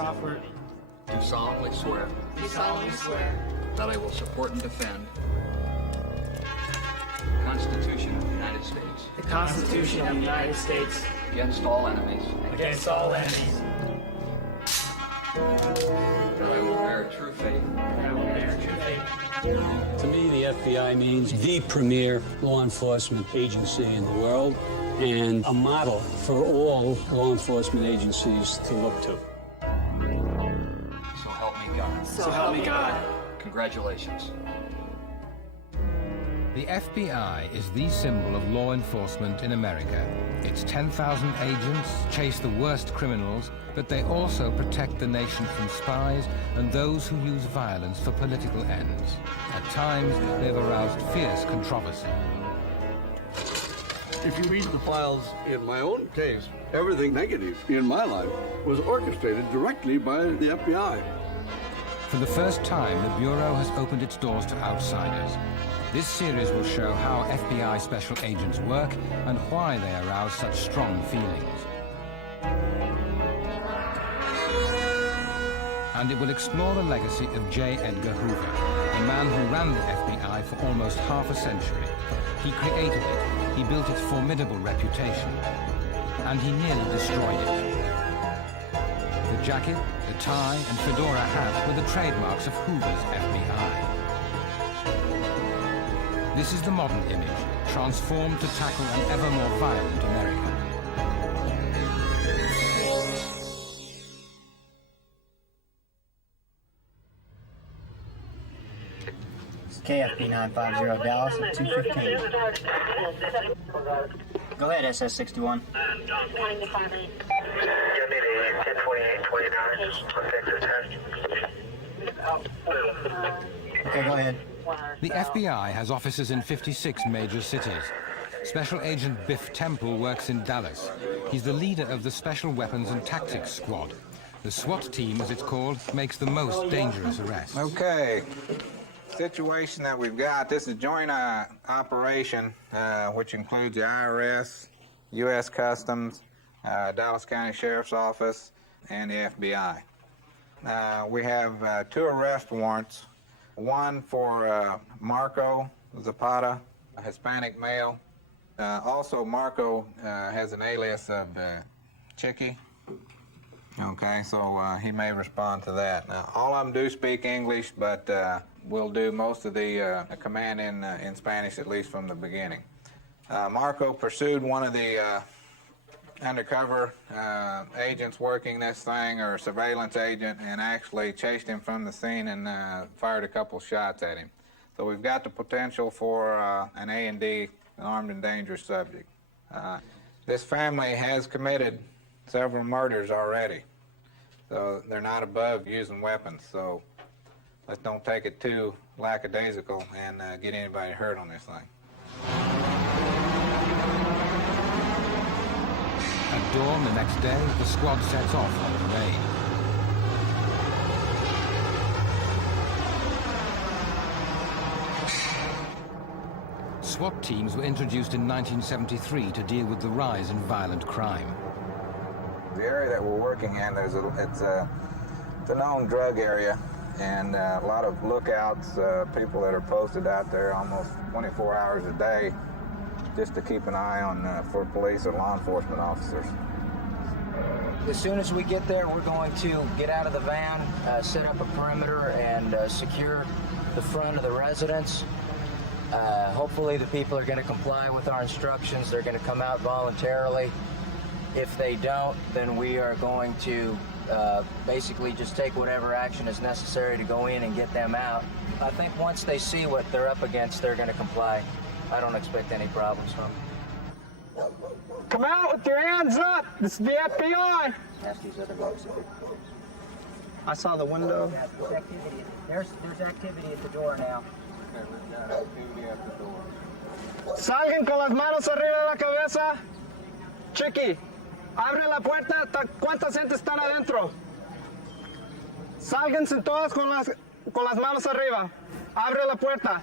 Crawford. Do solemnly swear that I will support and defend the Constitution of the United States The Constitution of the United States against all enemies, against all enemies. that I will bear true faith That I will bear true faith. To me, the FBI means the premier law enforcement agency in the world and a model for all law enforcement agencies to look to. So help me God. So help me God. Congratulations. The FBI is the symbol of law enforcement in America. Its 10,000 agents chase the worst criminals, but they also protect the nation from spies and those who use violence for political ends. At times, they've aroused fierce controversy. If you read the files in my own case, everything negative in my life was orchestrated directly by the FBI. For the first time, the Bureau has opened its doors to outsiders. This series will show how FBI special agents work and why they arouse such strong feelings. And it will explore the legacy of J. Edgar Hoover, a man who ran the FBI for almost half a century. He created it, he built its formidable reputation, and he nearly destroyed it. The jacket, the tie, and fedora hat were the trademarks of Hoover's FBI. This is the modern image, transformed to tackle an ever more violent America. KFB 950 Dallas at 215. Go ahead, SS61. Okay, go ahead. The FBI has offices in 56 major cities. Special Agent Biff Temple works in Dallas. He's the leader of the Special Weapons and Tactics Squad. The SWAT team, as it's called, makes the most dangerous arrests. Okay. Situation that we've got, this is joint operation, which includes the IRS, U.S. Customs, Dallas County Sheriff's Office, and the FBI. We have 2 arrest warrants, one for Marco Zapata, a Hispanic male. Also, Marco has an alias of Chicky. Okay, so he may respond to that. Now, all of them do speak English, but we'll do most of the command in Spanish, at least from the beginning. Marco pursued one of the undercover agents working this thing, or surveillance agent, and actually chased him from the scene and fired a couple shots at him. So we've got the potential for an A&D, an armed and dangerous subject. This family has committed several murders already, so they're not above using weapons. So let's don't take it too lackadaisical and get anybody hurt on this thing. At dawn the next day, the squad sets off on the raid. SWAT teams were introduced in 1973 to deal with the rise in violent crime. The area that we're working in, it's a known drug area, and a lot of lookouts, people that are posted out there almost 24 hours a day just to keep an eye on for police or law enforcement officers. As soon as we get there, we're going to get out of the van, set up a perimeter, and secure the front of the residence. Hopefully the people are going to comply with our instructions. They're going to come out voluntarily. If they don't, then we are going to basically just take whatever action is necessary to go in and get them out. I think once they see what they're up against, they're going to comply. I don't expect any problems from them. Come out with your hands up! This is the FBI! Ask these other folks. I saw the window. There's activity. There's activity at the door now. Salgan con las manos arriba de la cabeza. Chiqui, abre la puerta. ¿Cuántas gente están adentro? Sálganse todas con las manos arriba. Abre la puerta.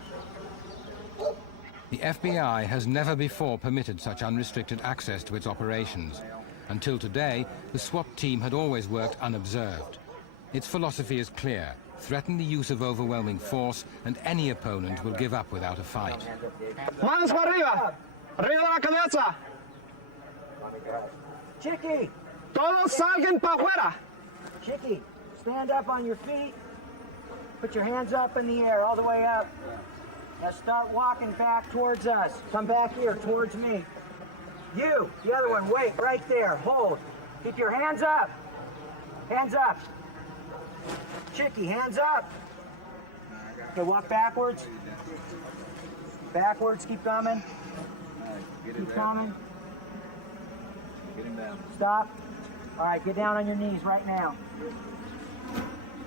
The FBI has never before permitted such unrestricted access to its operations. Until today, the SWAT team had always worked unobserved. Its philosophy is clear. Threaten the use of overwhelming force, and any opponent will give up without a fight. Manos para arriba. Arriba de la cabeza. Chicky! Todos salgan para afuera. Chicky, stand up on your feet. Put your hands up in the air, all the way up. Now start walking back towards us. Come back here, towards me. You, the other one, wait, right there, hold. Keep your hands up. Hands up. Chicky, hands up. Okay, walk backwards. Backwards, keep coming. Keep coming. Get him down. Stop. All right, get down on your knees right now.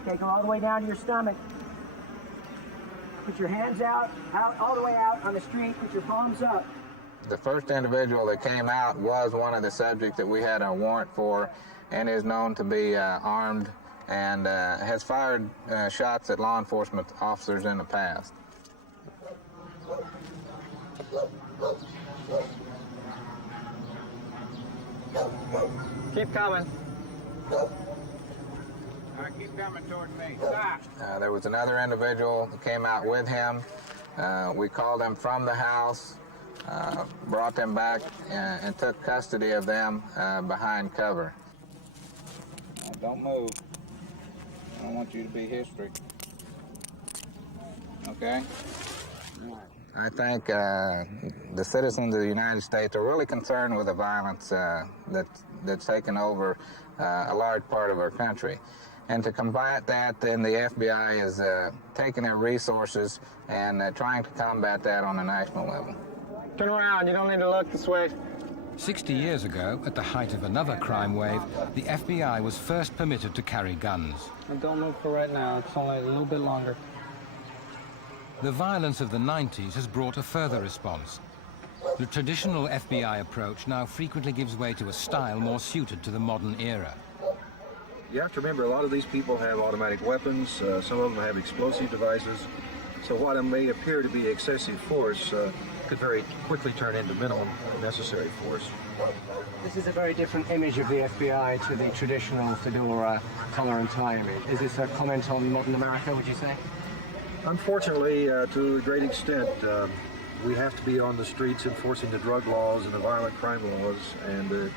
Okay, go all the way down to your stomach. Put your hands out, all the way out on the street. Put your palms up. The first individual that came out was one of the subjects that we had a warrant for, and is known to be armed and has fired shots at law enforcement officers in the past. Keep coming. Keep coming towards me. Stop. There was another individual that came out with him. We called them from the house, brought them back, and took custody of them behind cover. Don't move. I don't want you to be history. Okay? I think the citizens of the United States are really concerned with the violence that's taken over a large part of our country. And to combat that, then the FBI is taking their resources and trying to combat that on a national level. Turn around, you don't need to look this way. 60 years ago, at the height of another crime wave, the FBI was first permitted to carry guns. Don't look for right now, it's only a little bit longer. The violence of the 90s has brought a further response. The traditional FBI approach now frequently gives way to a style more suited to the modern era. You have to remember, a lot of these people have automatic weapons, some of them have explosive devices, so what may appear to be excessive force could very quickly turn into minimum necessary force. This is a very different image of the FBI to the traditional fedora, collar and tie image. Is this a comment on modern America, would you say? Unfortunately, to a great extent, we have to be on the streets enforcing the drug laws and the violent crime laws and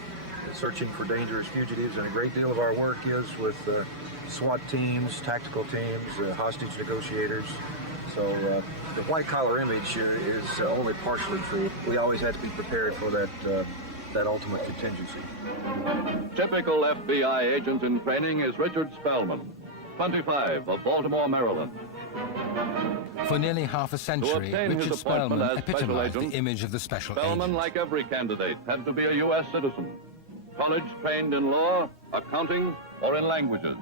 searching for dangerous fugitives, and a great deal of our work is with SWAT teams, tactical teams, hostage negotiators. So the white-collar image is only partially true. We always have to be prepared for that ultimate contingency. Typical FBI agent in training is Richard Spellman, 25, of Baltimore, Maryland. For nearly half a century, Richard Spellman epitomized the image of the special agent. Spellman, like every candidate, had to be a U.S. citizen. College trained in law, accounting, or in languages.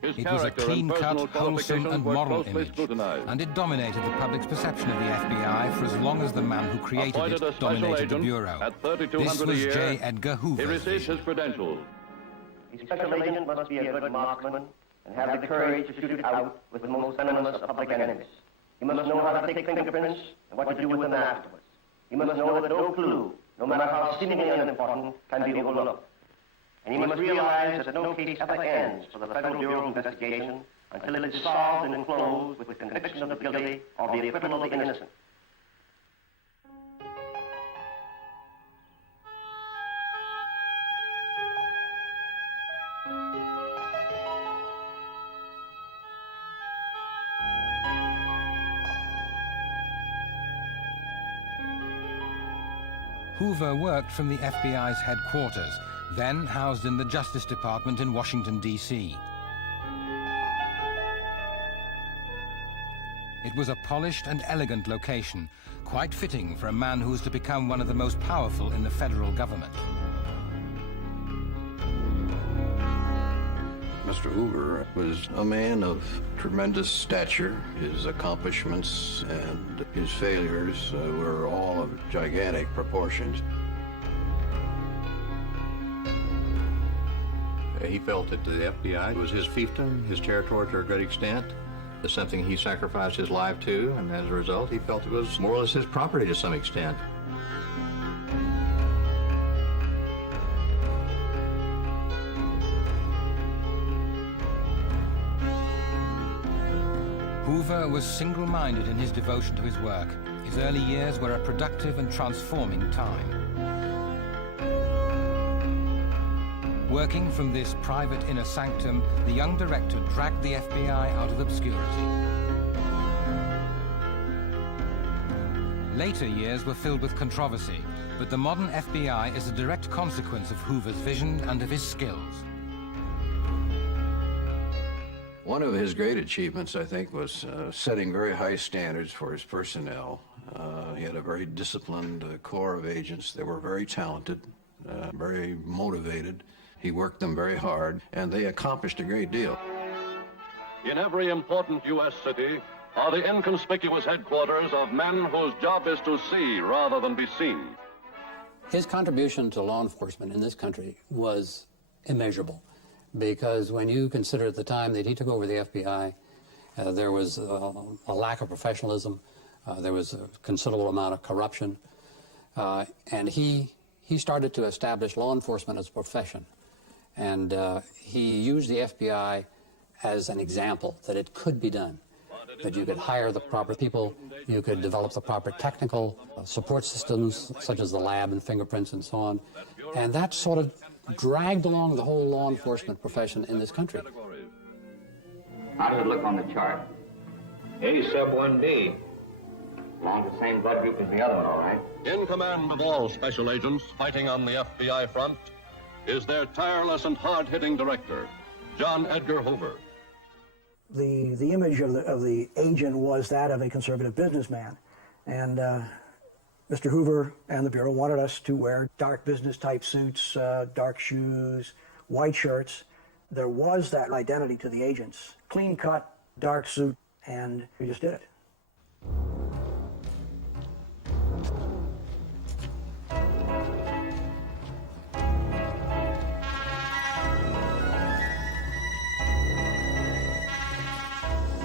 His It was a character and clean-cut, personal wholesome and qualifications were moral closely image, scrutinized. and it dominated the public's perception of the FBI for as long as the man who created Appointed a it special dominated the agent Bureau. at This $3,200 was a year. J. Edgar Hoover. He received his credentials. A special agent must be a good marksman and have the courage to shoot out with the most venomous of public enemies. He must know how to take fingerprints and what to do with them afterwards. He must know that no clue, no matter how seemingly unimportant, can be overlooked. And he must realize that no case ever ends for the Federal Bureau of Investigation until it is solved and closed with conviction of the guilty or the acquittal of the innocent. Hoover worked from the FBI's headquarters, then housed in the Justice Department in Washington, D.C. It was a polished and elegant location, quite fitting for a man who was to become one of the most powerful in the federal government. Mr. Hoover was a man of tremendous stature. His accomplishments and his failures were all of gigantic proportions. He felt that the FBI was his fiefdom, his territory to a great extent. It's something he sacrificed his life to, and as a result, he felt it was more or less his property to some extent. Hoover was single-minded in his devotion to his work. His early years were a productive and transforming time. Working from this private inner sanctum, the young director dragged the FBI out of obscurity. Later years were filled with controversy, but the modern FBI is a direct consequence of Hoover's vision and of his skills. One of his great achievements, I think, was setting very high standards for his personnel. He had a very disciplined corps of agents. They were very talented, very motivated. He worked them very hard, and they accomplished a great deal. In every important U.S. city are the inconspicuous headquarters of men whose job is to see rather than be seen. His contribution to law enforcement in this country was immeasurable, because when you consider at the time that he took over the FBI, there was a lack of professionalism, there was a considerable amount of corruption, and he started to establish law enforcement as a profession. And he used the FBI as an example that it could be done, that you could hire the proper people, you could develop the proper technical support systems, such as the lab and fingerprints and so on. And that sort of dragged along the whole law enforcement profession in this country. How does it look on the chart? A sub 1D. Along the same blood group as the other one, all right. In command of all special agents fighting on the FBI front is their tireless and hard-hitting director, John Edgar Hoover. The image of the agent was that of a conservative businessman. And Mr. Hoover and the Bureau wanted us to wear dark business-type suits, dark shoes, white shirts. There was that identity to the agents. Clean cut, dark suit, and we just did it.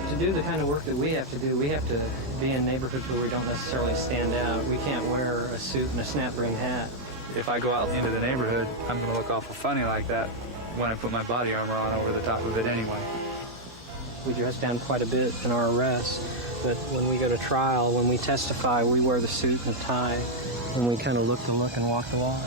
To do the kind of work that we have to do, we have to be in neighborhoods where we don't necessarily stand out. We can't wear a suit and a snap-ring hat. If I go out into the neighborhood, I'm going to look awful funny like that when I put my body armor on over the top of it anyway. We dress down quite a bit in our arrests, but when we go to trial, when we testify, we wear the suit and the tie, and we kind of look the look and walk the walk.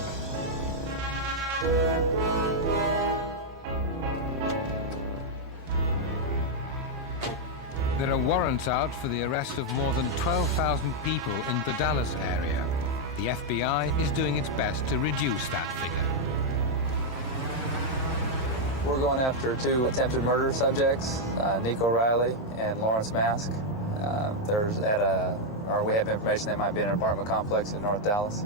There are warrants out for the arrest of more than 12,000 people in the Dallas area. The FBI is doing its best to reduce that figure. We're going after two attempted murder subjects, Nico Riley and Lawrence Mask. We have information they might be in an apartment complex in North Dallas.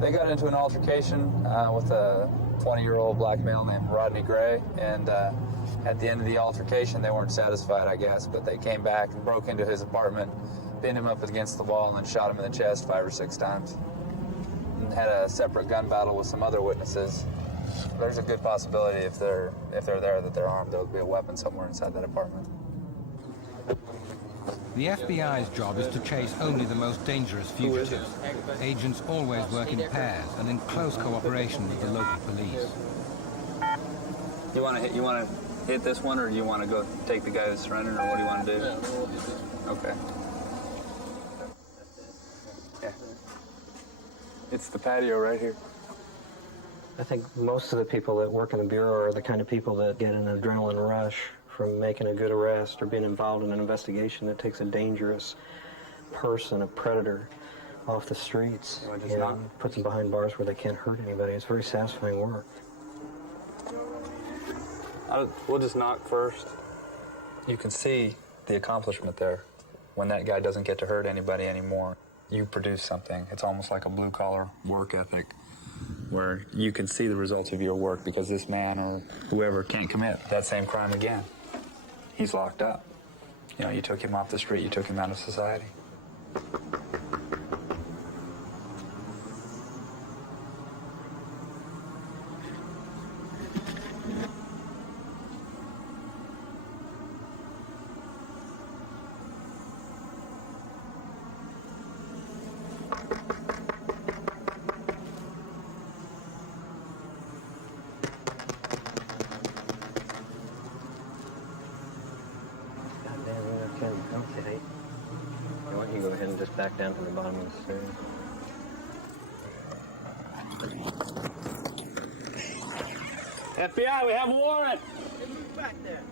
They got into an altercation with a 20-year-old black male named Rodney Gray, and at the end of the altercation, they weren't satisfied, I guess, but they came back and broke into his apartment, pinned him up against the wall, and shot him in the chest 5 or 6 times. And had a separate gun battle with some other witnesses. There's a good possibility if they're there that they're armed, there'll be a weapon somewhere inside that apartment. The FBI's job is to chase only the most dangerous fugitives. Agents always work in pairs and in close cooperation with the local police. You want to hit this one, or do you want to go take the guy that's surrendered, or what do you want to do? Okay. Yeah. It's the patio right here. I think most of the people that work in the Bureau are the kind of people that get an adrenaline rush from making a good arrest or being involved in an investigation that takes a dangerous person, a predator, off the streets and puts them behind bars where they can't hurt anybody. It's very satisfying work. We'll just knock first. You can see the accomplishment there. When that guy doesn't get to hurt anybody anymore, you produce something. It's almost like a blue-collar work ethic where you can see the results of your work because this man or whoever can't commit that same crime again. He's locked up. You know, you took him off the street, you took him out of society. Did he? You know what, you go ahead and just back down to the bottom of the stairs. FBI, we have a warrant. Back there.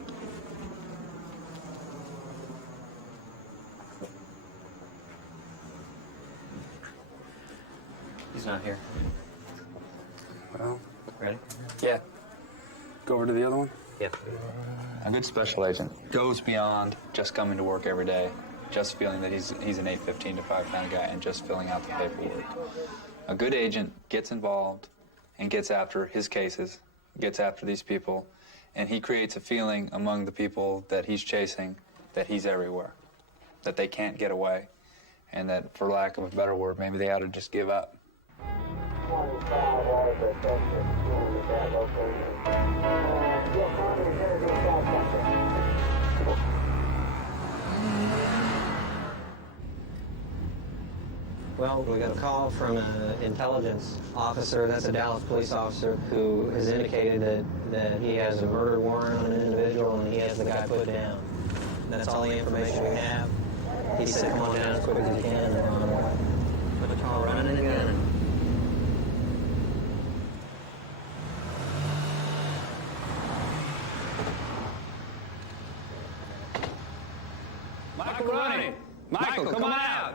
He's not here. Well, ready? Yeah. Go over to the other one? Yep. A good special agent goes beyond just coming to work every day, just feeling that he's an 815 to 5 kind of guy and just filling out the paperwork. A good agent gets involved and gets after his cases, gets after these people, and he creates a feeling among the people that he's chasing that he's everywhere, that they can't get away, and that, for lack of a better word, maybe they ought to just give up. Well, we got a call from an intelligence officer, that's a Dallas police officer, who has indicated that he has a murder warrant on an individual and he has the guy put down. That's all the information we have. He said, come on down as quick as you can. Put the call running again. Michael Ronnie! Michael, come on out!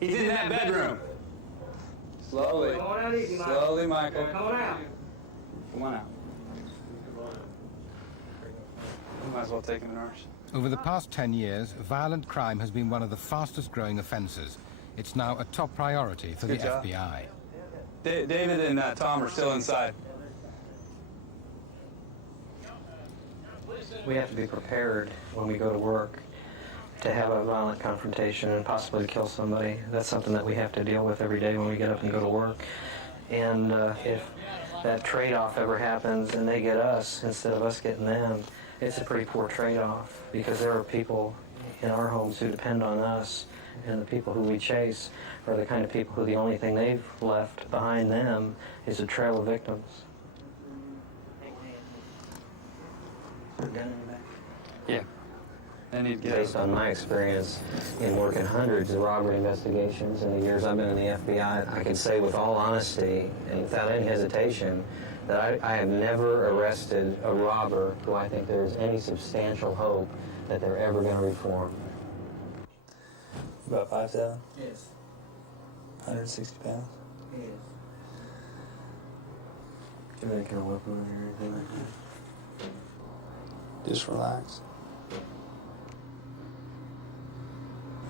He's in that bedroom. Slowly. Slowly, Michael. Come on out. Come on out. We might as well take him to nurse. Over the past 10 years, violent crime has been one of the fastest growing offenses. It's now a top priority for the FBI. David and Tom are still inside. We have to be prepared when we go to work to have a violent confrontation and possibly kill somebody. That's something that we have to deal with every day when we get up and go to work. And if that trade-off ever happens and they get us instead of us getting them, it's a pretty poor trade-off, because there are people in our homes who depend on us, and the people who we chase are the kind of people who the only thing they've left behind them is a trail of victims. Yeah. Based on my experience in working hundreds of robbery investigations in the years I've been in the FBI, I can say with all honesty and without any hesitation that I have never arrested a robber who I think there's any substantial hope that they're ever going to reform. About 5'7"? Yes. 160 pounds? Yes. Do they kind of weapon or anything like that? Just relax.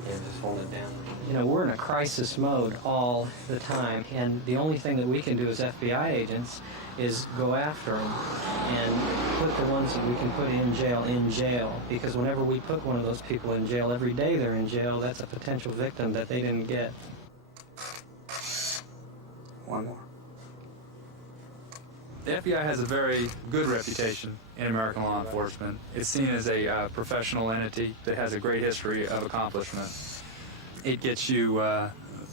Yeah, just hold it down. You know, we're in a crisis mode all the time, and the only thing that we can do as FBI agents is go after them and put the ones that we can put in jail, because whenever we put one of those people in jail, every day they're in jail, that's a potential victim that they didn't get. One more. The FBI has a very good reputation in American law enforcement. It's seen as a professional entity that has a great history of accomplishment. It gets you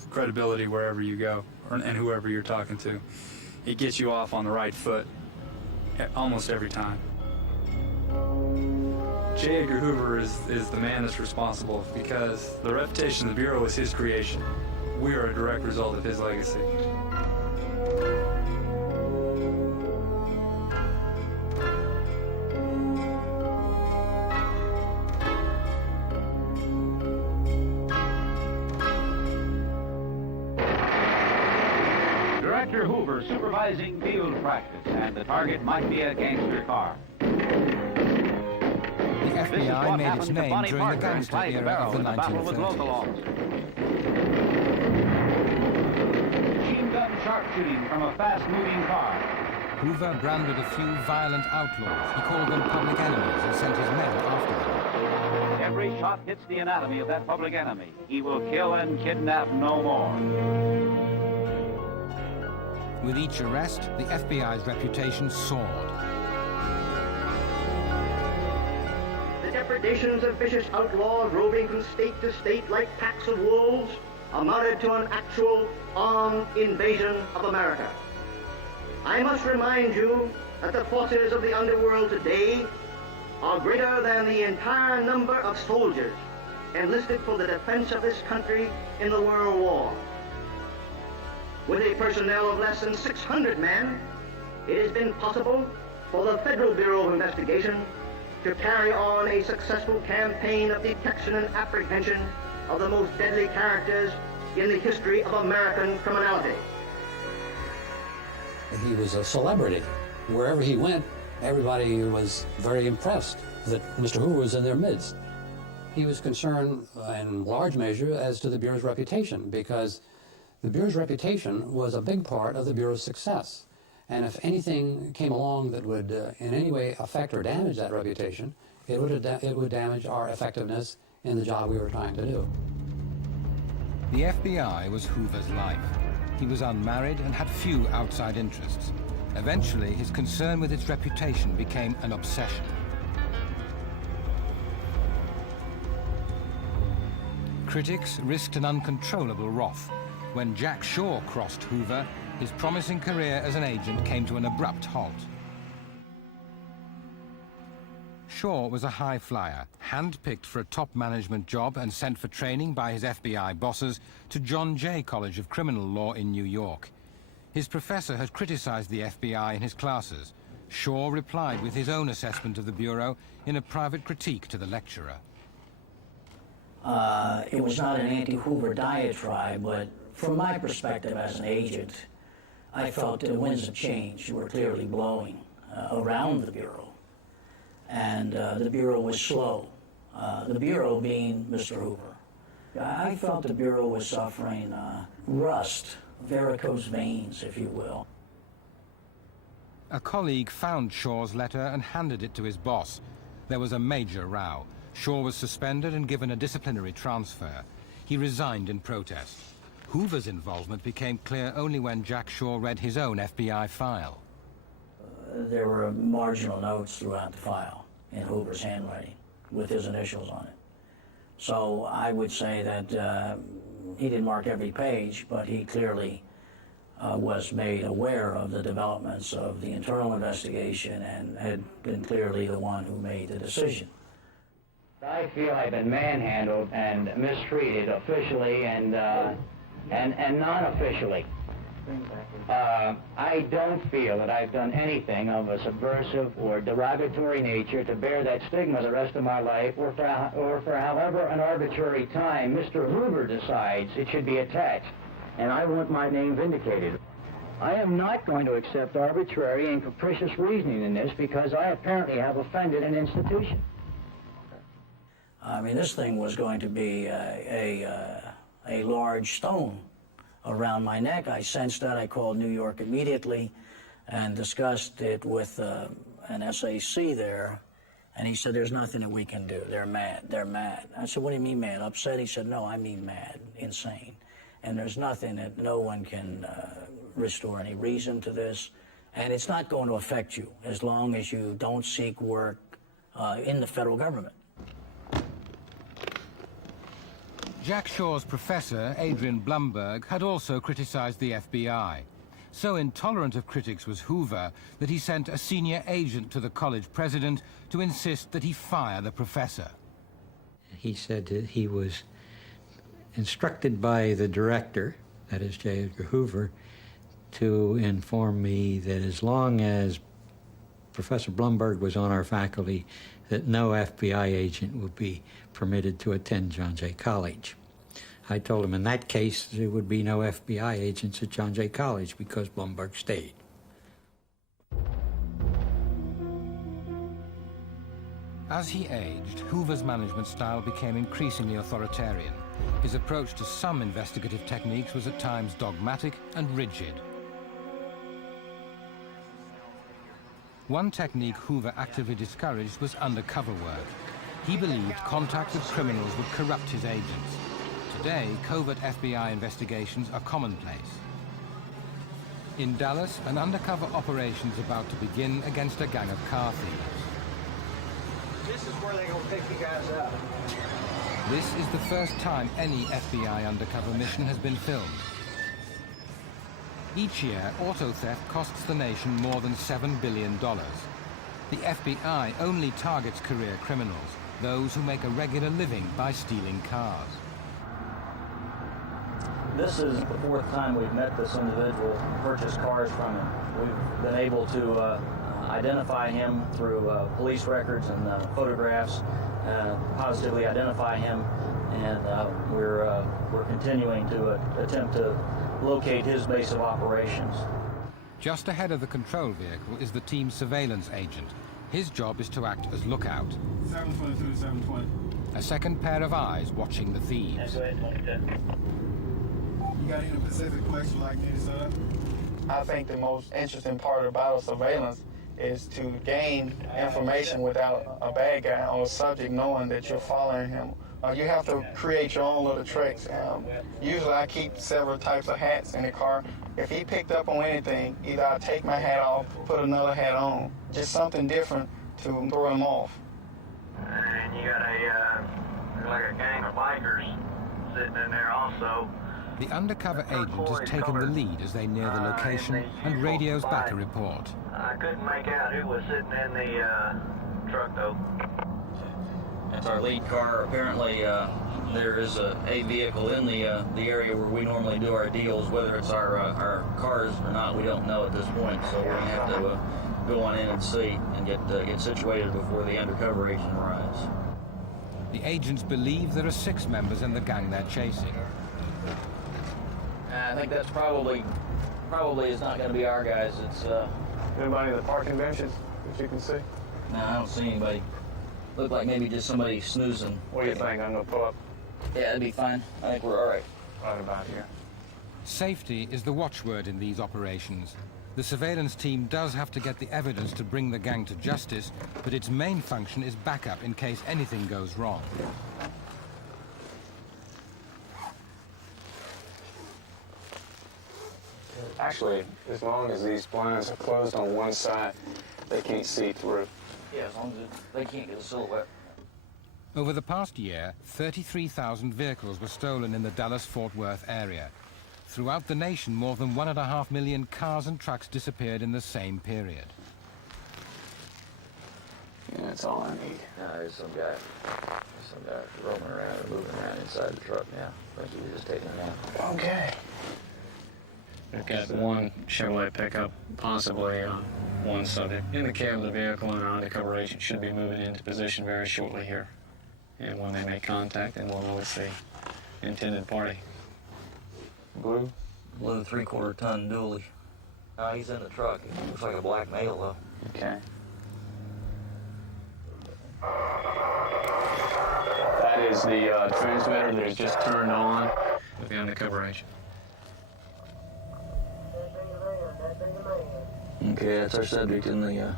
credibility wherever you go, and whoever you're talking to. It gets you off on the right foot almost every time. J. Edgar Hoover is the man that's responsible, because the reputation of the Bureau is his creation. We are a direct result of his legacy. Director Hoover supervising field practice, and the target might be a gangster car. The FBI made its name during the gangster era of the 1930s. Machine gun sharpshooting from a fast-moving car. Hoover branded a few violent outlaws. He called them public enemies and sent his men after them. Every shot hits the anatomy of that public enemy. He will kill and kidnap no more. With each arrest, the FBI's reputation soared. The depredations of vicious outlaws roving from state to state like packs of wolves amounted to an actual armed invasion of America. I must remind you that the forces of the underworld today are greater than the entire number of soldiers enlisted for the defense of this country in the World War. With a personnel of less than 600 men, it has been possible for the Federal Bureau of Investigation to carry on a successful campaign of detection and apprehension of the most deadly characters in the history of American criminality. He was a celebrity. Wherever he went, everybody was very impressed that Mr. Hoover was in their midst. He was concerned in large measure as to the Bureau's reputation, because the Bureau's reputation was a big part of the Bureau's success. And if anything came along that would in any way affect or damage that reputation, it would damage our effectiveness in the job we were trying to do. The FBI was Hoover's life. He was unmarried and had few outside interests. Eventually, his concern with its reputation became an obsession. Critics risked an uncontrollable wrath. When Jack Shaw crossed Hoover, his promising career as an agent came to an abrupt halt. Shaw was a high flyer, hand-picked for a top management job and sent for training by his FBI bosses to John Jay College of Criminal Law in New York. His professor had criticized the FBI in his classes. Shaw replied with his own assessment of the Bureau in a private critique to the lecturer. It was not an anti-Hoover diatribe, but from my perspective as an agent, I felt the winds of change were clearly blowing around the Bureau. And the Bureau was slow, the Bureau being Mr. Hoover. I felt the Bureau was suffering rust, varicose veins, if you will. A colleague found Shaw's letter and handed it to his boss. There was a major row. Shaw was suspended and given a disciplinary transfer. He resigned in protest. Hoover's involvement became clear only when Jack Shaw read his own FBI file. There were marginal notes throughout the file in Hoover's handwriting with his initials on it. So I would say that he didn't mark every page, but he clearly was made aware of the developments of the internal investigation and had been clearly the one who made the decision. I feel I've been manhandled and mistreated officially and non-officially. I don't feel that I've done anything of a subversive or derogatory nature to bear that stigma the rest of my life, or for however an arbitrary time Mr. Hoover decides it should be attached, and I want my name vindicated. I am not going to accept arbitrary and capricious reasoning in this because I apparently have offended an institution. I mean, this thing was going to be a large stone around my neck. I sensed that. I called New York immediately and discussed it with an SAC there, and he said, there's nothing that we can do. They're mad. They're mad. I said, what do you mean mad? Upset? He said, no, I mean mad, insane. And there's nothing that no one can restore any reason to this, and it's not going to affect you as long as you don't seek work in the federal government. Jack Shaw's professor, Adrian Blumberg, had also criticized the FBI. So intolerant of critics was Hoover that he sent a senior agent to the college president to insist that he fire the professor. He said that he was instructed by the director, that is J. Edgar Hoover, to inform me that as long as Professor Blumberg was on our faculty, that no FBI agent would be permitted to attend John Jay College. I told him in that case there would be no FBI agents at John Jay College because Blumberg stayed. As he aged, Hoover's management style became increasingly authoritarian. His approach to some investigative techniques was at times dogmatic and rigid. One technique Hoover actively discouraged was undercover work. He believed contact with criminals would corrupt his agents. Today, covert FBI investigations are commonplace. In Dallas, an undercover operation is about to begin against a gang of car thieves. This is where they're going to pick you guys up. This is the first time any FBI undercover mission has been filmed. Each year, auto theft costs the nation more than $7 billion. The FBI only targets career criminals, those who make a regular living by stealing cars. This is the fourth time we've met this individual, purchased cars from him. We've been able to identify him through police records and photographs, positively identify him, and we're continuing to attempt to locate his base of operations. Just ahead of the control vehicle is the team's surveillance agent. His job is to act as lookout. 722 to 720. A second pair of eyes watching the thieves. You got any specific question like me to set up? I think the most interesting part about surveillance is to gain information without a bad guy or a subject knowing that you're following him. You have to create your own little tricks. Usually I keep several types of hats in the car. If he picked up on anything, either I take my hat off, put another hat on, just something different to throw him off. And you got like a gang of bikers sitting in there also. The undercover agent has taken the lead as they near the location and radios back a report. I couldn't make out who was sitting in the truck though. That's our lead car. Apparently, there is a vehicle in the area where we normally do our deals. Whether it's our cars or not, we don't know at this point. So we're gonna have to go on in and see and get situated before the undercover agent arrives. The agents believe there are 6 members in the gang they're chasing. I think that's probably is not going to be our guys. It's anybody in the parking benches that you can see? No, I don't see anybody. Look like maybe just somebody snoozing. What do you think? I'm gonna pull up. Yeah, that'd be fine. I think we're all right. Right about here. Safety is the watchword in these operations. The surveillance team does have to get the evidence to bring the gang to justice, but its main function is backup in case anything goes wrong. Actually, as long as these blinds are closed on one side, they can't see through. Yeah, as long as they can't get a silhouette. Over the past year, 33,000 vehicles were stolen in the Dallas-Fort Worth area. Throughout the nation, more than 1.5 million cars and trucks disappeared in the same period. Yeah, that's all I need. There's some guy roaming around or moving around inside the truck now. I think he was just taking it out. Okay. We've got one Chevrolet pickup, possibly one subject in the cab of the vehicle, and our undercover agent should be moving into position very shortly here. And when they make contact, then we'll know it's the intended party. Blue 3/4 ton dually. He's in the truck. It looks like a black male though. Okay. That is the transmitter that is just turned on with the undercover agent. Okay, that's our subject in the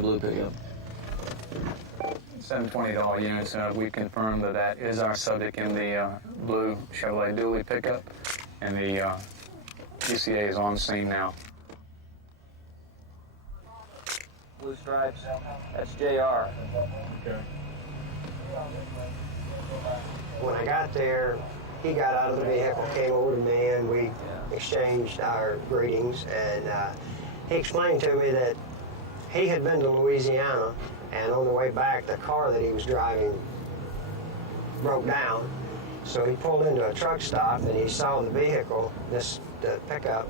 blue pickup. $720 units. We confirm that is our subject in the blue Chevrolet dually pickup, and the UCA is on the scene now. Blue stripes. That's JR. Okay. When I got there, he got out of the vehicle, came over to me, and we exchanged our greetings, and he explained to me that he had been to Louisiana, and on the way back, the car that he was driving broke down. So he pulled into a truck stop, and he saw the vehicle, the pickup,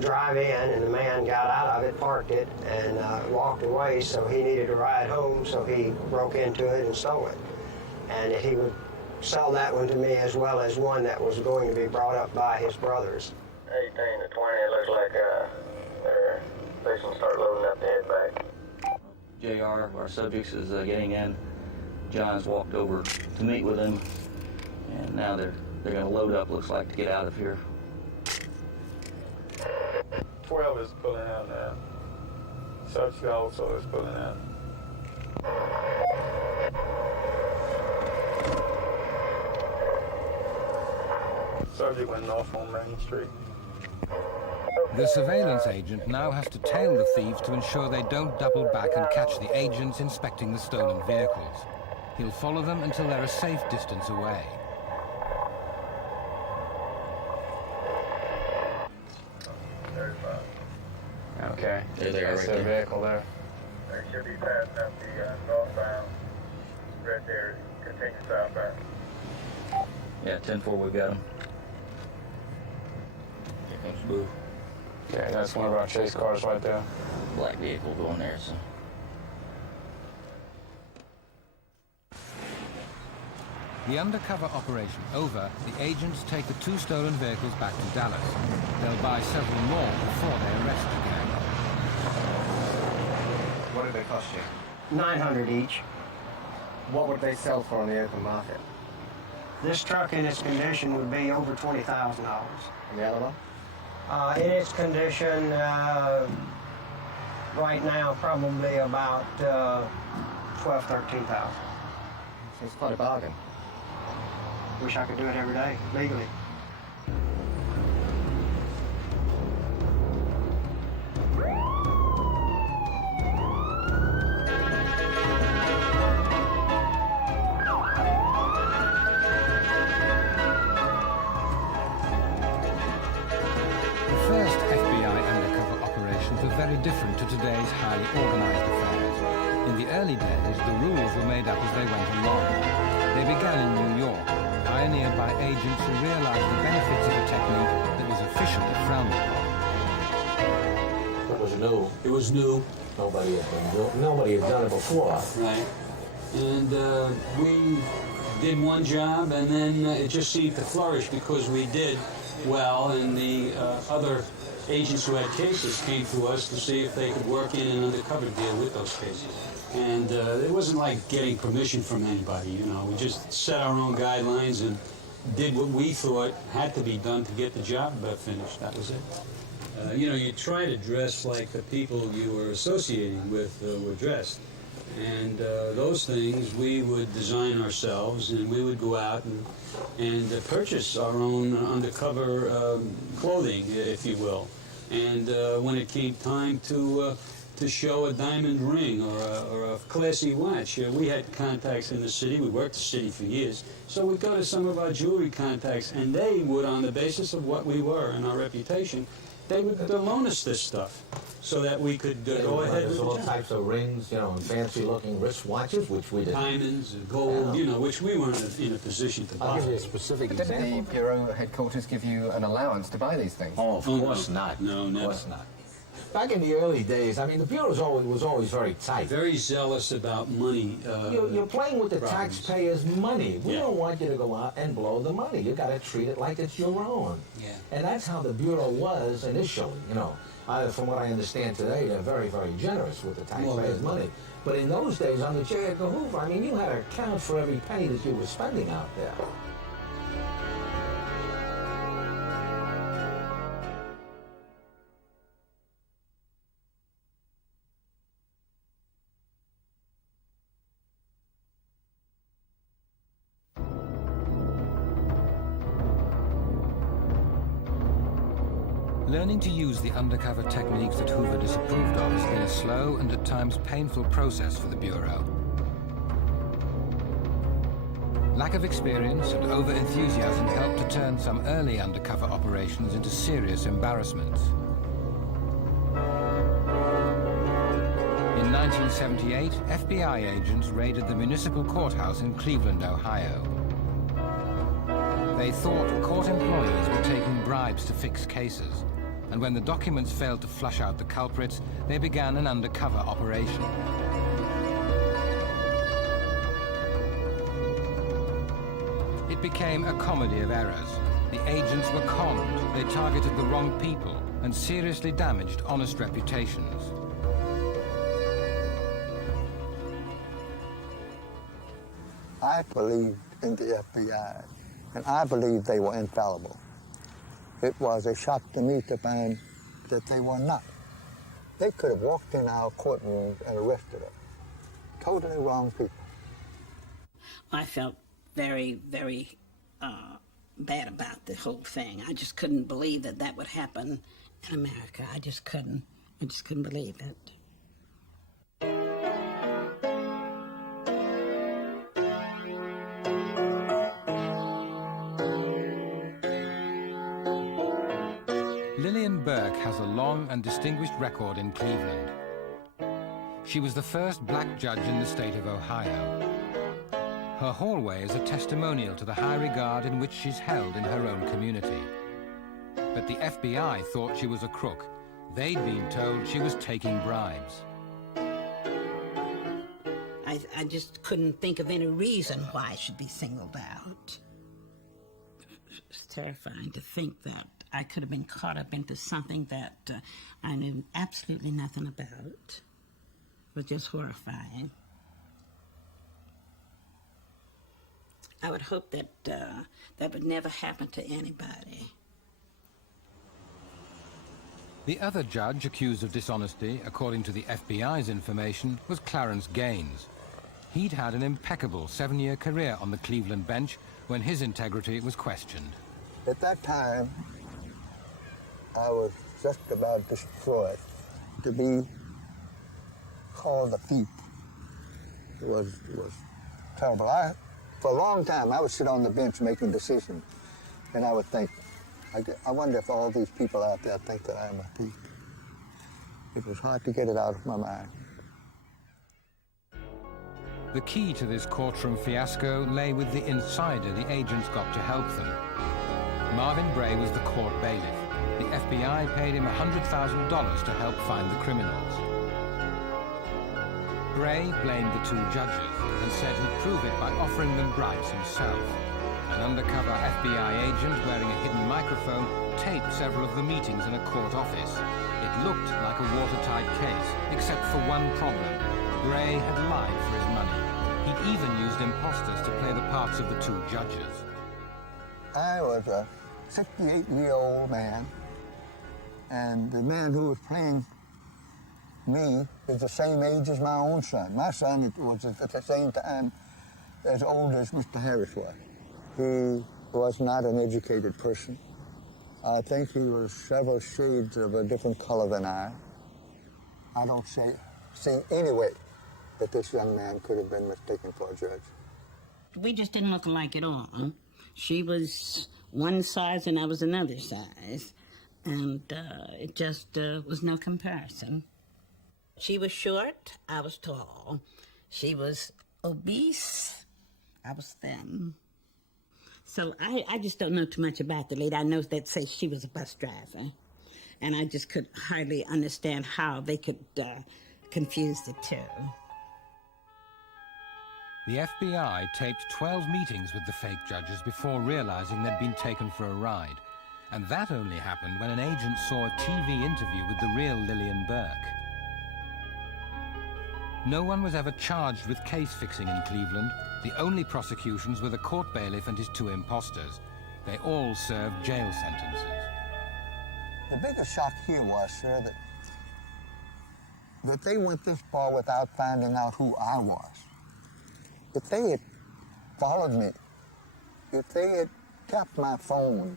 drive in, and the man got out of it, parked it, and walked away, so he needed a ride home, so he broke into it and stole it. And he would sell that one to me as well as one that was going to be brought up by his brothers. 18 to 20, it looks like they're fixing to start loading up the head back. JR, our subjects, is getting in. John's walked over to meet with him, and now they're going to load up, looks like, to get out of here. 12 is pulling out now. Subject also is pulling out. Subject went off on Main Street. The surveillance agent now has to tail the thieves to ensure they don't double back and catch the agents inspecting the stolen vehicles. He'll follow them until they're a safe distance away. Okay. There they are That's right the there. vehicle there. They should be passing up the northbound right there. Continue southbound. Yeah, 10-4, we've got them. Here comes Boo. Yeah, that's one of our chase cars right there. Black vehicle going there, so. The undercover operation over, the agents take the 2 stolen vehicles back to Dallas. They'll buy several more before they arrest the gang. What did they cost you? $900 each. What would they sell for on the open market? This truck in its condition would be over $20,000. And the other one? In its condition, right now, probably about $12,000, $13,000. It's quite a bargain. Wish I could do it every day, legally. Very different to today's highly organized affairs. In the early days, the rules were made up as they went along. They began in New York, pioneered by agents who realized the benefits of a technique that was officially frowned upon. It was new. It was new. Nobody had done it before. Right. And we did one job, and then it just seemed to flourish because we did well, and the other agents who had cases came to us to see if they could work in an undercover deal with those cases. And it wasn't like getting permission from anybody, you know. We just set our own guidelines and did what we thought had to be done to get the job finished. That was it. You know, you try to dress like the people you were associating with were dressed. And those things we would design ourselves, and we would go out and purchase our own undercover clothing, if you will. And when it came time to show a diamond ring or a classy watch, we had contacts in the city. We worked the city for years. So we'd go to some of our jewelry contacts, and they would, on the basis of what we were and our reputation, they would loan us this stuff so that we could go ahead with the all job. types of rings, you know, and fancy-looking wristwatches, which we did. Diamonds, gold, you know, which we weren't in a position to buy. I'll give you a specific example. Did the Bureau headquarters give you an allowance to buy these things? Oh, of course not. No, never. Of course not. Back in the early days, I mean, the Bureau was always very tight. Very zealous about money. You're playing with the problems. taxpayers' money. We Yeah. don't want you to go out and blow the money. You got to treat it like it's your own. Yeah. And that's how the Bureau was initially, you know. From what I understand today, they're very, very generous with the taxpayers' money. But in those days, under J. Edgar Hoover, I mean, you had to account for every penny that you were spending out there. Learning to use the undercover techniques that Hoover disapproved of has been a slow and at times painful process for the Bureau. Lack of experience and over-enthusiasm helped to turn some early undercover operations into serious embarrassments. In 1978, FBI agents raided the municipal courthouse in Cleveland, Ohio. They thought court employees were taking bribes to fix cases, and when the documents failed to flush out the culprits, they began an undercover operation. It became a comedy of errors. The agents were conned, they targeted the wrong people, and seriously damaged honest reputations. I believed in the FBI, and I believed they were infallible. It was a shock to me to find that they were not. They could have walked in our courtrooms and arrested us. Totally wrong people. I felt very, very bad about the whole thing. I just couldn't believe that that would happen in America. I just couldn't believe it. Lillian Burke has a long and distinguished record in Cleveland. She was the first black judge in the state of Ohio. Her hallway is a testimonial to the high regard in which she's held in her own community. But the FBI thought she was a crook. They'd been told she was taking bribes. I just couldn't think of any reason why I should be singled out. It's terrifying to think that I could have been caught up into something that I knew absolutely nothing about. It was just horrifying. I would hope that that would never happen to anybody. The other judge accused of dishonesty, according to the FBI's information, was Clarence Gaines. He'd had an impeccable 7-year career on the Cleveland bench when his integrity was questioned. At that time, I was just about destroyed. To be called a thief was terrible. For a long time, I would sit on the bench making decisions, and I would think, I wonder if all these people out there think that I'm a thief. It was hard to get it out of my mind. The key to this courtroom fiasco lay with the insider the agents got to help them. Marvin Bray was the court bailiff. The FBI paid him $100,000 to help find the criminals. Bray blamed the 2 judges and said he'd prove it by offering them bribes himself. An undercover FBI agent wearing a hidden microphone taped several of the meetings in a court office. It looked like a watertight case, except for one problem. Bray had lied for his money. He'd even used imposters to play the parts of the 2 judges. I was a 68-year-old man, and the man who was playing me is the same age as my own son. My son was at the same time as old as Mr. Harris was. He was not an educated person. I think he was several shades of a different color than I. I don't see any way that this young man could have been mistaken for a judge. We just didn't look alike at all. She was one size and I was another size. And it just was no comparison. She was short, I was tall. She was obese, I was thin. So I just don't know too much about the lady. I know that says she was a bus driver. And I just could hardly understand how they could confuse the 2. The FBI taped 12 meetings with the fake judges before realizing they'd been taken for a ride. And that only happened when an agent saw a TV interview with the real Lillian Burke. No one was ever charged with case fixing in Cleveland. The only prosecutions were the court bailiff and his 2 imposters. They all served jail sentences. The biggest shock here was, sir, that they went this far without finding out who I was. If they had followed me, if they had tapped my phone,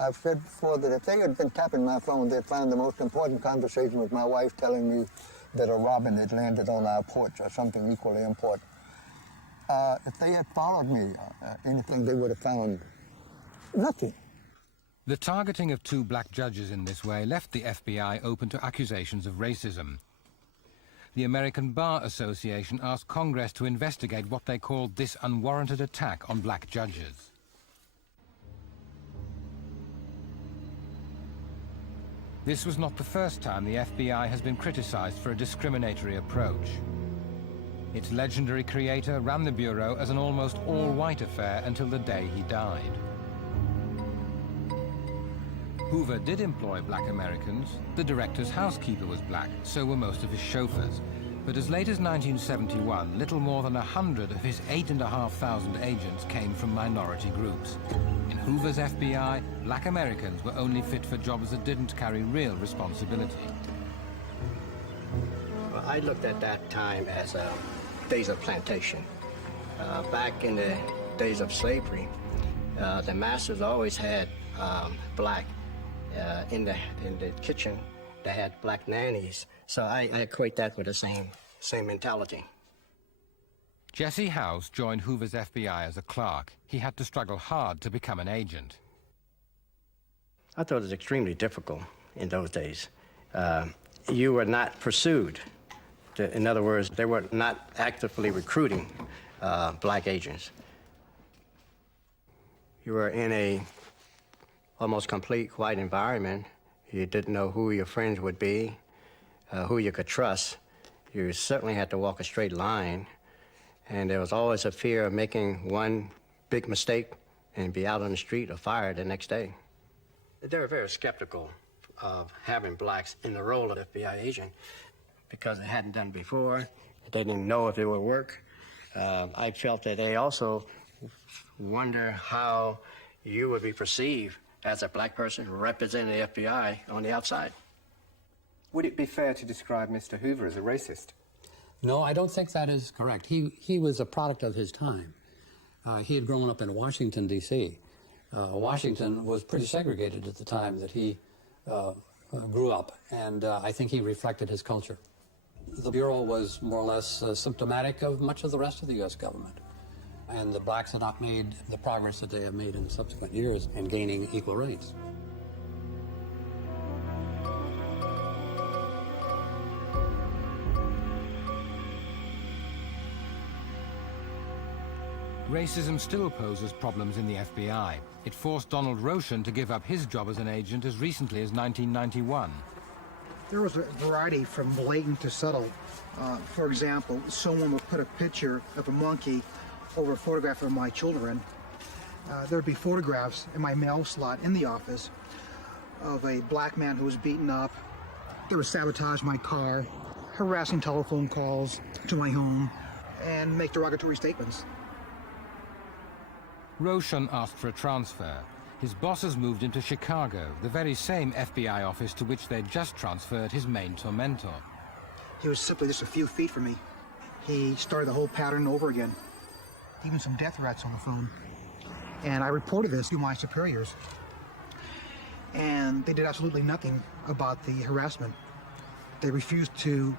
I've said before that if they had been tapping my phone, they'd find the most important conversation with my wife telling me that a robin had landed on our porch or something equally important. If they had followed me, anything, they would have found nothing. The targeting of 2 black judges in this way left the FBI open to accusations of racism. The American Bar Association asked Congress to investigate what they called this unwarranted attack on black judges. This was not the first time the FBI has been criticized for a discriminatory approach. Its legendary creator ran the Bureau as an almost all-white affair until the day he died. Hoover did employ black Americans. The director's housekeeper was black, so were most of his chauffeurs. But as late as 1971, little more than 100 of his 8,500 agents came from minority groups. In Hoover's FBI, black Americans were only fit for jobs that didn't carry real responsibility. Well, I looked at that time as days of plantation. Back in the days of slavery, the masters always had black in the kitchen. They had black nannies, so I equate that with the same mentality. Jesse House joined Hoover's FBI as a clerk. He had to struggle hard to become an agent. I thought it was extremely difficult in those days. You were not pursued. In other words, they were not actively recruiting black agents. You were in a almost complete white environment. You didn't know who your friends would be, who you could trust. You certainly had to walk a straight line, and there was always a fear of making one big mistake and be out on the street or fired the next day. They were very skeptical of having blacks in the role of FBI agent because they hadn't done it before. They didn't know if it would work. I felt that they also wonder how you would be perceived as a black person representing the FBI on the outside. Would it be fair to describe Mr. Hoover as a racist? No, I don't think that is correct. He was a product of his time. He had grown up in Washington, D.C. Washington was pretty segregated at the time that he grew up, and I think he reflected his culture. The Bureau was more or less symptomatic of much of the rest of the U.S. government, and the blacks had not made the progress that they have made in subsequent years in gaining equal rights. Racism still poses problems in the FBI. It forced Donald Roshan to give up his job as an agent as recently as 1991. There was a variety from blatant to subtle. For example, someone would put a picture of a monkey over a photograph of my children. There'd be photographs in my mail slot in the office of a black man who was beaten up. They would sabotage my car, harassing telephone calls to my home, and make derogatory statements. Roshan asked for a transfer. His bosses moved him to Chicago, the very same FBI office to which they'd just transferred his main tormentor. He was simply just a few feet from me. He started the whole pattern over again. Even some death threats on the phone. And I reported this to my superiors. And they did absolutely nothing about the harassment. They refused to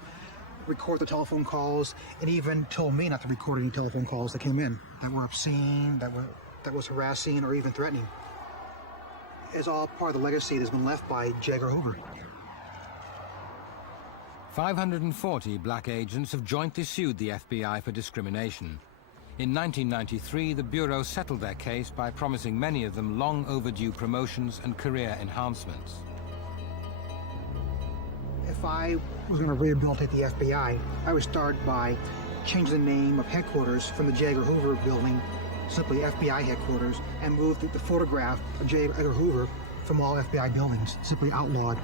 record the telephone calls and even told me not to record any telephone calls that came in that were obscene, that was harassing or even threatening. It's all part of the legacy that's been left by Edgar Hoover. 540 black agents have jointly sued the FBI for discrimination. In 1993, the Bureau settled their case by promising many of them long overdue promotions and career enhancements. If I was going to rehabilitate the FBI, I would start by changing the name of headquarters from the Edgar Hoover building, simply FBI headquarters, and move the photograph of Edgar Hoover from all FBI buildings, simply outlawed.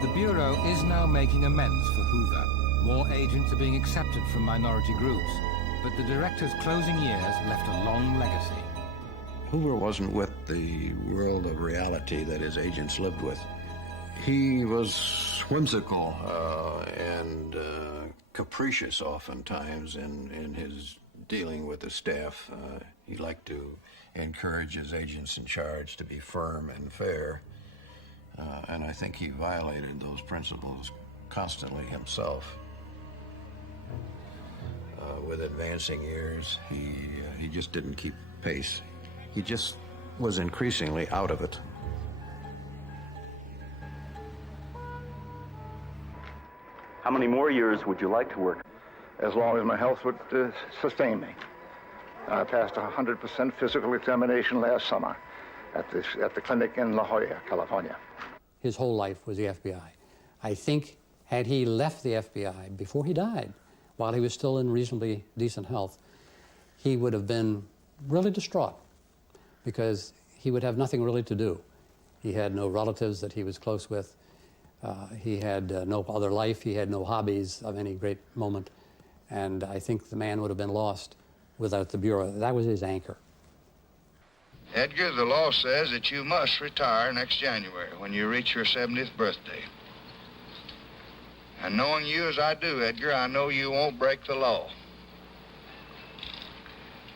The Bureau is now making amends for Hoover. More agents are being accepted from minority groups, but the director's closing years left a long legacy. Hoover wasn't with the world of reality that his agents lived with. He was whimsical and capricious oftentimes in his dealing with the staff. He liked to encourage his agents in charge to be firm and fair, and I think he violated those principles constantly himself. With advancing years, he just didn't keep pace. He just was increasingly out of it. How many more years would you like to work? As long as my health would sustain me. I passed 100% physical examination last summer at the clinic in La Jolla, California. His whole life was the FBI. I think had he left the FBI before he died, while he was still in reasonably decent health, he would have been really distraught because he would have nothing really to do. He had no relatives that he was close with. He had no other life. He had no hobbies of any great moment. And I think the man would have been lost without the Bureau. That was his anchor. Edgar, the law says that you must retire next January when you reach your 70th birthday. And knowing you as I do, Edgar, I know you won't break the law.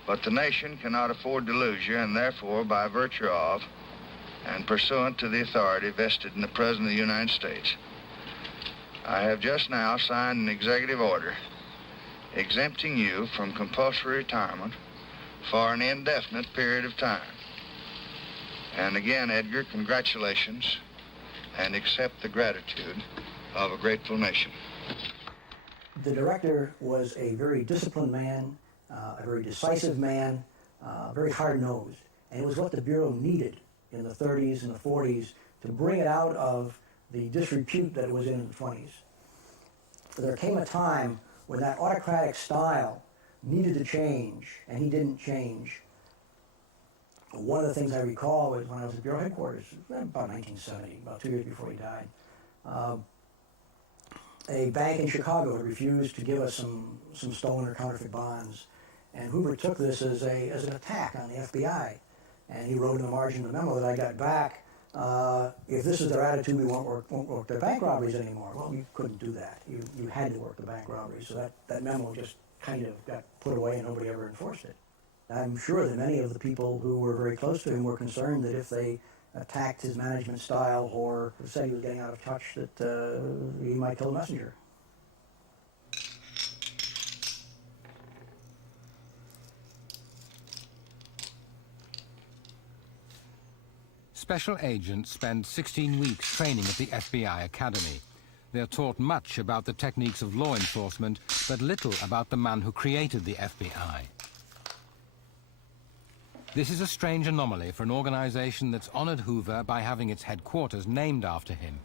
But the nation cannot afford to lose you, and therefore, by virtue of and pursuant to the authority vested in the President of the United States, I have just now signed an executive order exempting you from compulsory retirement for an indefinite period of time. And again, Edgar, congratulations, and accept the gratitude of a grateful nation. The director was a very disciplined man, a very decisive man, very hard-nosed, and it was what the Bureau needed in the 30s and the 40s to bring it out of the disrepute that it was in the 20s. There came a time when that autocratic style needed to change, and he didn't change. One of the things I recall was when I was at Bureau headquarters, about 1970, about 2 years before he died, a bank in Chicago had refused to give us some stolen or counterfeit bonds, and Hoover took this as an attack on the FBI, and he wrote in the margin of the memo that I got back, if this is their attitude, we won't work their bank robberies anymore. Well, you couldn't do that. You had to work the bank robberies, so that memo just kind of got put away and nobody ever enforced it. I'm sure that many of the people who were very close to him were concerned that if they attacked his management style or said he was getting out of touch, that he might kill a messenger. Special agents spend 16 weeks training at the FBI Academy. They are taught much about the techniques of law enforcement, but little about the man who created the FBI. This is a strange anomaly for an organization that's honored Hoover by having its headquarters named after him.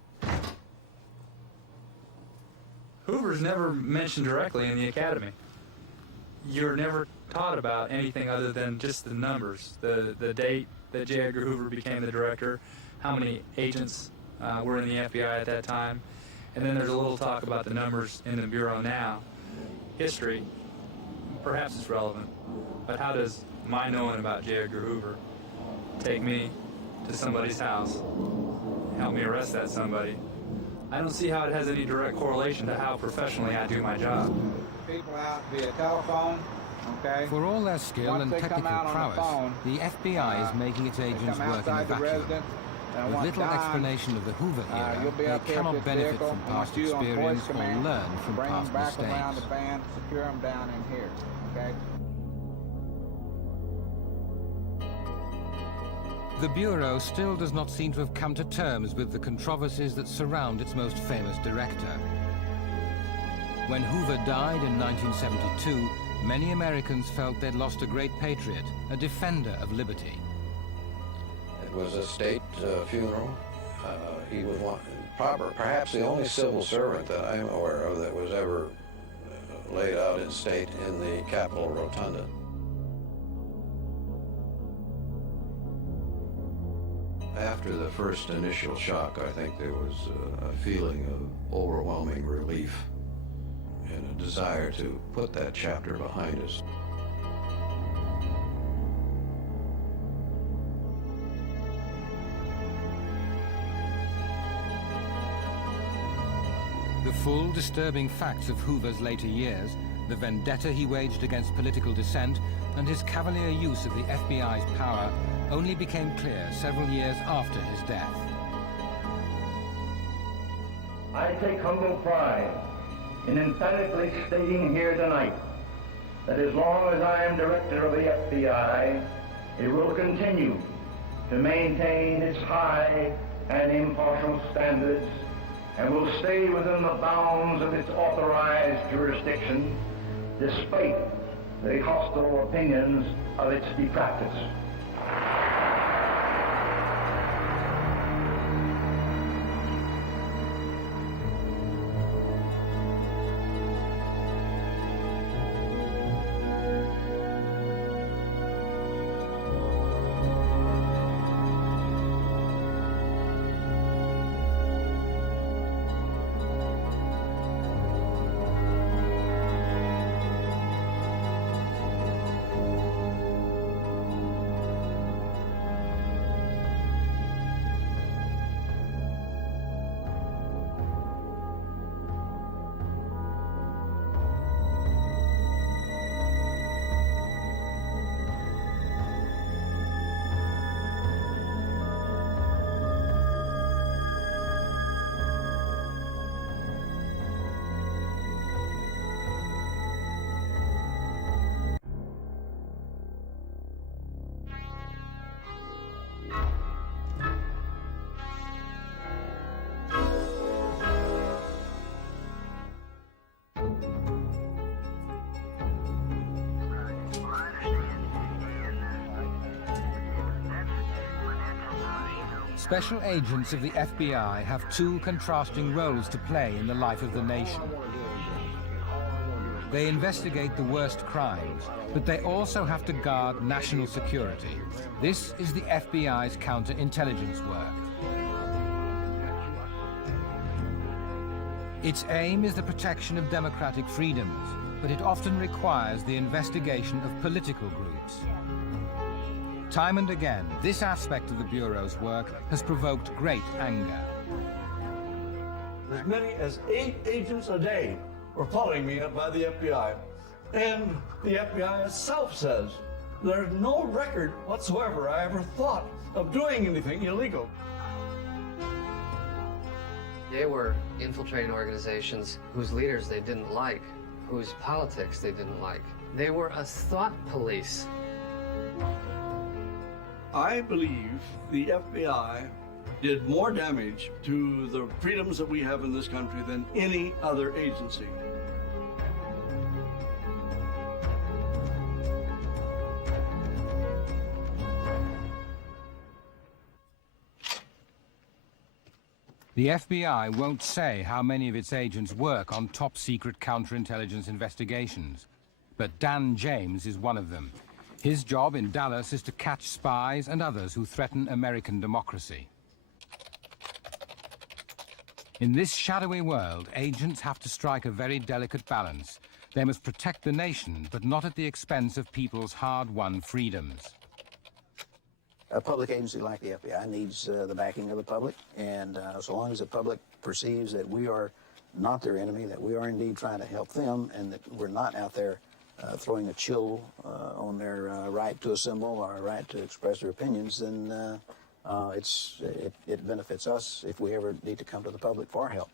Hoover's never mentioned directly in the academy. You're never taught about anything other than just the numbers, the date that J. Edgar Hoover became the director, how many agents were in the FBI at that time, and then there's a little talk about the numbers in the Bureau now. History, perhaps it's relevant, but how does my knowing about J. Edgar Hoover take me to somebody's house, help me arrest that somebody? I don't see how it has any direct correlation to how professionally I do my job. People out via telephone, okay? For all their skill and technical prowess, the FBI is making its agents work in a vacuum. With little explanation of the Hoover era, they cannot benefit from past experience or learn from past mistakes. Bring them back around the van, secure them down in here, okay? The Bureau still does not seem to have come to terms with the controversies that surround its most famous director. When Hoover died in 1972, many Americans felt they'd lost a great patriot, a defender of liberty. It was a state funeral. He was perhaps the only civil servant that I'm aware of that was ever laid out in state in the Capitol Rotunda. After the first initial shock, I think there was a feeling of overwhelming relief and a desire to put that chapter behind us. The full, disturbing facts of Hoover's later years, the vendetta he waged against political dissent, and his cavalier use of the FBI's power only became clear several years after his death. I take humble pride in emphatically stating here tonight that as long as I am director of the FBI, it will continue to maintain its high and impartial standards and will stay within the bounds of its authorized jurisdiction despite the hostile opinions of its detractors. Special agents of the FBI have two contrasting roles to play in the life of the nation. They investigate the worst crimes, but they also have to guard national security. This is the FBI's counterintelligence work. Its aim is the protection of democratic freedoms, but it often requires the investigation of political groups. Time and again, this aspect of the Bureau's work has provoked great anger. As many as 8 agents a day were following me up by the FBI. And the FBI itself says there's no record whatsoever I ever thought of doing anything illegal. They were infiltrating organizations whose leaders they didn't like, whose politics they didn't like. They were a thought police. I believe the FBI did more damage to the freedoms that we have in this country than any other agency. The FBI won't say how many of its agents work on top-secret counterintelligence investigations, but Dan James is one of them. His job in Dallas is to catch spies and others who threaten American democracy. In this shadowy world, agents have to strike a very delicate balance. They must protect the nation, but not at the expense of people's hard-won freedoms. A public agency like the FBI needs the backing of the public, and so long as the public perceives that we are not their enemy, that we are indeed trying to help them, and that we're not out there throwing a chill on their right to assemble or right to express their opinions, then it benefits us if we ever need to come to the public for help.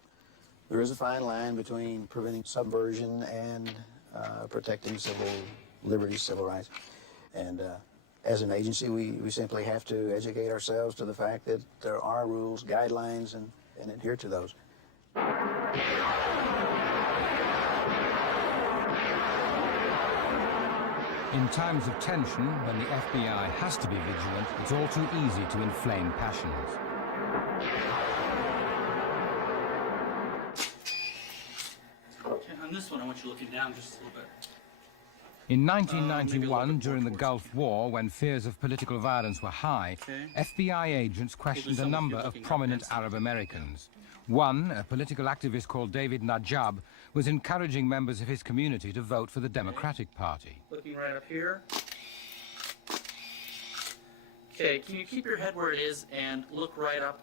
There is a fine line between preventing subversion and protecting civil liberties, civil rights. And as an agency, we simply have to educate ourselves to the fact that there are rules, guidelines, and adhere to those. In times of tension, when the FBI has to be vigilant, it's all too easy to inflame passions. Okay, on this one, I want you looking down just a little bit. In 1991, during the Gulf War, when fears of political violence were high, FBI agents questioned a number of prominent Arab Americans. One, a political activist called David Najab, was encouraging members of his community to vote for the Democratic Party. Looking right up here. Okay, can you keep your head where it is and look right up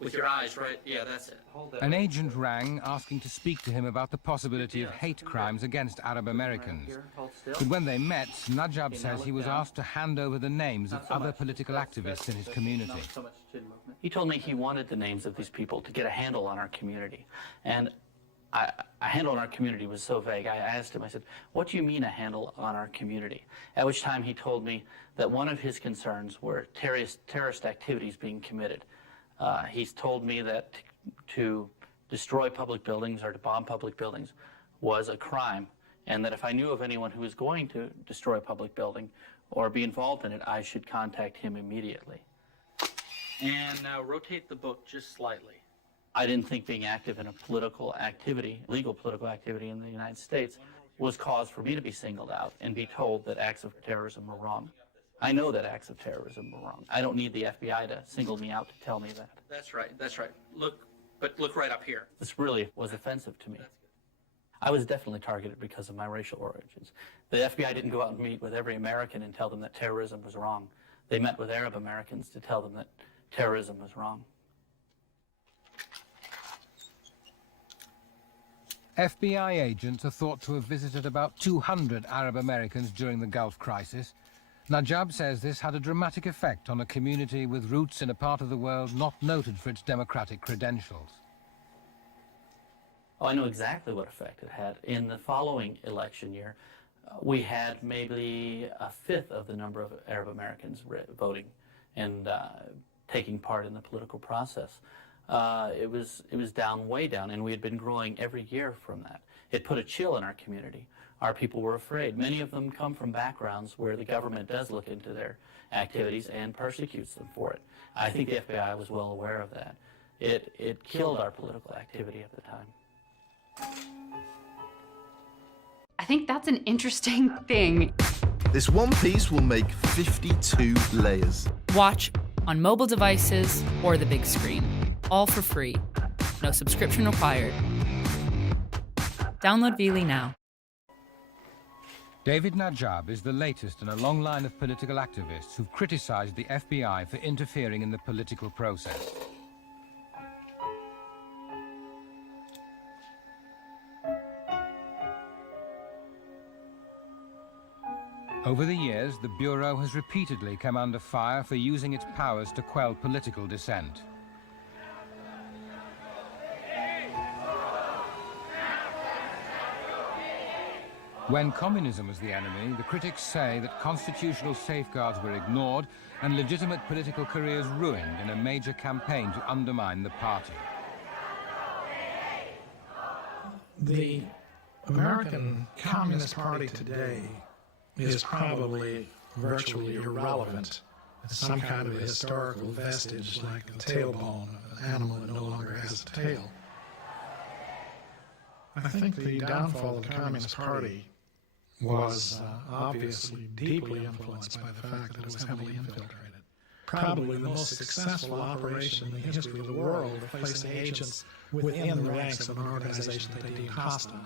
with your eyes, right? Yeah, that's it. Hold that. An agent rang asking to speak to him about the possibility of hate crimes against Arab Americans. But when they met, Najab says he was asked to hand over the names of other political activists in his community. He told me he wanted the names of these people to get a handle on our community. And a handle on our community was so vague. I asked him, I said, what do you mean a handle on our community? At which time he told me that one of his concerns were terrorist activities being committed. He's told me that to destroy public buildings or to bomb public buildings was a crime, and that if I knew of anyone who was going to destroy a public building or be involved in it, I should contact him immediately. And now rotate the book just slightly. I didn't think being active in a political activity, legal political activity in the United States, was cause for me to be singled out and be told that acts of terrorism were wrong. I know that acts of terrorism were wrong. I don't need the FBI to single me out to tell me that. That's right, that's right. Look right up here. This really was offensive to me. I was definitely targeted because of my racial origins. The FBI didn't go out and meet with every American and tell them that terrorism was wrong. They met with Arab Americans to tell them that terrorism was wrong. FBI agents are thought to have visited about 200 Arab Americans during the Gulf crisis. Najab says this had a dramatic effect on a community with roots in a part of the world not noted for its democratic credentials. Oh, I know exactly what effect it had. In the following election year, we had maybe a fifth of the number of Arab Americans voting and taking part in the political process. It was down, way down, and we had been growing every year from that. It put a chill in our community. Our people were afraid. Many of them come from backgrounds where the government does look into their activities and persecutes them for it. I think the FBI was well aware of that. It killed our political activity at the time. I think that's an interesting thing. This one piece will make 52 layers. Watch on mobile devices or the big screen, all for free. No subscription required. Download Veely now. David Najab is the latest in a long line of political activists who've criticized the FBI for interfering in the political process. Over the years, the Bureau has repeatedly come under fire for using its powers to quell political dissent. When communism was the enemy, the critics say that constitutional safeguards were ignored and legitimate political careers ruined in a major campaign to undermine the party. The American Communist Party today is probably virtually irrelevant. It's some kind of a historical vestige, like the tailbone of an animal that no longer has a tail. I think the downfall of the Communist Party was obviously deeply influenced by the fact that it was heavily infiltrated. Probably the most successful operation in the history of the world of placing agents within the ranks of an organization that they deemed hostile.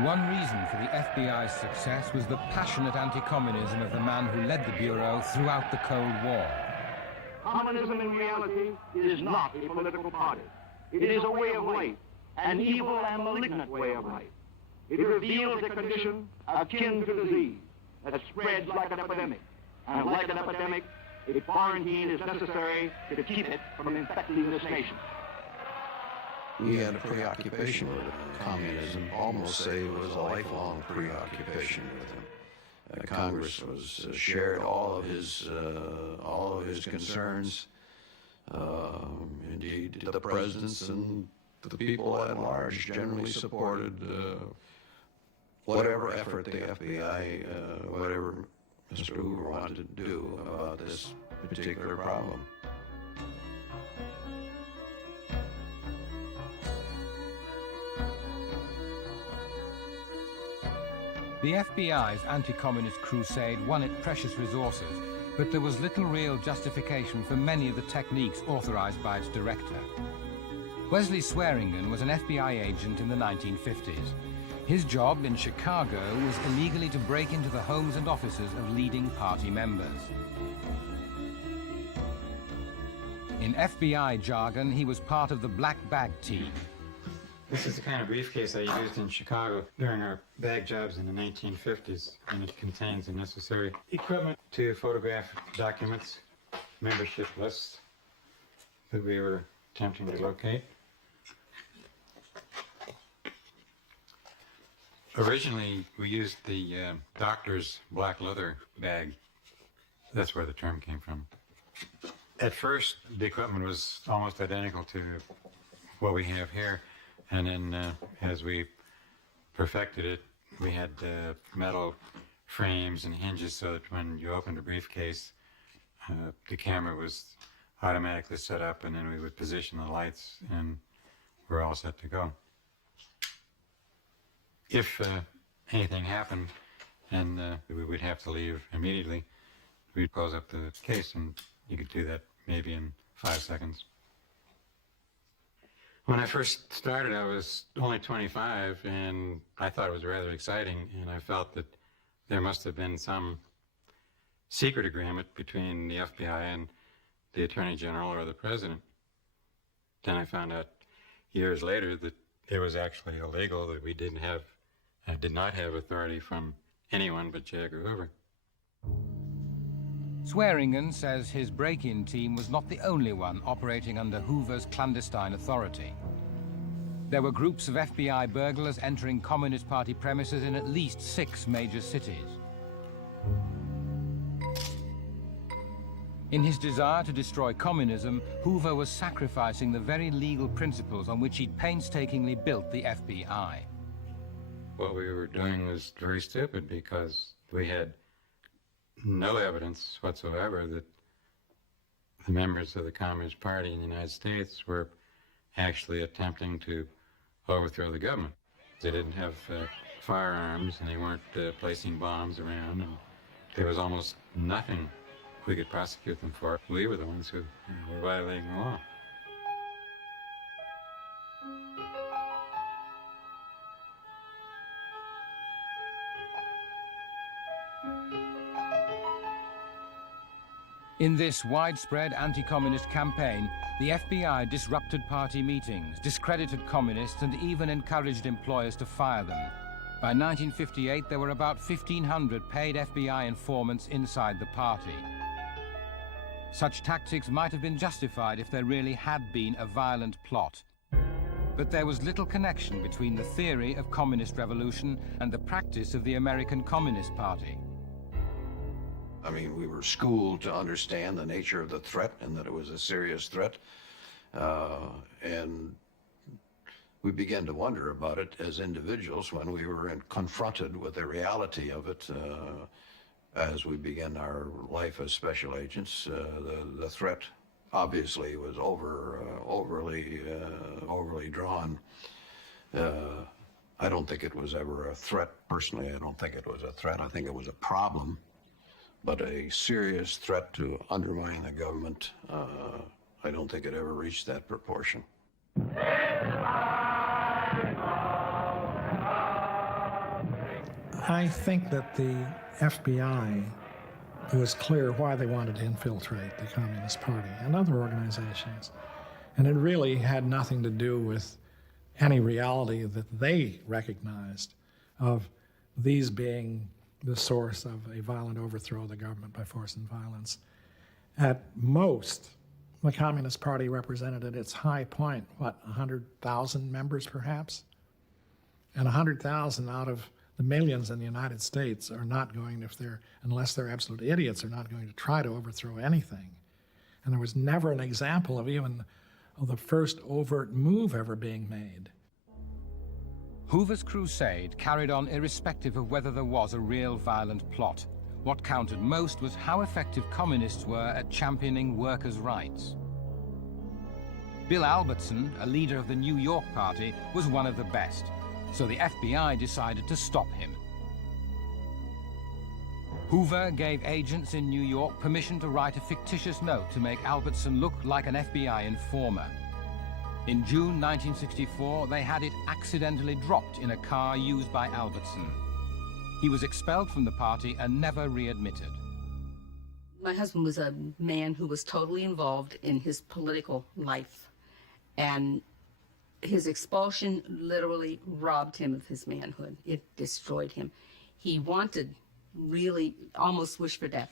One reason for the FBI's success was the passionate anti-communism of the man who led the Bureau throughout the Cold War. Communism in reality is not a political party. It is a way of life, an evil and malignant way of life. It reveals a condition akin to disease that spreads like an epidemic. And like an epidemic, a quarantine is necessary to keep it from infecting this nation. We had a preoccupation with communism, almost say it was a lifelong preoccupation with him. Congress was shared all of his concerns. Indeed, the presidents and the people at large generally supported whatever effort the FBI, whatever Mr. Hoover wanted to do about this particular problem. The FBI's anti-communist crusade won it precious resources, but there was little real justification for many of the techniques authorized by its director. Wesley Swearingen was an FBI agent in the 1950s. His job in Chicago was illegally to break into the homes and offices of leading party members. In FBI jargon, he was part of the black bag team. This is the kind of briefcase I used in Chicago during our bag jobs in the 1950s, and it contains the necessary equipment to photograph documents, membership lists that we were attempting to locate. Originally, we used the doctor's black leather bag. That's where the term came from. At first, the equipment was almost identical to what we have here. And then as we perfected it, we had metal frames and hinges so that when you opened a briefcase, the camera was automatically set up, and then we would position the lights and we're all set to go. If anything happened and we would have to leave immediately, we'd close up the case, and you could do that maybe in 5 seconds. When I first started, I was only 25, and I thought it was rather exciting, and I felt that there must have been some secret agreement between the FBI and the Attorney General or the President. Then I found out years later that it was actually illegal, that we did not have authority from anyone but J. Edgar Hoover. Swearingen says his break-in team was not the only one operating under Hoover's clandestine authority. There were groups of FBI burglars entering Communist Party premises in at least 6 major cities. In his desire to destroy communism, Hoover was sacrificing the very legal principles on which he'd painstakingly built the FBI. What we were doing was very stupid because we had no evidence whatsoever that the members of the Communist Party in the United States were actually attempting to overthrow the government. They didn't have firearms and they weren't placing bombs around, and there was almost nothing we could prosecute them for. We were the ones who were violating the law. In this widespread anti-communist campaign, the FBI disrupted party meetings, discredited communists, and even encouraged employers to fire them. By 1958, there were about 1,500 paid FBI informants inside the party. Such tactics might have been justified if there really had been a violent plot. But there was little connection between the theory of communist revolution and the practice of the American Communist Party. I mean, we were schooled to understand the nature of the threat and that it was a serious threat. And we began to wonder about it as individuals when we were confronted with the reality of it. As we began our life as special agents, the threat obviously was overly drawn. I don't think it was ever a threat. Personally, I don't think it was a threat. I think it was a problem. But a serious threat to undermine the government, I don't think it ever reached that proportion. I think that the FBI, it was clear why they wanted to infiltrate the Communist Party and other organizations. And it really had nothing to do with any reality that they recognized of these being the source of a violent overthrow of the government by force and violence. At most, the Communist Party represented at its high point, what, 100,000 members perhaps? And 100,000 out of the millions in the United States are not going, unless they're absolute idiots, are not going to try to overthrow anything. And there was never an example of even the first overt move ever being made. Hoover's crusade carried on irrespective of whether there was a real violent plot. What counted most was how effective communists were at championing workers' rights. Bill Albertson, a leader of the New York Party, was one of the best, so the FBI decided to stop him. Hoover gave agents in New York permission to write a fictitious note to make Albertson look like an FBI informer. In June 1964, they had it accidentally dropped in a car used by Albertson. He was expelled from the party and never readmitted. My husband was a man who was totally involved in his political life, and his expulsion literally robbed him of his manhood. It destroyed him. He wanted, really, almost wished for death.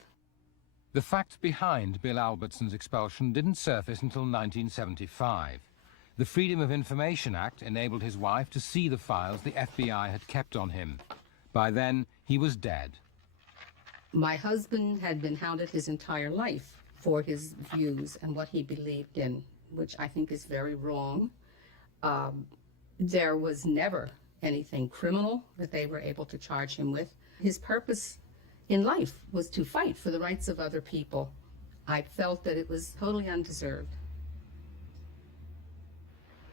The fact behind Bill Albertson's expulsion didn't surface until 1975. The Freedom of Information Act enabled his wife to see the files the FBI had kept on him. By then, he was dead. My husband had been hounded his entire life for his views and what he believed in, which I think is very wrong. There was never anything criminal that they were able to charge him with. His purpose in life was to fight for the rights of other people. I felt that it was totally undeserved.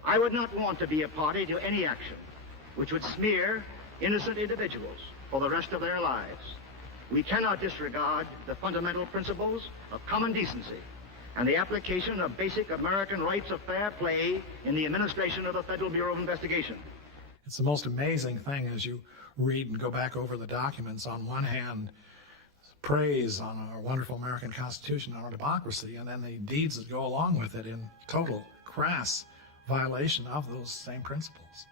I would not want to be a party to any action which would smear innocent individuals for the rest of their lives. We cannot disregard the fundamental principles of common decency and the application of basic American rights of fair play in the administration of the Federal Bureau of Investigation. It's the most amazing thing as you read and go back over the documents. On one hand, praise on our wonderful American Constitution and our democracy, and then the deeds that go along with it in total crass violation of those same principles.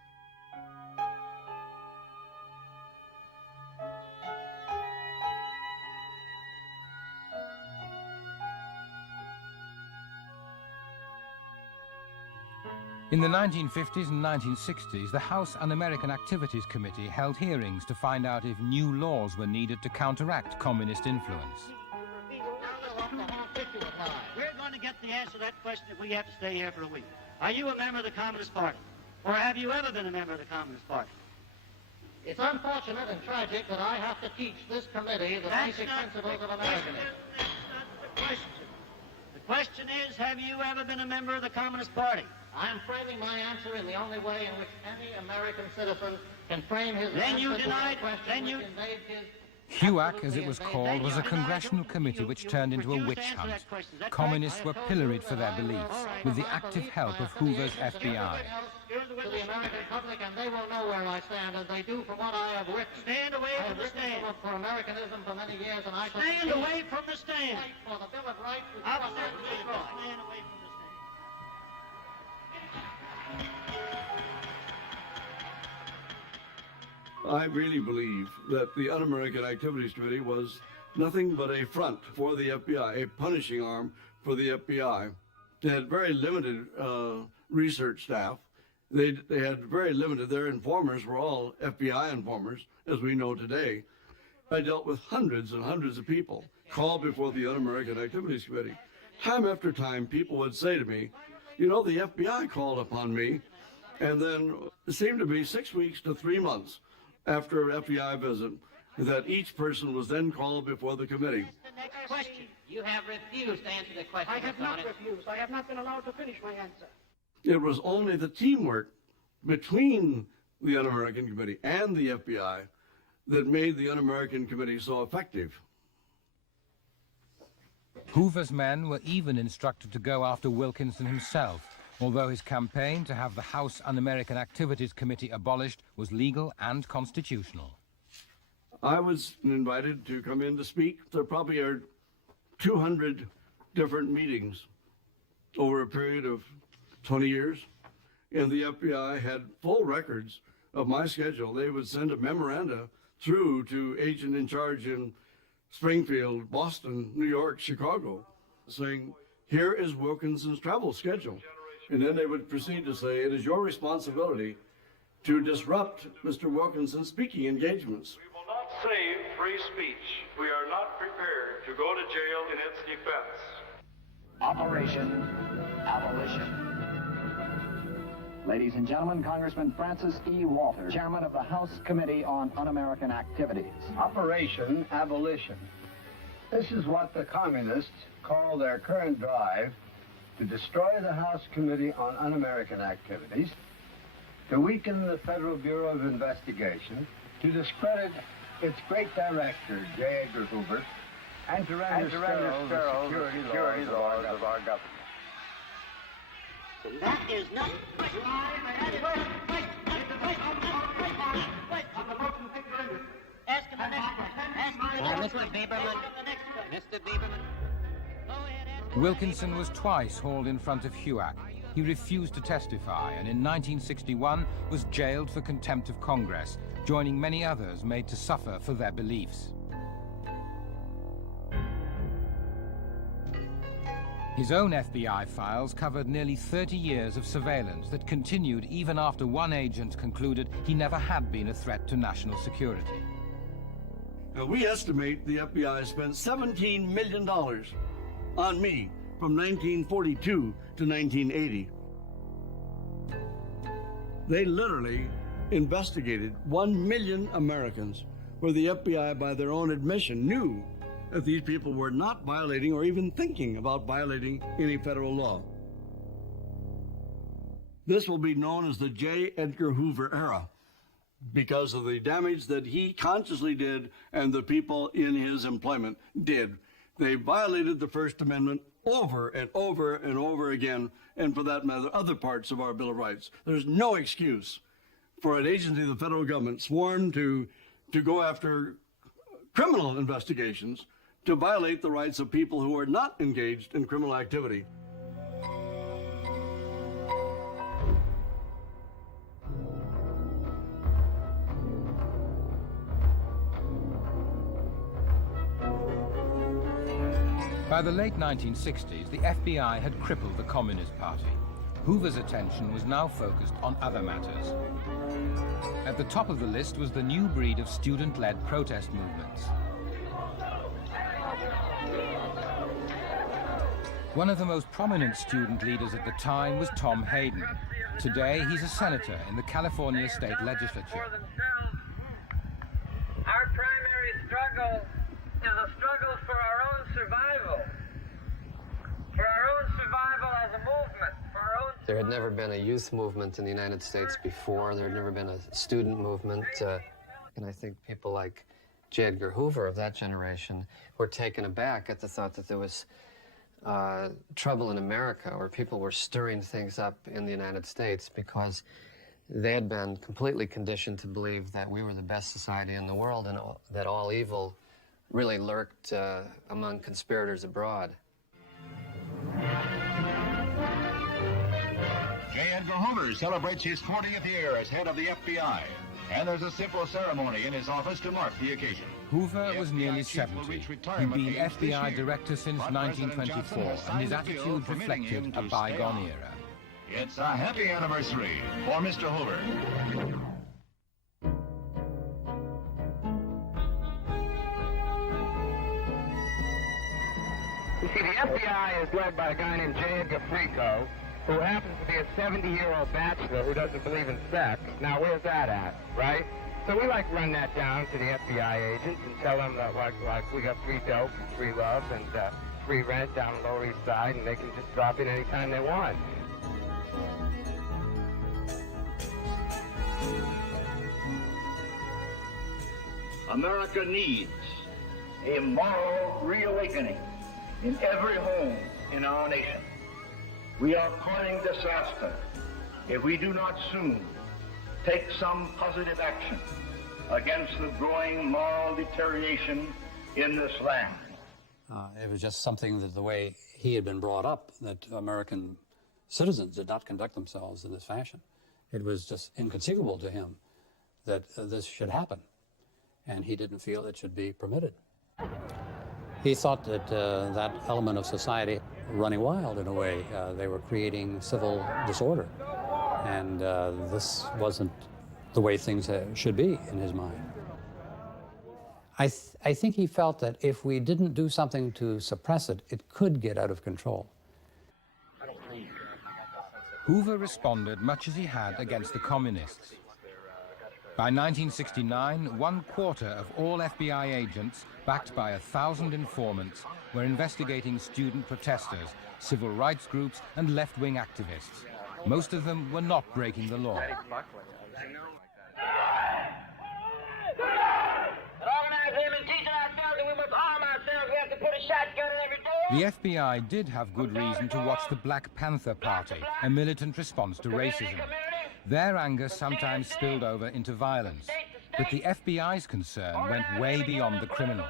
In the 1950s and 1960s, the House Un-American Activities Committee held hearings to find out if new laws were needed to counteract communist influence. get the answer to that question if we have to stay here for a week. Are you a member of the Communist Party? Or have you ever been a member of the Communist Party? It's unfortunate and tragic that I have to teach this committee the basic principles of Americanism. That's not the question. The question is, have you ever been a member of the Communist Party? I'm framing my answer in the only way in which any American citizen can frame his Then answer you to denied, a question then you... which invades his... HUAC, as it was called, was a congressional committee which turned into a witch hunt. Communists were pilloried for their beliefs, with the active help of Hoover's FBI. To the American public, and they will know where I stand, as they do from what I have written. Stand away from the stand. For Americanism for many years, and I stand away from the stand. For the Bill of Rights. Stand away from the stand. I really believe that the Un-American Activities Committee was nothing but a front for the FBI, a punishing arm for the FBI. They had very limited research staff. They had very limited, their informers were all FBI informers, as we know today. I dealt with hundreds and hundreds of people called before the Un-American Activities Committee. Time after time, people would say to me, you know, the FBI called upon me, and then it seemed to be 6 weeks to 3 months after an FBI visit that each person was then called before the committee. Question. You have refused to answer the question. I have not refused. I have not been allowed to finish my answer. It was only the teamwork between the Un-American Committee and the FBI that made the Un-American Committee so effective. Hoover's men were even instructed to go after Wilkinson himself, although his campaign to have the House Un-American Activities Committee abolished was legal and constitutional. I was invited to come in to speak. There probably are 200 different meetings over a period of 20 years, and the FBI had full records of my schedule. They would send a memoranda through to agent in charge in Springfield, Boston, New York, Chicago, saying, here is Wilkinson's travel schedule. And then they would proceed to say, it is your responsibility to disrupt Mr. Wilkinson's speaking engagements. We will not save free speech. We are not prepared to go to jail in its defense. Operation Abolition. Ladies and gentlemen, Congressman Francis E. Walter, Chairman of the House Committee on Un-American Activities. Operation Abolition. This is what the communists call their current drive to destroy the House Committee on Un-American Activities, to weaken the Federal Bureau of Investigation, to discredit its great director, J. Edgar Hoover, and to render sterile the security laws of our government. That is not Ask him the next question. Mr. Bieberman. Mr. Bieberman. Wilkinson was twice hauled in front of HUAC. He refused to testify and in 1961 was jailed for contempt of Congress, joining many others made to suffer for their beliefs. His own FBI files covered nearly 30 years of surveillance that continued even after one agent concluded he never had been a threat to national security. Now, we estimate the FBI spent $17 million on me from 1942 to 1980. They literally investigated 1 million Americans where the FBI, by their own admission, knew that these people were not violating or even thinking about violating any federal law. This will be known as the J. Edgar Hoover era because of the damage that he consciously did and the people in his employment did. They violated the First Amendment over and over and over again, and for that matter, other parts of our Bill of Rights. There's no excuse for an agency of the federal government sworn to go after criminal investigations to violate the rights of people who are not engaged in criminal activity. By the late 1960s, the FBI had crippled the Communist Party. Hoover's attention was now focused on other matters. At the top of the list was the new breed of student-led protest movements. One of the most prominent student leaders at the time was Tom Hayden. Today, he's a senator in the California State Legislature. Our primary struggle is a struggle for our own survival. For our own survival as a movement, for our own... There had never been a youth movement in the United States before. There had never been a student movement. And I think people like J. Edgar Hoover of that generation were taken aback at the thought that there was trouble in America, or people were stirring things up in the United States, because they had been completely conditioned to believe that we were the best society in the world and that all evil really lurked among conspirators abroad. J. Edgar Hoover celebrates his 40th year as head of the FBI, and there's a simple ceremony in his office to mark the occasion. Hoover was nearly 70. He'd been FBI director since 1924, and his attitude reflected a bygone era. It's a happy anniversary for Mr. Hoover. You see, the FBI is led by a guy named J. Edgar Frico, who happens to be a 70-year-old bachelor who doesn't believe in sex. Now, where's that at, right? So we like run that down to the FBI agents and tell them that, like we got free dope, free love, and free rent down the Lower East Side, and they can just drop in anytime they want. America needs a moral reawakening in every home in our nation. We are courting disaster if we do not soon take some positive action against the growing moral deterioration in this land. It was just something that the way he had been brought up, that American citizens did not conduct themselves in this fashion. It was just inconceivable to him that this should happen, and he didn't feel it should be permitted. He thought that that element of society running wild in a way. They were creating civil disorder, and this wasn't the way things should be in his mind. I think he felt that if we didn't do something to suppress it, it could get out of control. Hoover responded much as he had against the communists. By 1969, 1/4 of all FBI agents, backed by 1,000 informants, were investigating student protesters, civil rights groups, and left-wing activists. Most of them were not breaking the law. The FBI did have good reason to watch the Black Panther Party, a militant response to racism. Their anger sometimes spilled over into violence, but the FBI's concern went way beyond the criminal.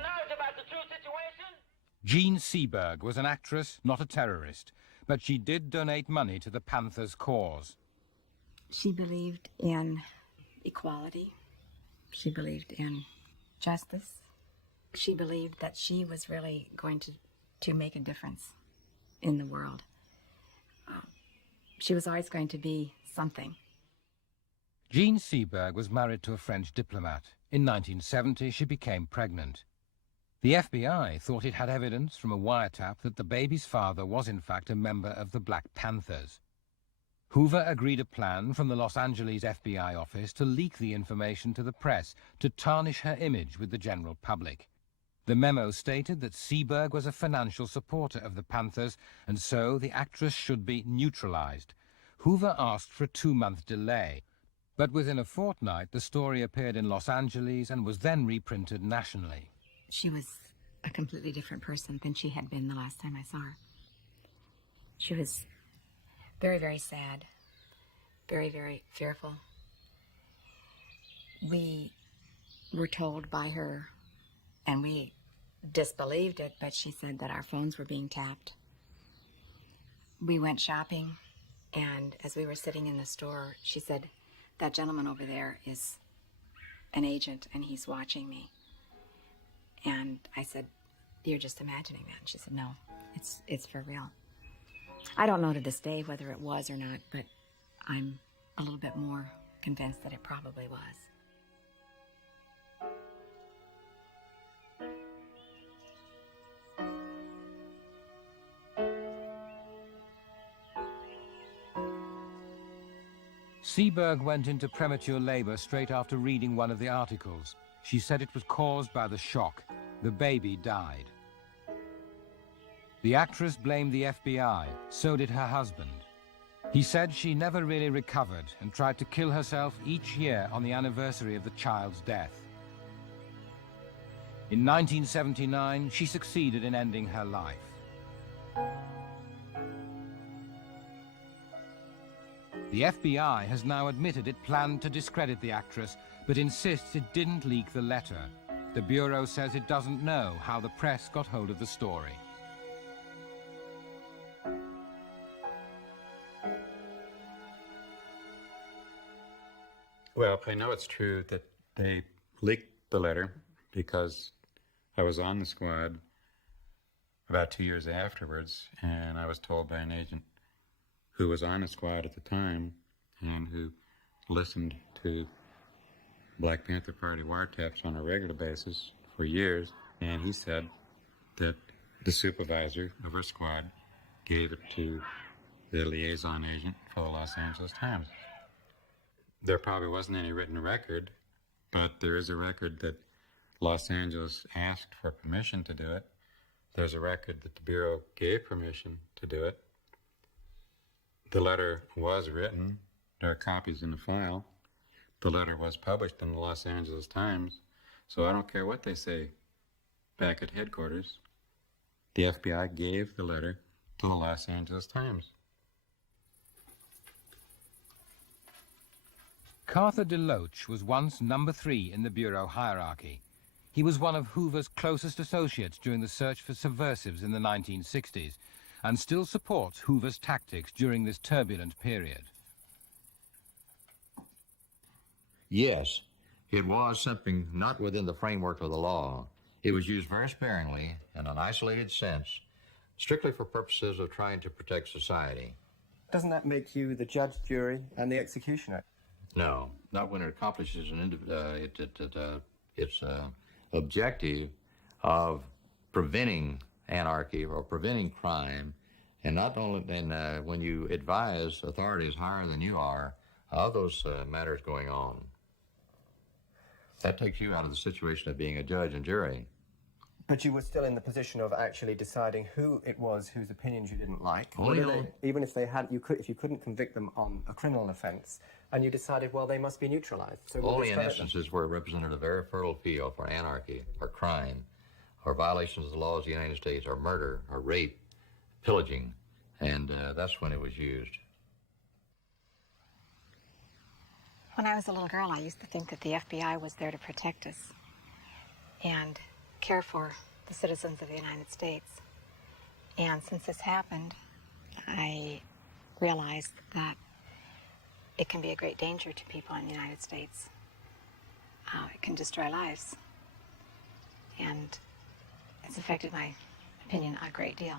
Jean Seberg was an actress, not a terrorist, but she did donate money to the Panthers' cause. She believed in equality. She believed in justice. She believed that she was really going to make a difference in the world. She was always going to be something. Jean Seberg was married to a French diplomat. In 1970, she became pregnant. The FBI thought it had evidence from a wiretap that the baby's father was in fact a member of the Black Panthers. Hoover agreed a plan from the Los Angeles FBI office to leak the information to the press to tarnish her image with the general public. The memo stated that Seberg was a financial supporter of the Panthers, and so the actress should be neutralized. Hoover asked for a 2-month delay, but within a fortnight the story appeared in Los Angeles and was then reprinted nationally. She was a completely different person than she had been the last time I saw her. She was very, very sad, very, very fearful. We were told by her, and we disbelieved it, but she said that our phones were being tapped. We went shopping, and as we were sitting in the store, she said, "That gentleman over there is an agent, and he's watching me." And I said, "You're just imagining that." And she said, "No, it's for real." I don't know to this day whether it was or not, but I'm a little bit more convinced that it probably was. Seberg went into premature labor straight after reading one of the articles. She said it was caused by the shock. The baby died. The actress blamed the FBI, so did her husband. He said she never really recovered and tried to kill herself each year on the anniversary of the child's death. In 1979, she succeeded in ending her life. The FBI has now admitted it planned to discredit the actress, but insists it didn't leak the letter. The Bureau says it doesn't know how the press got hold of the story. Well, I know it's true that they leaked the letter because I was on the squad about 2 years afterwards, and I was told by an agent who was on the squad at the time and who listened to Black Panther Party wiretaps on a regular basis for years, and he said that the supervisor of our squad gave it to the liaison agent for the Los Angeles Times. There probably wasn't any written record, but there is a record that Los Angeles asked for permission to do it. There's a record that the Bureau gave permission to do it. The letter was written. There are copies in the file. The letter was published in the Los Angeles Times, so I don't care what they say back at headquarters. The FBI gave the letter to the Los Angeles Times. Carther DeLoach was once number 3 in the Bureau hierarchy. He was one of Hoover's closest associates during the search for subversives in the 1960s, and still supports Hoover's tactics during this turbulent period. Yes, it was something not within the framework of the law. It was used very sparingly in an isolated sense, strictly for purposes of trying to protect society. Doesn't that make you the judge, jury, and the executioner? No, not when it accomplishes its objective of preventing anarchy or preventing crime, and not only then when you advise authorities higher than you are of those matters going on. That takes you out of the situation of being a judge and jury. But you were still in the position of actually deciding who it was whose opinions you didn't like. Even if if you couldn't convict them on a criminal offense, and you decided, well, they must be neutralized. So only in instances where it represented a very fertile field for anarchy or crime or violations of the laws of the United States or murder or rape, pillaging, and that's when it was used. When I was a little girl, I used to think that the FBI was there to protect us and care for the citizens of the United States. And since this happened, I realized that it can be a great danger to people in the United States. It can destroy lives. And it's affected my opinion a great deal.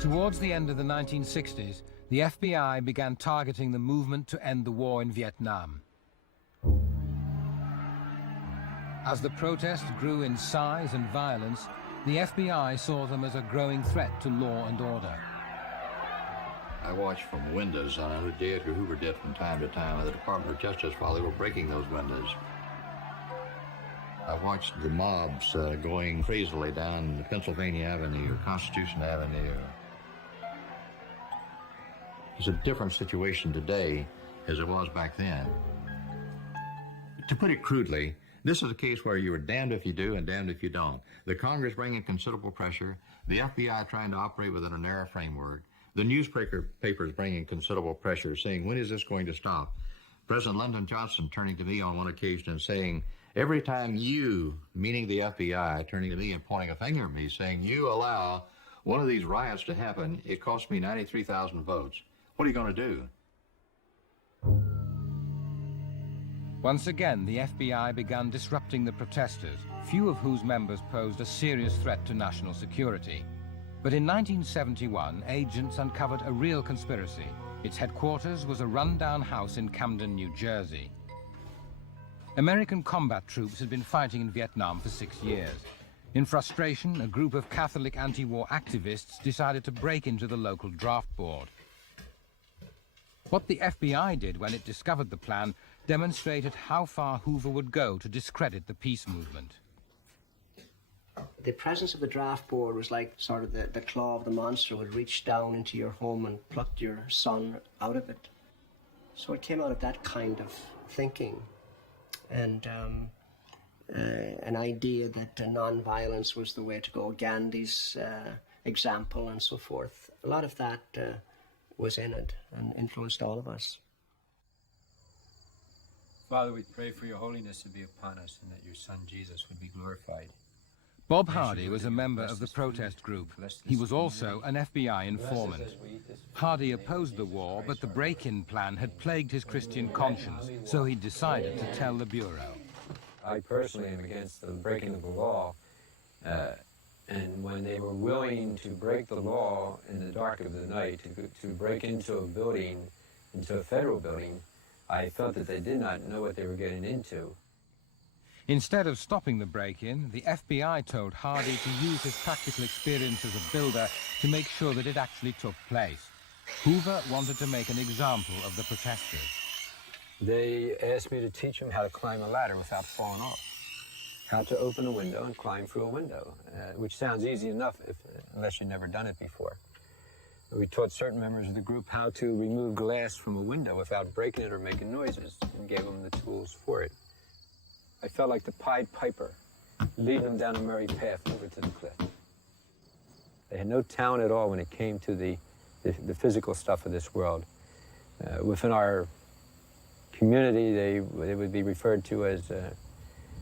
Towards the end of the 1960s, the FBI began targeting the movement to end the war in Vietnam. As the protest grew in size and violence, the FBI saw them as a growing threat to law and order. I watched from windows on a day Edgar Hoover did from time to time at the Department of Justice while they were breaking those windows. I watched the mobs going crazily down Pennsylvania Avenue or Constitution Avenue. It's a different situation today as it was back then. To put it crudely, this is a case where you are damned if you do and damned if you don't. The Congress bringing considerable pressure, the FBI trying to operate within a narrow framework, the newspapers bringing considerable pressure, saying, when is this going to stop? President Lyndon Johnson turning to me on one occasion and saying, every time you, meaning the FBI, turning to me and pointing a finger at me, saying, you allow one of these riots to happen, it costs me 93,000 votes. What are you going to do? Once again, the FBI began disrupting the protesters, few of whose members posed a serious threat to national security. But in 1971, agents uncovered a real conspiracy. Its headquarters was a rundown house in Camden, New Jersey. American combat troops had been fighting in Vietnam for 6 years. In frustration, a group of Catholic anti-war activists decided to break into the local draft board. What the FBI did when it discovered the plan demonstrated how far Hoover would go to discredit the peace movement. The presence of the draft board was like sort of the claw of the monster would reach down into your home and pluck your son out of it. So it came out of that kind of thinking and an idea that non-violence was the way to go, Gandhi's example and so forth. A lot of that was in it and influenced all of us. Father, we pray for your holiness to be upon us and that your son Jesus would be glorified. Bob Hardy was a member of the protest group. He was also an FBI informant. Hardy opposed the war, but the break-in plan had plagued his Christian conscience, so he decided to tell the Bureau. I personally am against the breaking of the law, and when they were willing to break the law in the dark of the night, to break into a building, into a federal building, I felt that they did not know what they were getting into. Instead of stopping the break-in, the FBI told Hardy to use his practical experience as a builder to make sure that it actually took place. Hoover wanted to make an example of the protesters. They asked me to teach them how to climb a ladder without falling off, how to open a window and climb through a window, which sounds easy enough unless you've never done it before. We taught certain members of the group how to remove glass from a window without breaking it or making noises, and gave them the tools for it. I felt like the Pied Piper, leading them down a merry path over to the cliff. They had no talent at all when it came to the physical stuff of this world. Within our community, they would be referred to as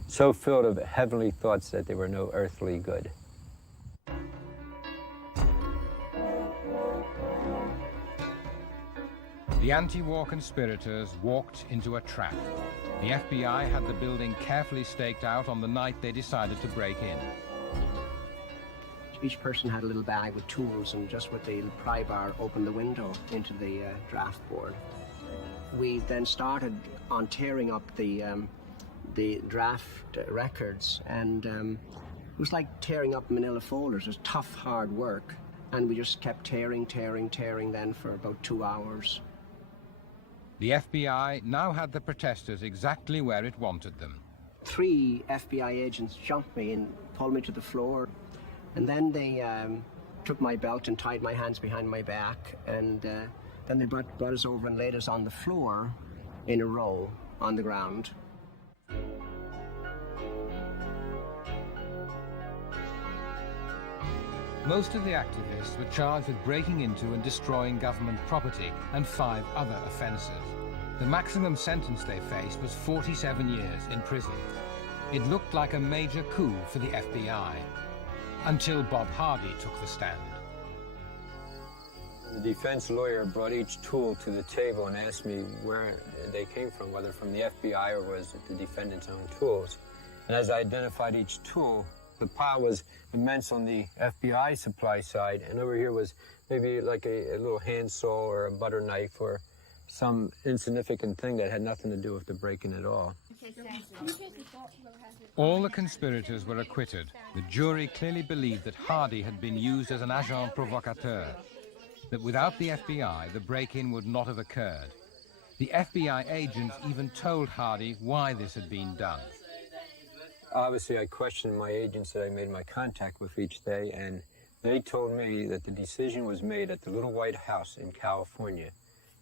so filled of heavenly thoughts that they were no earthly good. The anti-war conspirators walked into a trap. The FBI had the building carefully staked out on the night they decided to break in. Each person had a little bag with tools, and just with the pry bar opened the window into the draft board. We then started on tearing up the draft records, and it was like tearing up manila folders. It was tough, hard work, and we just kept tearing then for about 2 hours. The FBI now had the protesters exactly where it wanted them. 3 FBI agents jumped me and pulled me to the floor, and then they took my belt and tied my hands behind my back, and then they brought us over and laid us on the floor in a row on the ground. Most of the activists were charged with breaking into and destroying government property and 5 other offenses. The maximum sentence they faced was 47 years in prison. It looked like a major coup for the FBI, until Bob Hardy took the stand. The defense lawyer brought each tool to the table and asked me where they came from, whether from the FBI or was it the defendant's own tools. And as I identified each tool, the pile was immense on the FBI supply side, and over here was maybe like a little handsaw or a butter knife or some insignificant thing that had nothing to do with the break-in at all. All the conspirators were acquitted. The jury clearly believed that Hardy had been used as an agent provocateur, that without the FBI, the break-in would not have occurred. The FBI agents even told Hardy why this had been done. Obviously, I questioned my agents that I made my contact with each day, and they told me that the decision was made at the Little White House in California,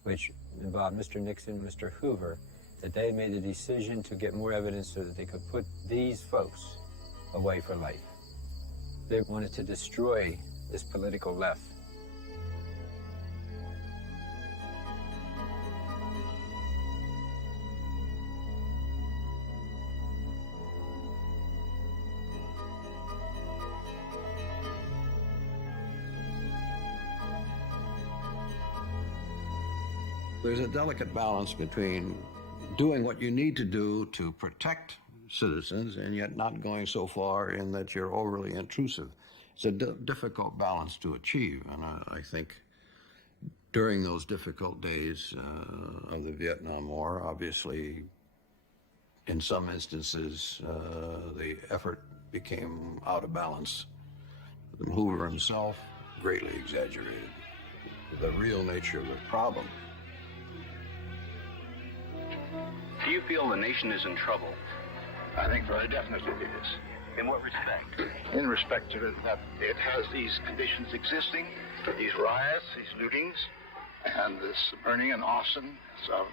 which involved Mr. Nixon and Mr. Hoover, that they made the decision to get more evidence so that they could put these folks away for life. They wanted to destroy this political left. There's a delicate balance between doing what you need to do to protect citizens and yet not going so far in that you're overly intrusive. It's a difficult balance to achieve, and I think during those difficult days of the Vietnam War, obviously, in some instances, the effort became out of balance. Hoover himself greatly exaggerated the real nature of the problem. Do you feel the nation is in trouble? I think very definitely it is. In what respect? In respect to that it has these conditions existing, these riots, these lootings, and this burning and arson of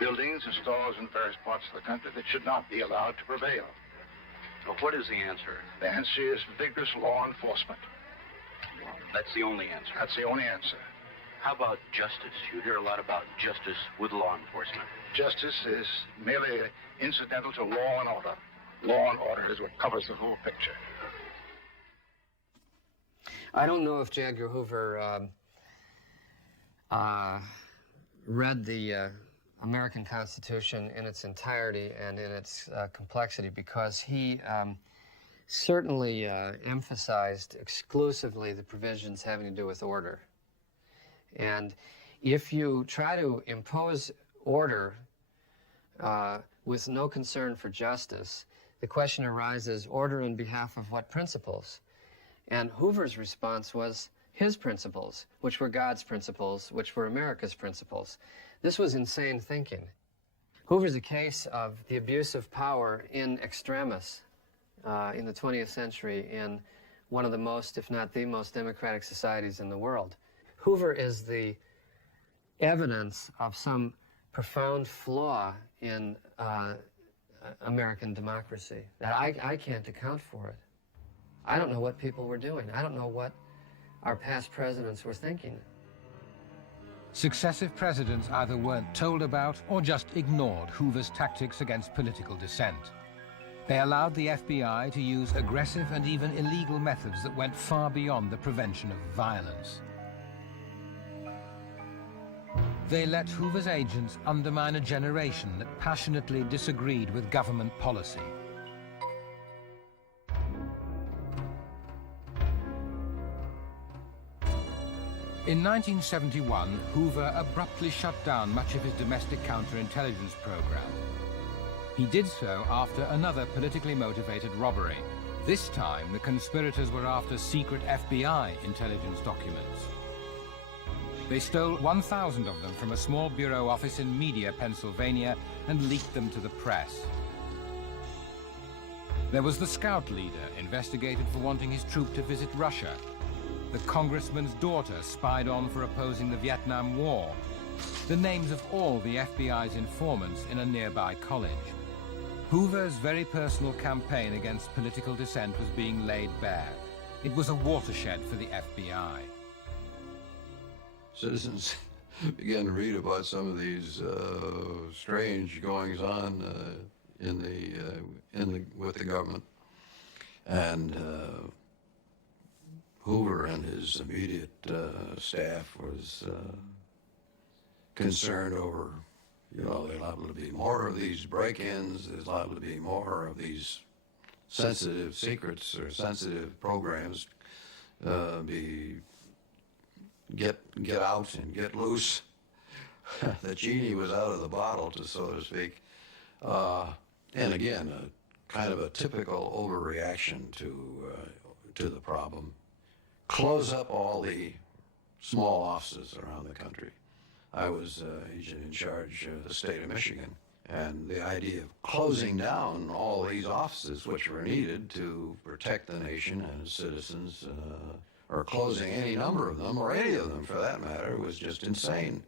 buildings and stores in various parts of the country that should not be allowed to prevail. Well, what is the answer? The answer is vigorous law enforcement. That's the only answer? That's the only answer. How about justice? You hear a lot about justice with law enforcement. Justice is merely incidental to law and order. Law and order is what covers the whole picture. I don't know if J. Edgar Hoover read the American Constitution in its entirety and in its complexity, because he certainly emphasized exclusively the provisions having to do with order. And if you try to impose order with no concern for justice, the question arises, order on behalf of what principles? And Hoover's response was his principles, which were God's principles, which were America's principles. This was insane thinking. Hoover's a case of the abuse of power in extremis in the 20th century in one of the most, if not the most, democratic societies in the world. Hoover is the evidence of some profound flaw in American democracy that I can't account for it. I don't know what people were doing. I don't know what our past presidents were thinking. Successive presidents either weren't told about or just ignored Hoover's tactics against political dissent. They allowed the FBI to use aggressive and even illegal methods that went far beyond the prevention of violence. They let Hoover's agents undermine a generation that passionately disagreed with government policy. In 1971, Hoover abruptly shut down much of his domestic counterintelligence program. He did so after another politically motivated robbery. This time, the conspirators were after secret FBI intelligence documents. They stole 1,000 of them from a small bureau office in Media, Pennsylvania, and leaked them to the press. There was the scout leader, investigated for wanting his troop to visit Russia. The congressman's daughter, spied on for opposing the Vietnam War. The names of all the FBI's informants in a nearby college. Hoover's very personal campaign against political dissent was being laid bare. It was a watershed for the FBI. Citizens began to read about some of these strange goings-on with the government, and Hoover and his immediate staff was concerned over, there's liable to be more of these break-ins, there's liable to be more of these sensitive secrets or sensitive programs get out and get loose. The genie was out of the bottle, so to speak. And again, kind of a typical overreaction to the problem. Close up all the small offices around the country. I was agent in charge of the state of Michigan, and the idea of closing down all these offices which were needed to protect the nation and its citizens, or closing any number of them, or any of them for that matter, was just insane.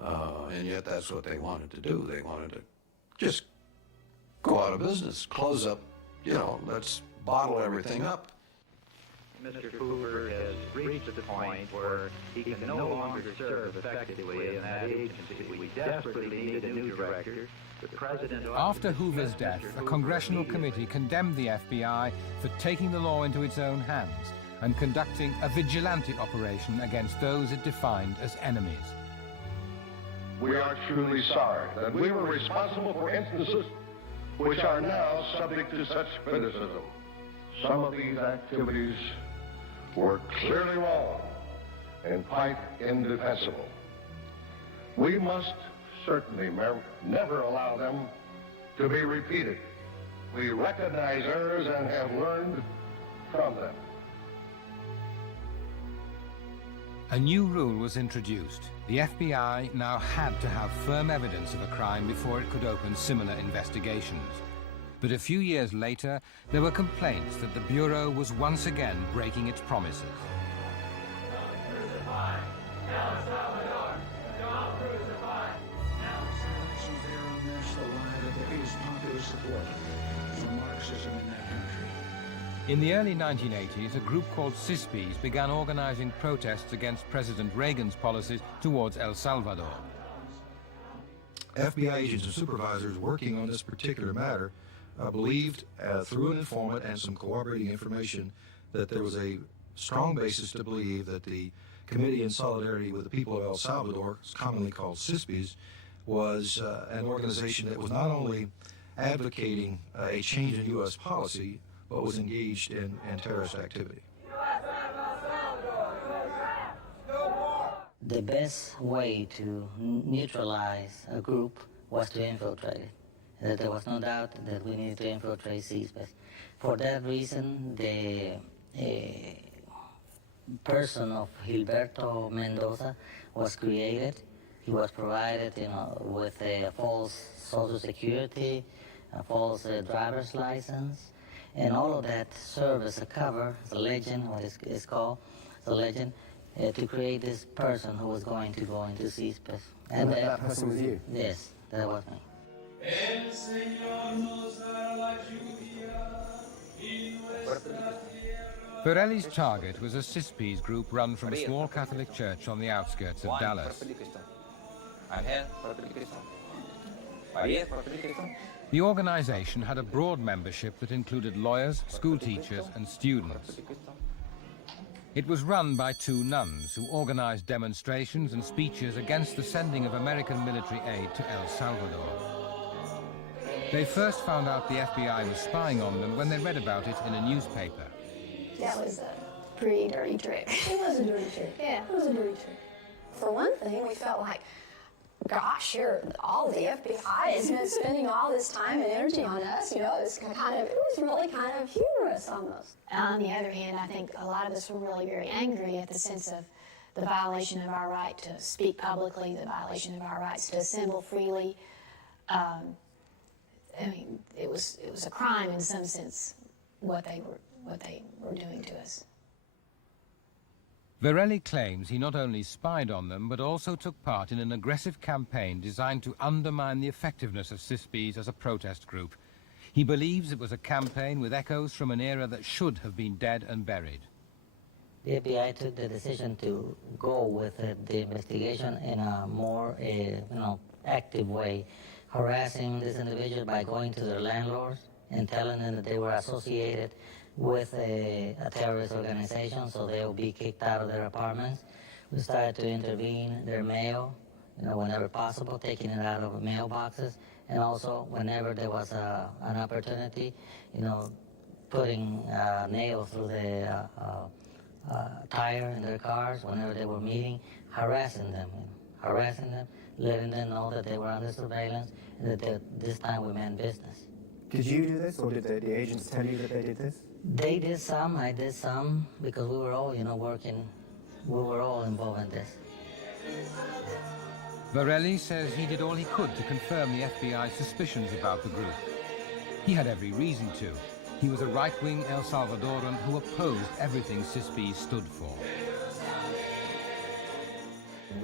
And yet that's what they wanted to do. They wanted to just go out of business, close up, let's bottle everything up. Mr. Hoover has reached the point where he can no longer serve effectively in that agency. We desperately need a new director. The president... After Hoover's death, a congressional committee condemned the FBI for taking the law into its own hands and conducting a vigilante operation against those it defined as enemies. we are truly sorry that we were responsible for instances which are now subject to such criticism. Some of these activities were clearly wrong and quite indefensible. We must certainly never allow them to be repeated. We recognize errors and have learned from them. A new rule was introduced. The FBI now had to have firm evidence of a crime before it could open similar investigations. But a few years later, there were complaints that the Bureau was once again breaking its promises. In the early 1980s, a group called CISPs began organizing protests against President Reagan's policies towards El Salvador. FBI agents and supervisors working on this particular matter believed, through an informant and some corroborating information, that there was a strong basis to believe that the Committee in Solidarity with the People of El Salvador, commonly called CISPs, was an organization that was not only advocating a change in U.S. policy, but was engaged in terrorist activity. The best way to neutralize a group was to infiltrate it. That there was no doubt that we needed to infiltrate CISPs. For that reason, the person of Gilberto Mendoza was created. He was provided, with a false social security, a false driver's license, and all of that served as a cover, as a legend, what is called, the legend, to create this person who was going to go into CISPs. And that person was you? Yes, that was me. Borelli's target was a CISPs group run from a small Catholic church on the outskirts of Dallas. The organization had a broad membership that included lawyers, school teachers, and students. It was run by two nuns who organized demonstrations and speeches against the sending of American military aid to El Salvador. They first found out the FBI was spying on them when they read about it in a newspaper. That was a pretty dirty trick. It was a dirty trick. Yeah, it was a dirty trick. For one thing, we felt like, gosh, all the FBI has been spending all this time and energy on us. It was really kind of humorous almost. On the other hand, I think a lot of us were really very angry at the sense of the violation of our right to speak publicly, the violation of our rights to assemble freely. It was a crime in some sense what they were doing to us. Borelli claims he not only spied on them, but also took part in an aggressive campaign designed to undermine the effectiveness of CISPs as a protest group. He believes it was a campaign with echoes from an era that should have been dead and buried. The FBI took the decision to go with the investigation in a more, active way, harassing this individual by going to their landlords and telling them that they were associated with a terrorist organization, so they will be kicked out of their apartments. We started to intervene their mail, whenever possible, taking it out of mailboxes, and also whenever there was an opportunity, putting nails through the tire in their cars whenever they were meeting, harassing them, letting them know that they were under surveillance, and that this time we meant business. Did you do this, or did the agents tell you that they did this? They did some, I did some, because we were all, working, we were all involved in this. Borelli says he did all he could to confirm the FBI's suspicions about the group. He had every reason to. He was a right-wing El Salvadoran who opposed everything CISPs stood for.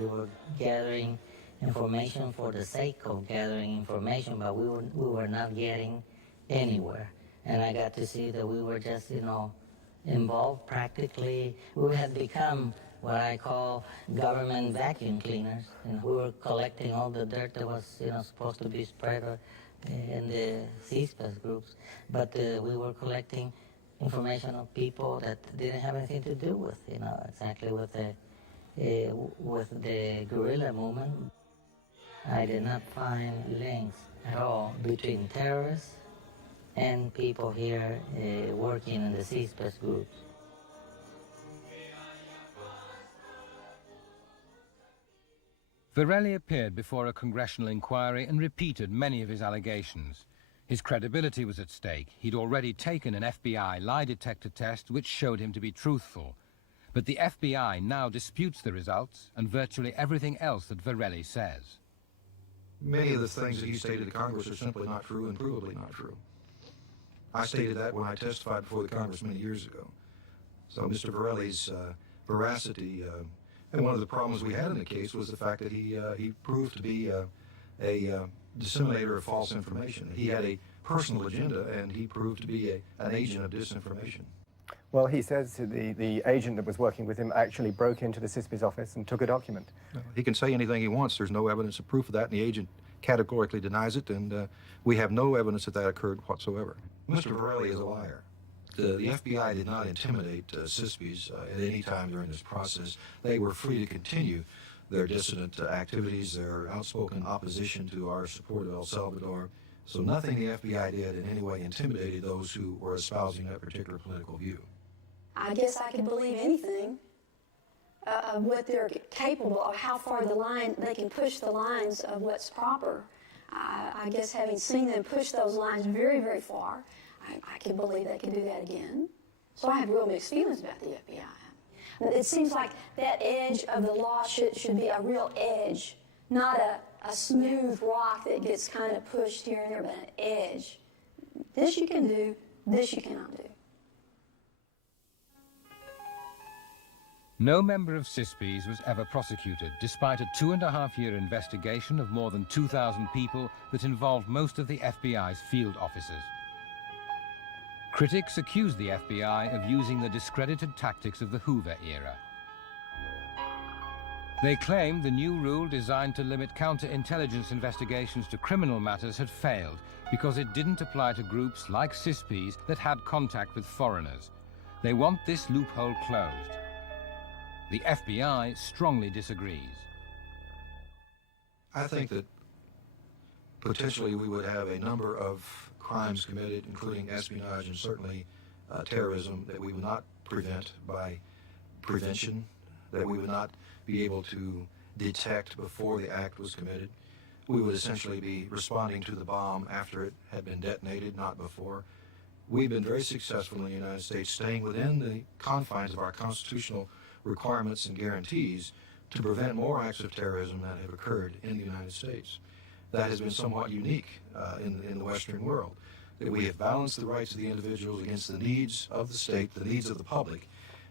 We were gathering information for the sake of gathering information, but we were not getting anywhere. And I got to see that we were just, involved practically. We had become what I call government vacuum cleaners. We were collecting all the dirt that was, supposed to be spread in the CISPs groups. But we were collecting information of people that didn't have anything to do with, exactly with the guerrilla movement. I did not find links at all between terrorists and people here working in the CSPS groups. Varelli appeared before a congressional inquiry and repeated many of his allegations. His credibility was at stake. He'd already taken an FBI lie detector test which showed him to be truthful. But the FBI now disputes the results and virtually everything else that Varelli says. Many of the things that he stated to Congress are simply not true and provably not true. I stated that when I testified before the Congress many years ago. So Mr. Varelli's veracity, and one of the problems we had in the case was the fact that he proved to be a disseminator of false information. He had a personal agenda, and he proved to be an agent of disinformation. Well, he says the agent that was working with him actually broke into the CSPS office and took a document. He can say anything he wants. There's no evidence of proof of that, and the agent categorically denies it, and we have no evidence that that occurred whatsoever. Mr. Varelli is a liar. The FBI did not intimidate CSPS at any time during this process. They were free to continue their dissident activities, their outspoken opposition to our support of El Salvador. So nothing the FBI did in any way intimidated those who were espousing that particular political view. I guess I could believe anything of what they're capable of, how far they can push the lines of what's proper. I guess having seen them push those lines very, very far, I can believe they can do that again. So I have real mixed feelings about the FBI. It seems like that edge of the law should be a real edge, not a smooth rock that gets kind of pushed here and there, but an edge. This you can do, this you cannot do. No member of CSPS was ever prosecuted, despite a 2.5-year investigation of more than 2,000 people that involved most of the FBI's field officers. Critics accused the FBI of using the discredited tactics of the Hoover era. They claimed the new rule designed to limit counterintelligence investigations to criminal matters had failed because it didn't apply to groups like CSPS that had contact with foreigners. They want this loophole closed. The FBI strongly disagrees. I think that potentially we would have a number of crimes committed, including espionage and certainly terrorism, that we would not prevent by prevention, that we would not be able to detect before the act was committed. We would essentially be responding to the bomb after it had been detonated, not before. We've been very successful in the United States staying within the confines of our constitutional requirements and guarantees to prevent more acts of terrorism that have occurred in the United States. That has been somewhat unique in the Western world, that we have balanced the rights of the individuals against the needs of the state, the needs of the public,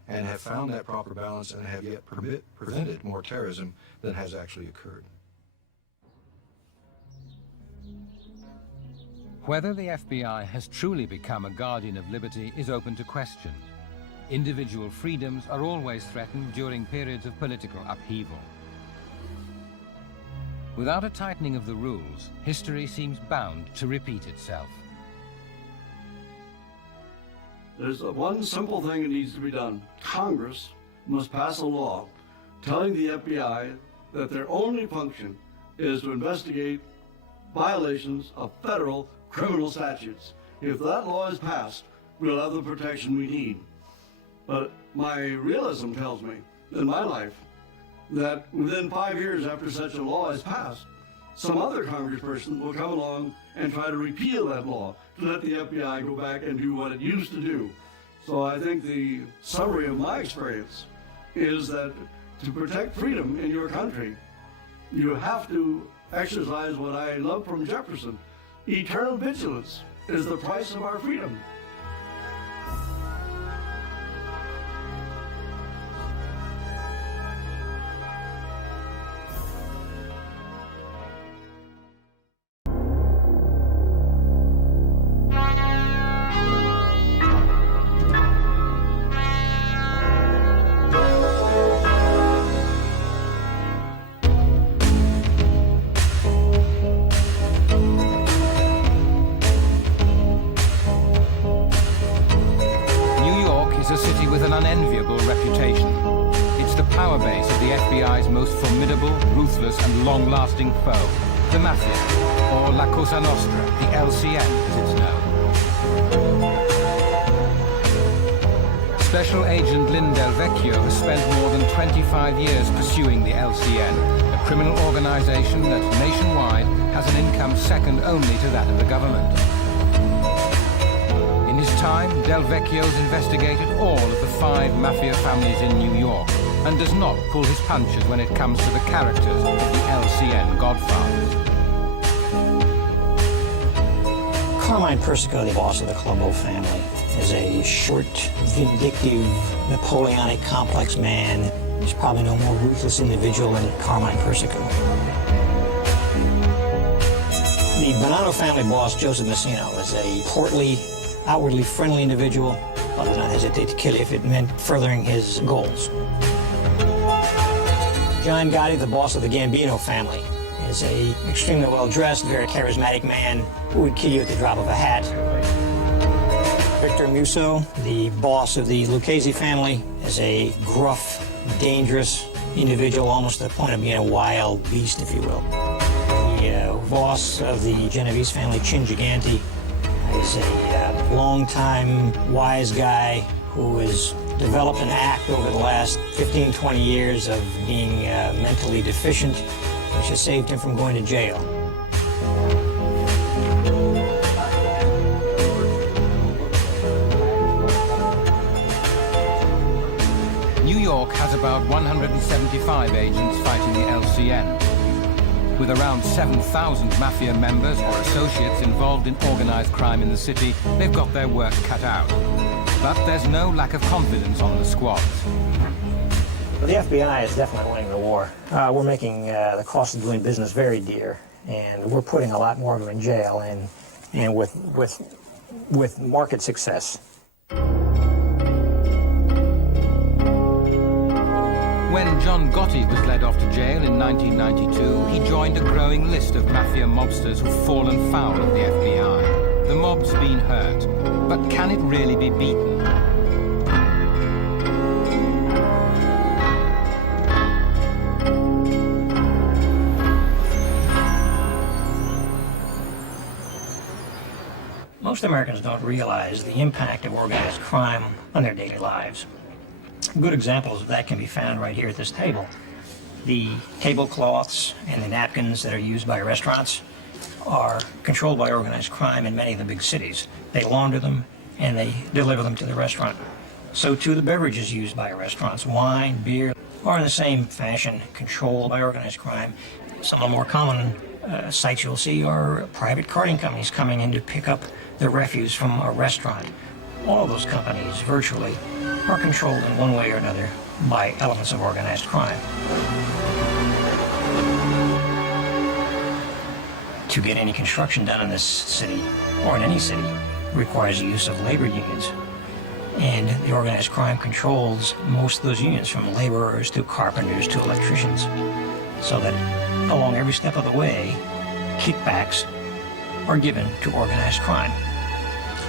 and have found that proper balance and have yet prevented more terrorism than has actually occurred. Whether the FBI has truly become a guardian of liberty is open to question. Individual freedoms are always threatened during periods of political upheaval. Without a tightening of the rules, history seems bound to repeat itself. There's one simple thing that needs to be done. Congress must pass a law telling the FBI that their only function is to investigate violations of federal criminal statutes. If that law is passed, we'll have the protection we need. But my realism tells me, in my life, that within 5 years after such a law is passed, some other congressperson will come along and try to repeal that law to let the FBI go back and do what it used to do. So I think the summary of my experience is that to protect freedom in your country, you have to exercise what I love from Jefferson. Eternal vigilance is the price of our freedom. Power base of the FBI's most formidable, ruthless, and long-lasting foe. the Mafia, or La Cosa Nostra, the LCN as it's known. Special Agent Lynn Del Vecchio has spent more than 25 years pursuing the LCN, a criminal organization that nationwide has an income second only to that of the government. In his time, Del Vecchio's investigated all of the 5 mafia families in New York and does not pull his punches when it comes to the characters of the LCN godfathers. Carmine Persico, the boss of the Colombo family, is a short, vindictive, Napoleonic complex man. There's probably no more ruthless individual than Carmine Persico. The Bonanno family boss, Joseph Messino, is a portly, outwardly friendly individual, but does not hesitate to kill if it meant furthering his goals. John Gotti, the boss of the Gambino family, is a extremely well-dressed, very charismatic man who would kill you at the drop of a hat. Victor Musso, the boss of the Lucchese family, is a gruff, dangerous individual, almost to the point of being a wild beast, if you will. The boss of the Genovese family, Chin Gigante, is a long-time wise guy who has developed an act over the last 15, 20 years of being mentally deficient, which has saved him from going to jail. New York has about 175 agents fighting the LCN. With around 7,000 mafia members or associates involved in organized crime in the city, they've got their work cut out. But there's no lack of confidence on the squads. The FBI is definitely winning the war. We're making the cost of doing business very dear, and we're putting a lot more of them in jail, and with market success. When John Gotti was led off to jail in 1992, he joined a growing list of mafia mobsters who've fallen foul of the FBI. The mob's been hurt, but can it really be beaten? Most Americans don't realize the impact of organized crime on their daily lives. Good examples of that can be found right here at this table. The tablecloths and the napkins that are used by restaurants are controlled by organized crime in many of the big cities. They launder them and they deliver them to the restaurant. So too the beverages used by restaurants, wine, beer, are in the same fashion controlled by organized crime. Some of the more common sites you'll see are private carting companies coming in to pick up the refuse from a restaurant. All of those companies, virtually, are controlled in one way or another by elements of organized crime. To get any construction done in this city, or in any city, requires the use of labor unions. And the organized crime controls most of those unions, from laborers to carpenters to electricians. So that along every step of the way, kickbacks are given to organized crime.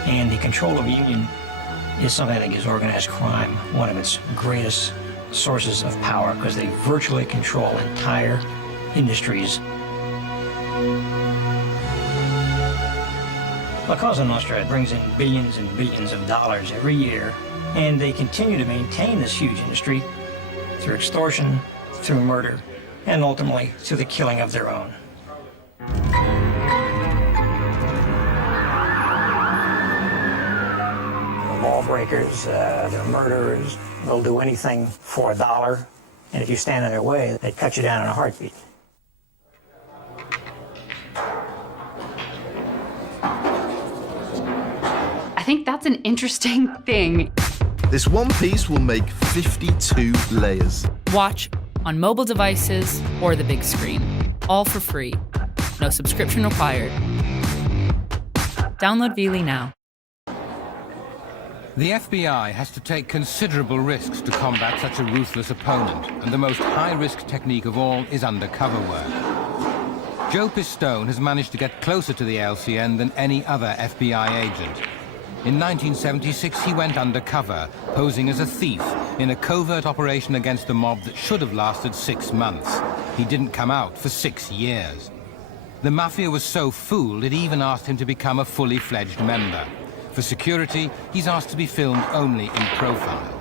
And the control of a union is something that gives organized crime one of its greatest sources of power, because they virtually control entire industries. La Cosa Nostra brings in billions and billions of dollars every year, and they continue to maintain this huge industry through extortion, through murder, and ultimately through the killing of their own. Lawbreakers, they're murderers, they'll do anything for $1, and if you stand in their way, they cut you down in a heartbeat. I think that's an interesting thing. This one piece will make 52 layers. Watch on mobile devices or the big screen, all for free. No subscription required. Download Veely now. The FBI has to take considerable risks to combat such a ruthless opponent, and the most high-risk technique of all is undercover work. Joe Pistone has managed to get closer to the LCN than any other FBI agent. In 1976, he went undercover, posing as a thief in a covert operation against the mob that should have lasted 6 months. He didn't come out for 6 years. The mafia was so fooled it even asked him to become a fully fledged member. For security, he's asked to be filmed only in profile.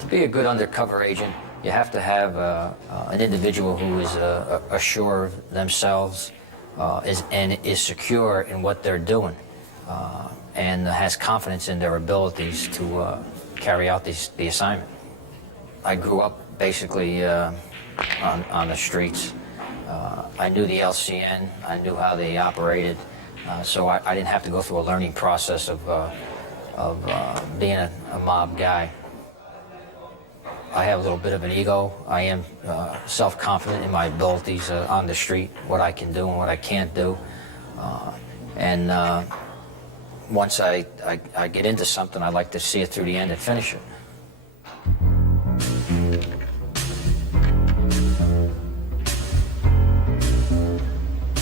To be a good undercover agent, you have to have an individual who is assured of themselves and is secure in what they're doing and has confidence in their abilities to carry out the assignment. I grew up basically on the streets. I knew the LCN, I knew how they operated, so I didn't have to go through a learning process of being a mob guy. I have a little bit of an ego. I am self-confident in my abilities on the street, what I can do and what I can't do. Once I get into something, I like to see it through the end and finish it.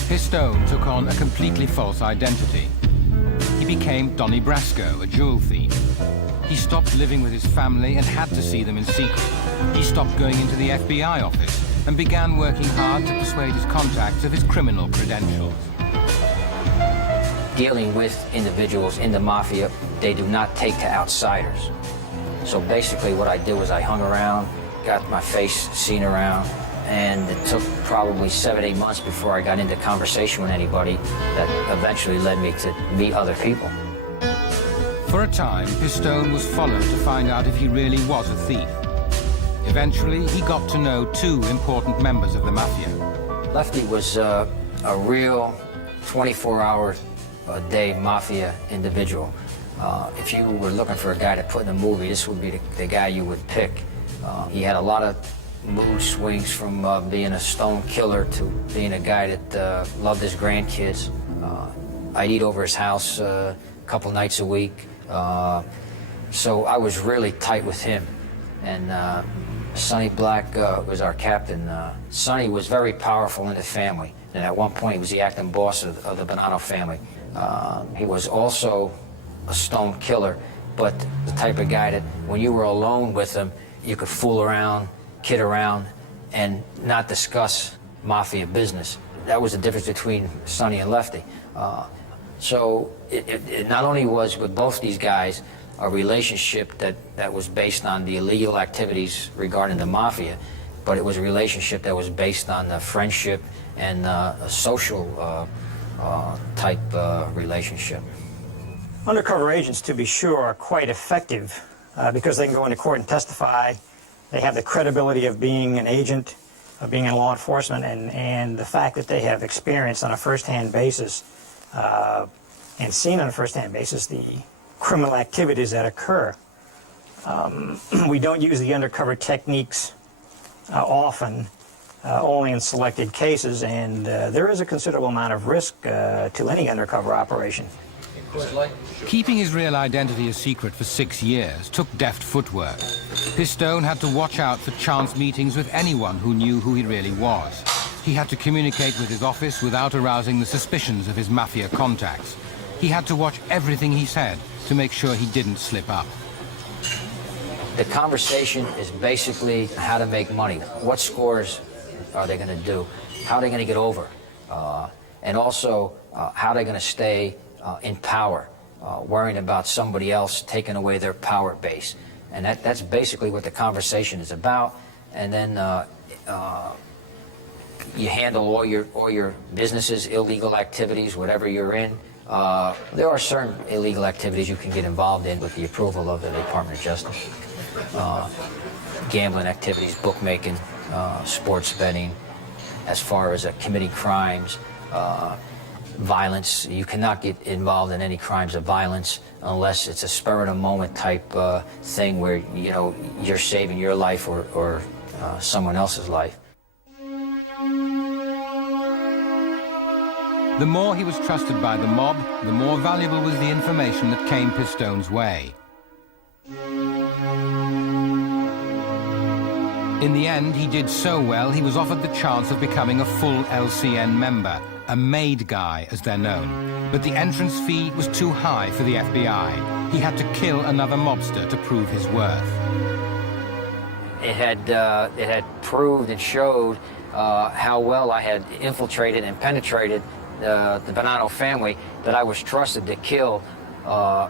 Pistone took on a completely false identity. He became Donnie Brasco, a jewel thief. He stopped living with his family and had to see them in secret. He stopped going into the FBI office and began working hard to persuade his contacts of his criminal credentials. Dealing with individuals in the mafia, they do not take to outsiders. So basically what I did was I hung around, got my face seen around, and it took probably 7-8 months before I got into conversation with anybody that eventually led me to meet other people. For a time, Pistone was followed to find out if he really was a thief. Eventually, he got to know 2 important members of the mafia. Lefty was a real 24-hour-a-day mafia individual. If you were looking for a guy to put in a movie, this would be the guy you would pick. He had a lot of mood swings from being a stone killer to being a guy that loved his grandkids. I'd eat over his house a couple nights a week. So I was really tight with him. And Sonny Black was our captain. Sonny was very powerful in the family. And at one point, he was the acting boss of the Bonanno family. He was also a stone killer, but the type of guy that when you were alone with him, you could fool around, kid around, and not discuss mafia business. That was the difference between Sonny and Lefty. So it not only was with both these guys a relationship that was based on the illegal activities regarding the mafia, but it was a relationship that was based on the friendship and a social type relationship. Undercover agents, to be sure, are quite effective because they can go into court and testify. They have the credibility of being an agent, of being in law enforcement, and the fact that they have experience on a first-hand basis and seen on a first-hand basis the criminal activities that occur. We don't use the undercover techniques often, only in selected cases, and there is a considerable amount of risk to any undercover operation. Keeping his real identity a secret for 6 years took deft footwork. Pistone had to watch out for chance meetings with anyone who knew who he really was. He had to communicate with his office without arousing the suspicions of his mafia contacts. He had to watch everything he said to make sure he didn't slip up. The conversation is basically how to make money. What scores are they going to do? How are they going to get over? And also, how are they going to stay in power, worrying about somebody else taking away their power base. And that's basically what the conversation is about. And then you handle all your businesses, illegal activities, whatever you're in. There are certain illegal activities you can get involved in with the approval of the Department of Justice. Gambling activities, bookmaking, sports betting, as far as committing crimes, violence. You cannot get involved in any crimes of violence unless it's a spur of the moment type thing where, you know, you're saving your life or someone else's life. The more he was trusted by the mob, the more valuable was the information that came Pistone's way. In the end, he did so well, he was offered the chance of becoming a full LCN member, a made guy, as they're known. But the entrance fee was too high for the FBI. He had to kill another mobster to prove his worth. It had proved and showed how well I had infiltrated and penetrated the Bonanno family, that I was trusted to kill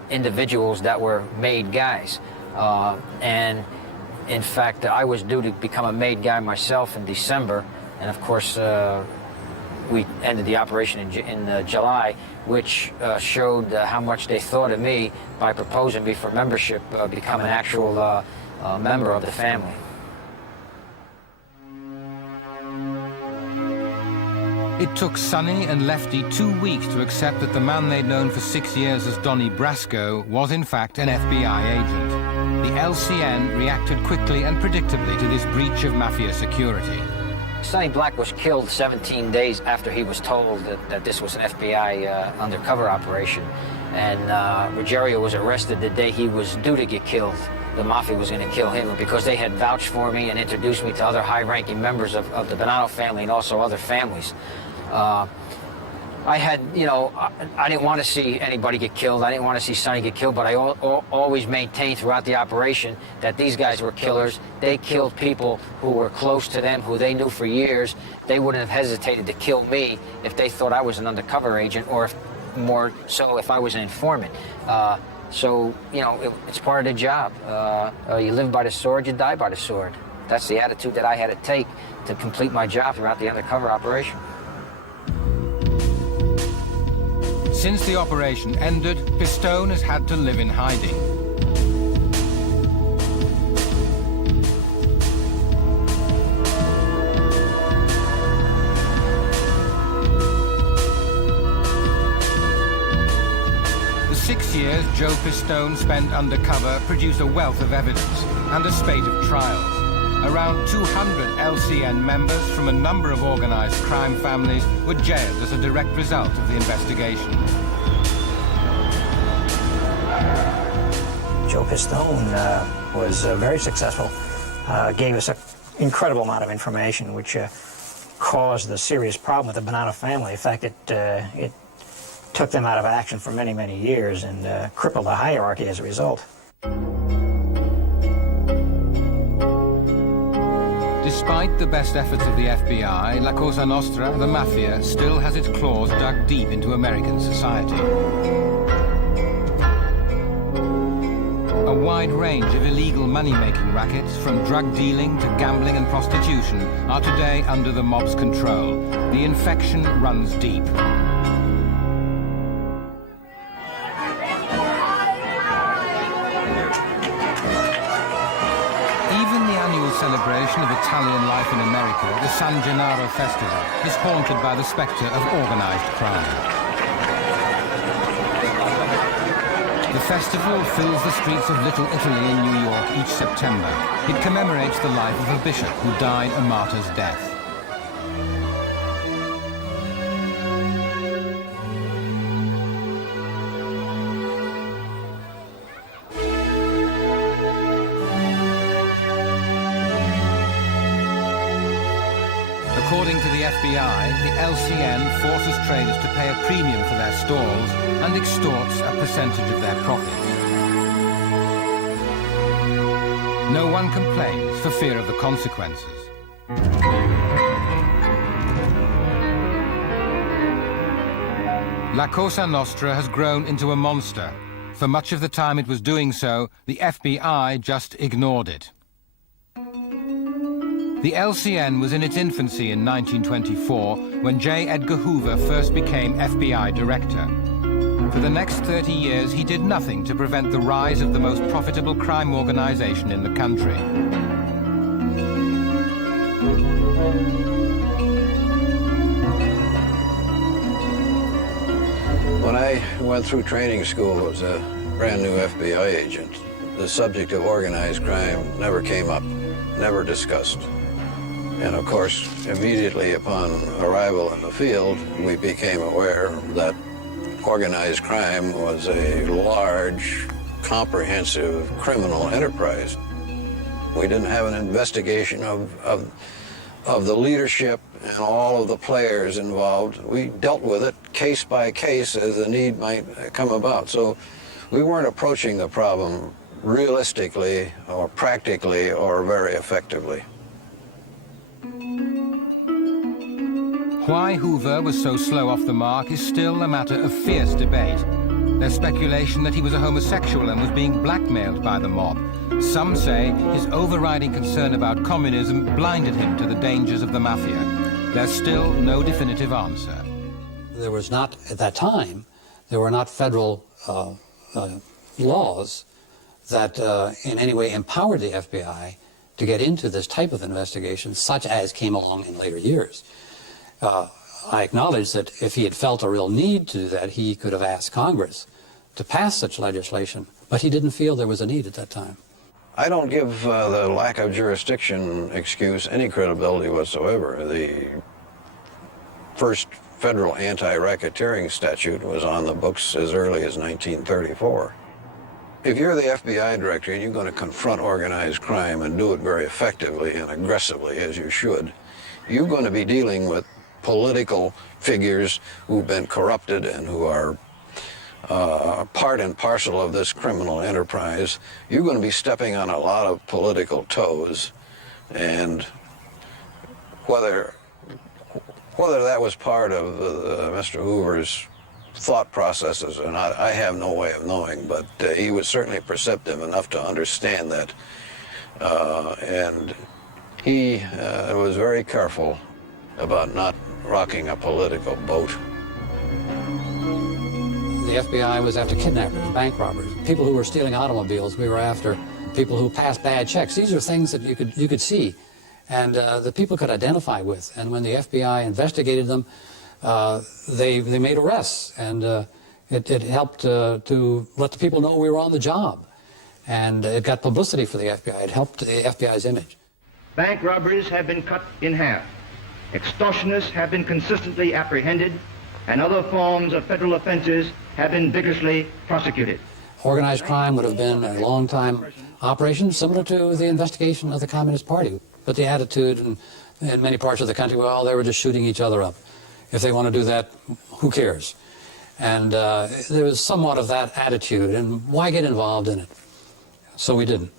individuals that were made guys. And in fact, I was due to become a made guy myself in December, and of course we ended the operation in July, which showed how much they thought of me by proposing me for membership, become an actual member of the family. It took Sonny and Lefty 2 weeks to accept that the man they'd known for 6 years as Donnie Brasco was in fact an FBI agent. The LCN reacted quickly and predictably to this breach of mafia security. Sonny Black was killed 17 days after he was told that this was an FBI undercover operation. And Ruggiero was arrested the day he was due to get killed. The mafia was going to kill him because they had vouched for me and introduced me to other high-ranking members of the Bonanno family and also other families. I had, you know, I didn't want to see anybody get killed. I didn't want to see Sonny get killed, but I always maintained throughout the operation that these guys were killers. They killed people who were close to them, who they knew for years. They wouldn't have hesitated to kill me if they thought I was an undercover agent, or if, more so if I was an informant. So, you know, it's part of the job. You live by the sword, you die by the sword. That's the attitude that I had to take to complete my job throughout the undercover operation. Since the operation ended, Pistone has had to live in hiding. The 6 years Joe Pistone spent undercover produced a wealth of evidence and a spate of trials. Around 200 LCN members from a number of organized crime families were jailed as a direct result of the investigation. Joe Pistone was very successful, gave us an incredible amount of information, which caused a serious problem with the Bonanno family. In fact, it took them out of action for many, many years and crippled the hierarchy as a result. Despite the best efforts of the FBI, La Cosa Nostra, the mafia, still has its claws dug deep into American society. A wide range of illegal money-making rackets, from drug dealing to gambling and prostitution, are today under the mob's control. The infection runs deep. Celebration of Italian life in America, the San Gennaro Festival, is haunted by the spectre of organized crime. The festival fills the streets of Little Italy in New York each September. It commemorates the life of a bishop who died a martyr's death. According to the FBI, the LCN forces traders to pay a premium for their stalls and extorts a percentage of their profits. No one complains for fear of the consequences. La Cosa Nostra has grown into a monster. For much of the time it was doing so, the FBI just ignored it. The LCN was in its infancy in 1924 when J. Edgar Hoover first became FBI director. For the next 30 years, he did nothing to prevent the rise of the most profitable crime organization in the country. When I went through training school as a brand new FBI agent, the subject of organized crime never came up, never discussed. And of course, immediately upon arrival in the field, we became aware that organized crime was a large, comprehensive criminal enterprise. We didn't have an investigation of the leadership and all of the players involved. We dealt with it case by case as the need might come about. So we weren't approaching the problem realistically or practically or very effectively. Why Hoover was so slow off the mark is still a matter of fierce debate. There's speculation that he was a homosexual and was being blackmailed by the mob. Some say his overriding concern about communism blinded him to the dangers of the mafia. There's still no definitive answer. There was not, at that time, there were not federal laws that in any way empowered the FBI to get into this type of investigation, such as came along in later years. I acknowledge that if he had felt a real need to do that, he could have asked Congress to pass such legislation, but he didn't feel there was a need at that time. I don't give the lack of jurisdiction excuse any credibility whatsoever. The first federal anti-racketeering statute was on the books as early as 1934. If you're the FBI director and you're going to confront organized crime and do it very effectively and aggressively, as you should, you're going to be dealing with political figures who've been corrupted and who are part and parcel of this criminal enterprise. You're going to be stepping on a lot of political toes, and whether that was part of Mr. Hoover's thought processes or not, I have no way of knowing, but he was certainly perceptive enough to understand that, and he was very careful about not rocking a political boat. The FBI was after kidnappers, bank robbers, people who were stealing automobiles. We were after people who passed bad checks. These are things that you could see and that people could identify with. And when the FBI investigated them, they made arrests, and it helped to let the people know we were on the job. And it got publicity for the FBI. It helped the FBI's image. Bank robberies have been cut in half. Extortionists have been consistently apprehended, and other forms of federal offenses have been vigorously prosecuted. Organized crime would have been a long-time operation, similar to the investigation of the Communist Party. But the attitude in many parts of the country, well, they were just shooting each other up. If they want to do that, who cares? And there was somewhat of that attitude, and why get involved in it? So we didn't.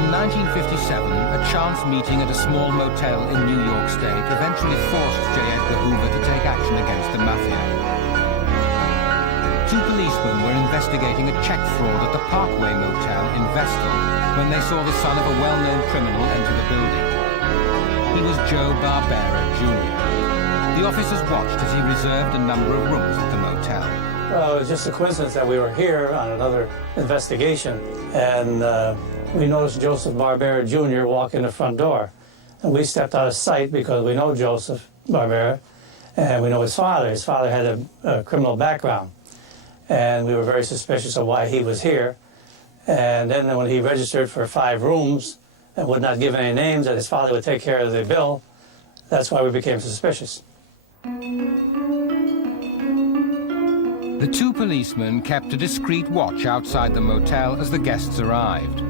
In 1957, a chance meeting at a small motel in New York State eventually forced J. Edgar Hoover to take action against the mafia. Two policemen were investigating a check fraud at the Parkway Motel in Vestal when they saw the son of a well-known criminal enter the building. He was Joe Barbera, Jr. The officers watched as he reserved a number of rooms at the motel. Well, it was just a coincidence that we were here on another investigation, and we noticed Joseph Barbera, Jr. walk in the front door. And we stepped out of sight because we know Joseph Barbera, and we know his father. His father had a criminal background. And we were very suspicious of why he was here. And then when he registered for 5 rooms and would not give any names, that his father would take care of the bill, that's why we became suspicious. The two policemen kept a discreet watch outside the motel as the guests arrived.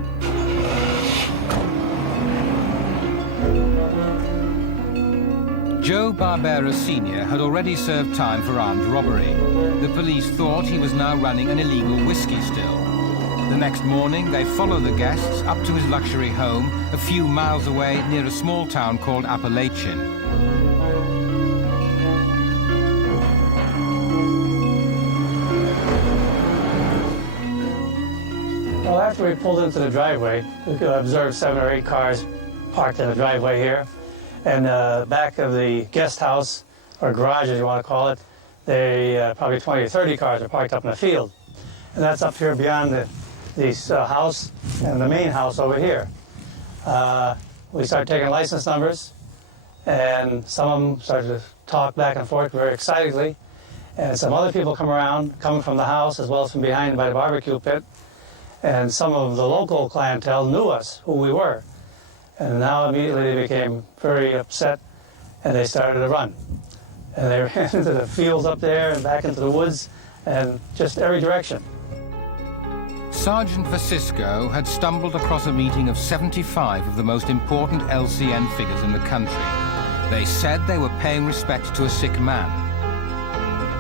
Joe Barbera Sr. had already served time for armed robbery. The police thought he was now running an illegal whiskey still. The next morning, they followed the guests up to his luxury home a few miles away near a small town called Appalachian. Well, after we pulled into the driveway, we could observe 7 or 8 cars parked in the driveway here. And back of the guest house, or garage as you want to call it, they probably 20 or 30 cars are parked up in the field. And that's up here beyond this house and the main house over here. We started taking license numbers, and some of them started to talk back and forth very excitedly. And some other people come around, coming from the house as well as from behind by the barbecue pit. And some of the local clientele knew us, who we were. And now immediately they became very upset, and they started to run. And they ran into the fields up there and back into the woods and just every direction. Sergeant Vasisco had stumbled across a meeting of 75 of the most important LCN figures in the country. They said they were paying respect to a sick man.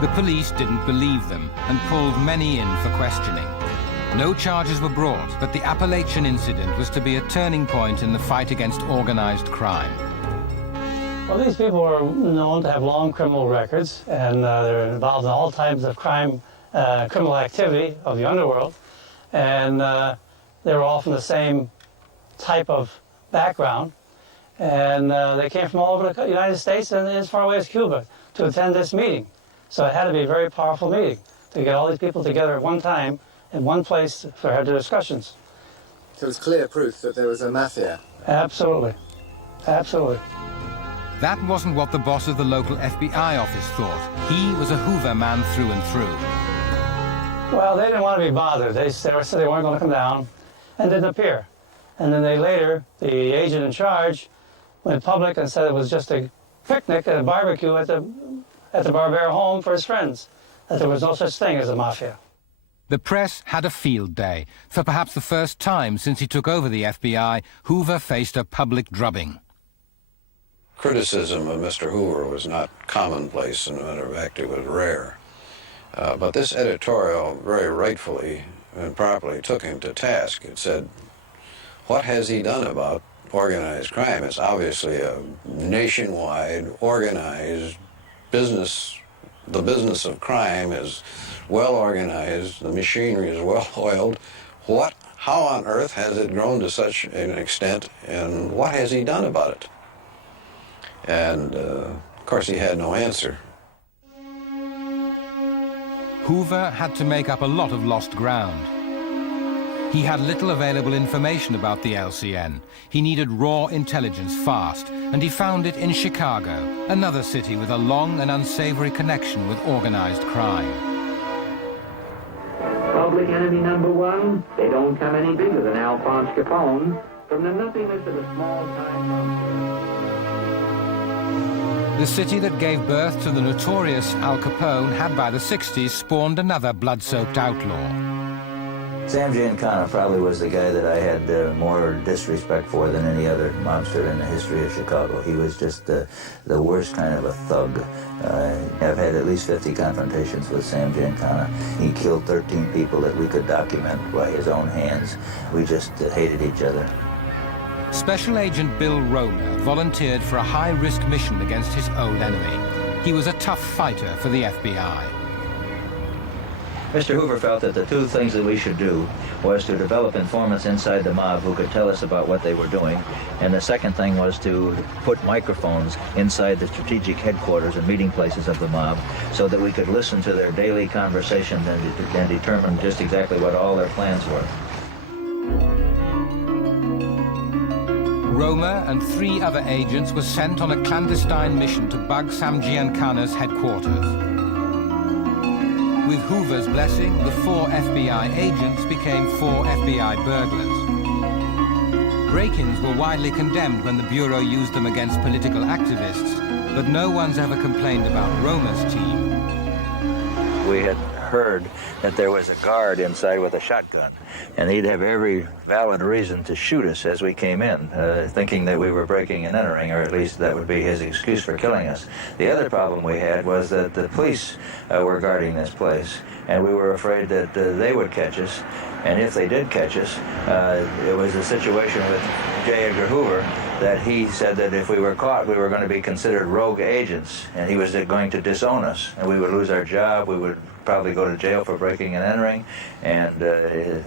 The police didn't believe them and pulled many in for questioning. No charges were brought, but the Appalachian incident was to be a turning point in the fight against organized crime. Well, these people were known to have long criminal records, and they're involved in all types of crime, criminal activity of the underworld, and they were all from the same type of background, and they came from all over the United States and as far away as Cuba to attend this meeting. So it had to be a very powerful meeting to get all these people together at one time in one place for have the discussions. So it's clear proof that there was a mafia. Absolutely. Absolutely. That wasn't what the boss of the local FBI office thought. He was a Hoover man through and through. Well, they didn't want to be bothered. They said they weren't going to come down and didn't appear. And then later, the agent in charge went public and said it was just a picnic and a barbecue at the Barbera home for his friends, that there was no such thing as a mafia. The press had a field day. For perhaps the first time since he took over the FBI, Hoover faced a public drubbing. Criticism of Mr. Hoover was not commonplace, and as a matter of fact, it was rare. But this editorial very rightfully and properly took him to task. It said, what has he done about organized crime? It's obviously a nationwide, organized business. The business of crime is well organized, the machinery is well oiled. How on earth has it grown to such an extent, and what has he done about it? And, of course, he had no answer. Hoover had to make up a lot of lost ground. He had little available information about the LCN. He needed raw intelligence fast, and he found it in Chicago, another city with a long and unsavory connection with organized crime. Public enemy number one, they don't come any bigger than Alphonse Capone. From the nothingness of a small-time... The city that gave birth to the notorious Al Capone had by the 60s spawned another blood-soaked outlaw. Sam Giancana probably was the guy that I had more disrespect for than any other mobster in the history of Chicago. He was just the worst kind of a thug. I've had at least 50 confrontations with Sam Giancana. He killed 13 people that we could document by his own hands. We just hated each other. Special Agent Bill Romer volunteered for a high-risk mission against his old enemy. He was a tough fighter for the FBI. Mr. Hoover felt that the two things that we should do was to develop informants inside the mob who could tell us about what they were doing, and the second thing was to put microphones inside the strategic headquarters and meeting places of the mob so that we could listen to their daily conversation and determine just exactly what all their plans were. Romer and 3 other agents were sent on a clandestine mission to bug Sam Giancana's headquarters. With Hoover's blessing, the 4 FBI agents became 4 FBI burglars. Break-ins were widely condemned when the Bureau used them against political activists, but no one's ever complained about Romer's team. We had heard that there was a guard inside with a shotgun, and he'd have every valid reason to shoot us as we came in, thinking that we were breaking and entering, or at least that would be his excuse for killing us. The other problem we had was that the police were guarding this place, and we were afraid that they would catch us, and if they did catch us, it was a situation with J. Edgar Hoover that he said that if we were caught, we were going to be considered rogue agents, and he was going to disown us, and we would lose our job, we would probably go to jail for breaking and entering, and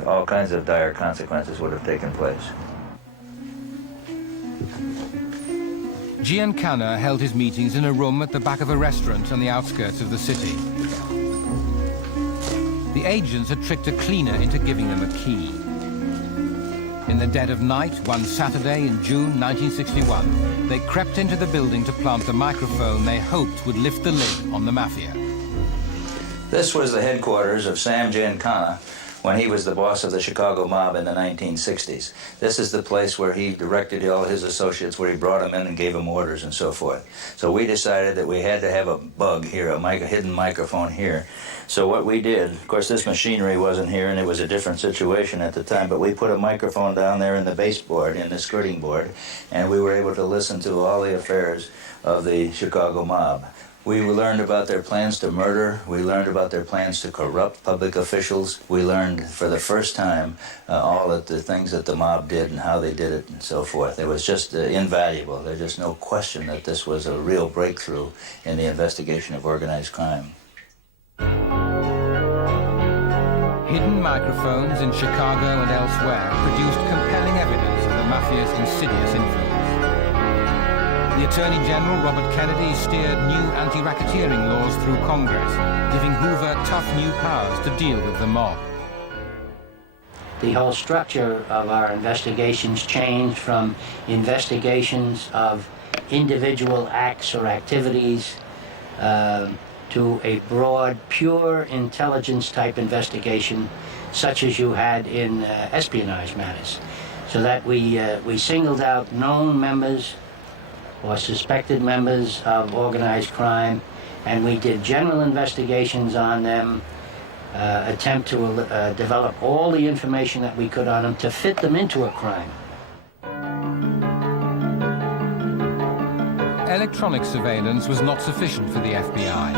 all kinds of dire consequences would have taken place. Giancana held his meetings in a room at the back of a restaurant on the outskirts of the city. The agents had tricked a cleaner into giving them a key. In the dead of night, one Saturday in June 1961, they crept into the building to plant the microphone they hoped would lift the lid on the mafia. This was the headquarters of Sam Giancana when he was the boss of the Chicago mob in the 1960s. This is the place where he directed all his associates, where he brought them in and gave them orders and so forth. So we decided that we had to have a bug here, a hidden microphone here. So what we did, of course this machinery wasn't here and it was a different situation at the time, but we put a microphone down there in the baseboard, in the skirting board, and we were able to listen to all the affairs of the Chicago mob. We learned about their plans to murder. We learned about their plans to corrupt public officials. We learned for the first time all of the things that the mob did and how they did it and so forth. It was just invaluable. There's just no question that this was a real breakthrough in the investigation of organized crime. Hidden microphones in Chicago and elsewhere produced compelling evidence of the mafia's insidious influence. The Attorney General, Robert Kennedy, steered new anti-racketeering laws through Congress, giving Hoover tough new powers to deal with the mob. The whole structure of our investigations changed from investigations of individual acts or activities to a broad, pure intelligence-type investigation, such as you had in espionage matters, so that we singled out known members or suspected members of organized crime, and we did general investigations on them, attempt to develop all the information that we could on them to fit them into a crime. Electronic surveillance was not sufficient for the FBI.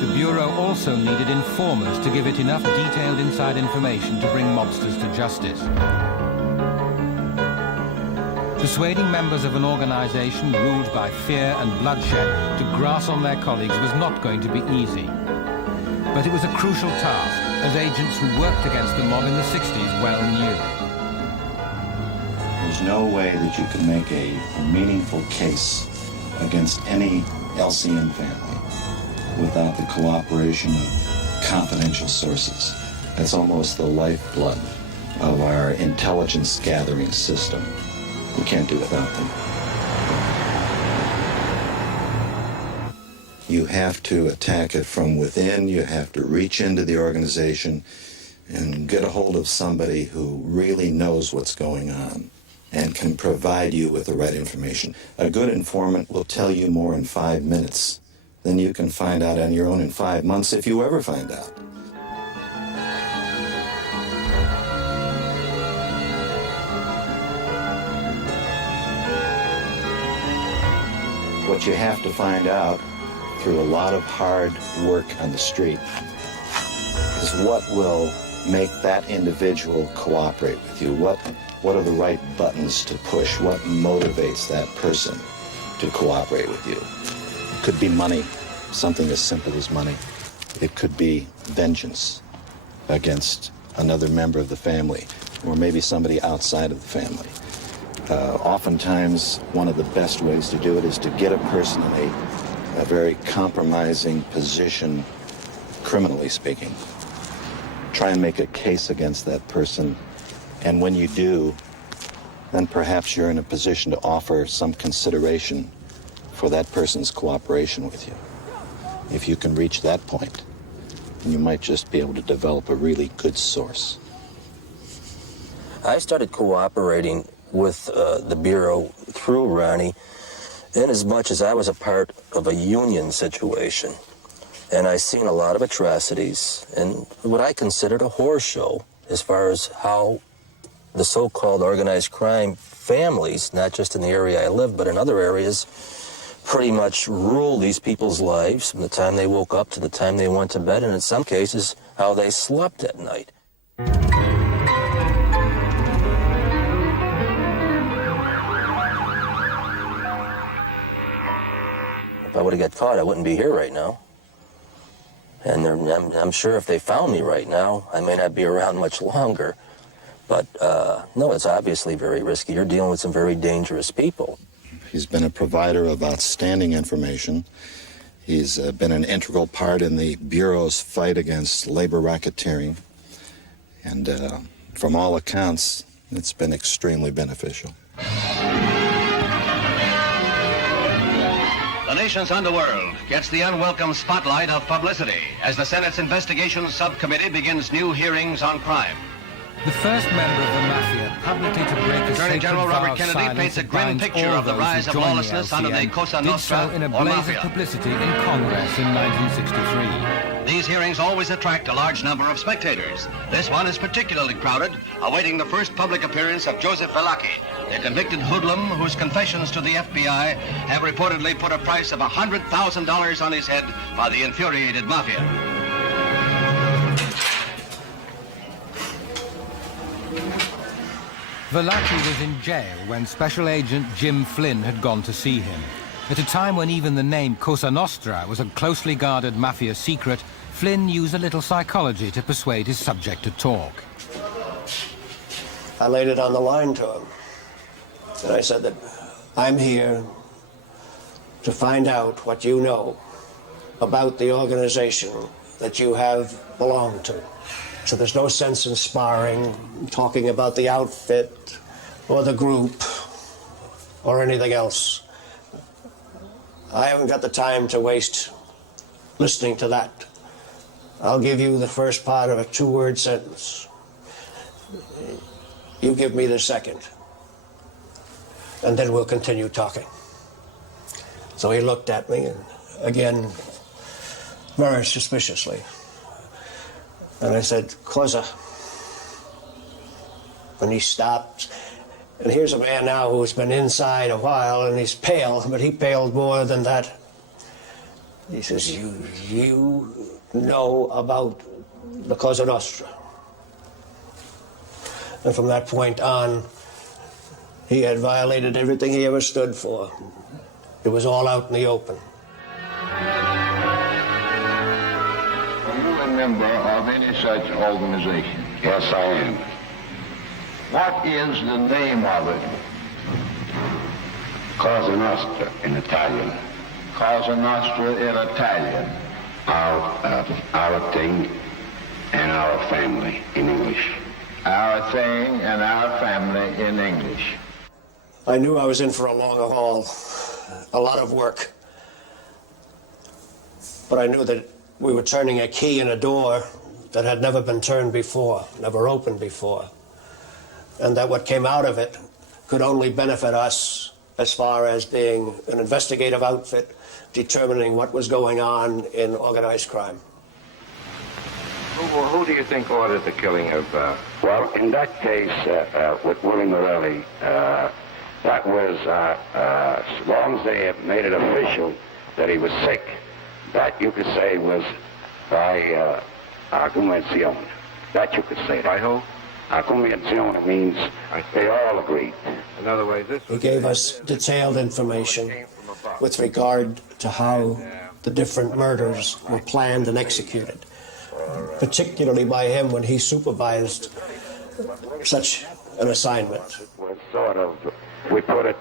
The Bureau also needed informers to give it enough detailed inside information to bring mobsters to justice. Persuading members of an organization ruled by fear and bloodshed to grass on their colleagues was not going to be easy. But it was a crucial task, as agents who worked against the mob in the 60s well knew. There's no way that you can make a meaningful case against any LCN family without the cooperation of confidential sources. That's almost the lifeblood of our intelligence gathering system. We can't do without them. You have to attack it from within. You have to reach into the organization and get a hold of somebody who really knows what's going on and can provide you with the right information. A good informant will tell you more in 5 minutes than you can find out on your own in 5 months, if you ever find out. What you have to find out through a lot of hard work on the street is what will make that individual cooperate with you. What are the right buttons to push? What motivates that person to cooperate with you? It could be money, something as simple as money. It could be vengeance against another member of the family, or maybe somebody outside of the family. Oftentimes, one of the best ways to do it is to get a person in a very compromising position, criminally speaking. Try and make a case against that person, and when you do, then perhaps you're in a position to offer some consideration for that person's cooperation with you. If you can reach that point, you might just be able to develop a really good source. I started cooperating with the Bureau through Ronnie in as much as I was a part of a union situation. And I seen a lot of atrocities and what I considered a horror show as far as how the so-called organized crime families, not just in the area I live, but in other areas, pretty much rule these people's lives from the time they woke up to the time they went to bed, and in some cases, how they slept at night. If I would have got caught, I wouldn't be here right now. And I'm sure if they found me right now, I may not be around much longer. But no, it's obviously very risky. You're dealing with some very dangerous people. He's been a provider of outstanding information. He's been an integral part in the Bureau's fight against labor racketeering. And from all accounts, it's been extremely beneficial. The nation's underworld gets the unwelcome spotlight of publicity as the Senate's Investigations Subcommittee begins new hearings on crime. The first member of the mafia publicly to break the Attorney General Robert Kennedy paints a grim picture of the rise of lawlessness under the Cosa Nostra in a or blaze mafia. of publicity in Congress in 1963. These hearings always attract a large number of spectators. This one is particularly crowded, awaiting the first public appearance of Joseph Villacchi, a convicted hoodlum whose confessions to the FBI have reportedly put a price of $100,000 on his head by the infuriated mafia. Valachi was in jail when Special Agent Jim Flynn had gone to see him. At a time when even the name Cosa Nostra was a closely guarded mafia secret, Flynn used a little psychology to persuade his subject to talk. I laid it on the line to him. And I said that I'm here to find out what you know about the organization that you have belonged to. So there's no sense in sparring, talking about the outfit or the group or anything else. I haven't got the time to waste listening to that. I'll give you the first part of a two-word sentence. You give me the second. And then we'll continue talking. So he looked at me, and again, very suspiciously. And I said, Cosa. And he stopped. And here's a man now who's been inside a while, and he's pale, but he paled more than that. He says, you know about the Cosa Nostra. And from that point on, he had violated everything he ever stood for. It was all out in the open. Are you a member of any such organization? Yes, I am. What is the name of it? Cosa Nostra in Italian. Cosa Nostra in Italian. Our thing and our family in English. Our thing and our family in English. I knew I was in for a long haul, a lot of work. But I knew that we were turning a key in a door that had never been turned before, never opened before. And that what came out of it could only benefit us as far as being an investigative outfit, determining what was going on in organized crime. Who do you think ordered the killing of... Well, in that case, with Willie Morelli, that was, as long as they have made it official that he was sick, that you could say was by argumentazione. That you could say. By who? Argumentazione means they all agreed. In other words, this... He gave us detailed information with regard to how the different murders were planned and executed, particularly by him when he supervised such an assignment. It was sort of, we put it,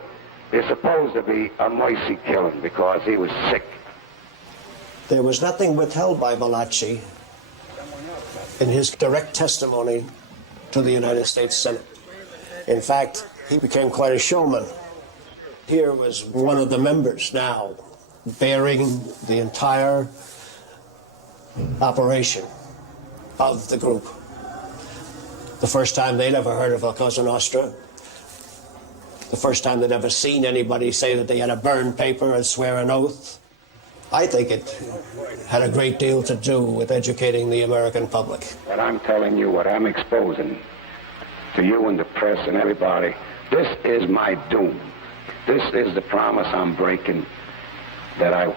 it's supposed to be a mercy killing because he was sick. There was nothing withheld by Valachi in his direct testimony to the United States Senate. In fact, he became quite a showman. Here was one of the members now bearing the entire operation of the group. The first time they'd ever heard of La Cosa Nostra. The first time they'd ever seen anybody say that they had to burn paper and swear an oath. I think it had a great deal to do with educating the American public. But I'm telling you what I'm exposing to you and the press and everybody. This is my doom. This is the promise I'm breaking that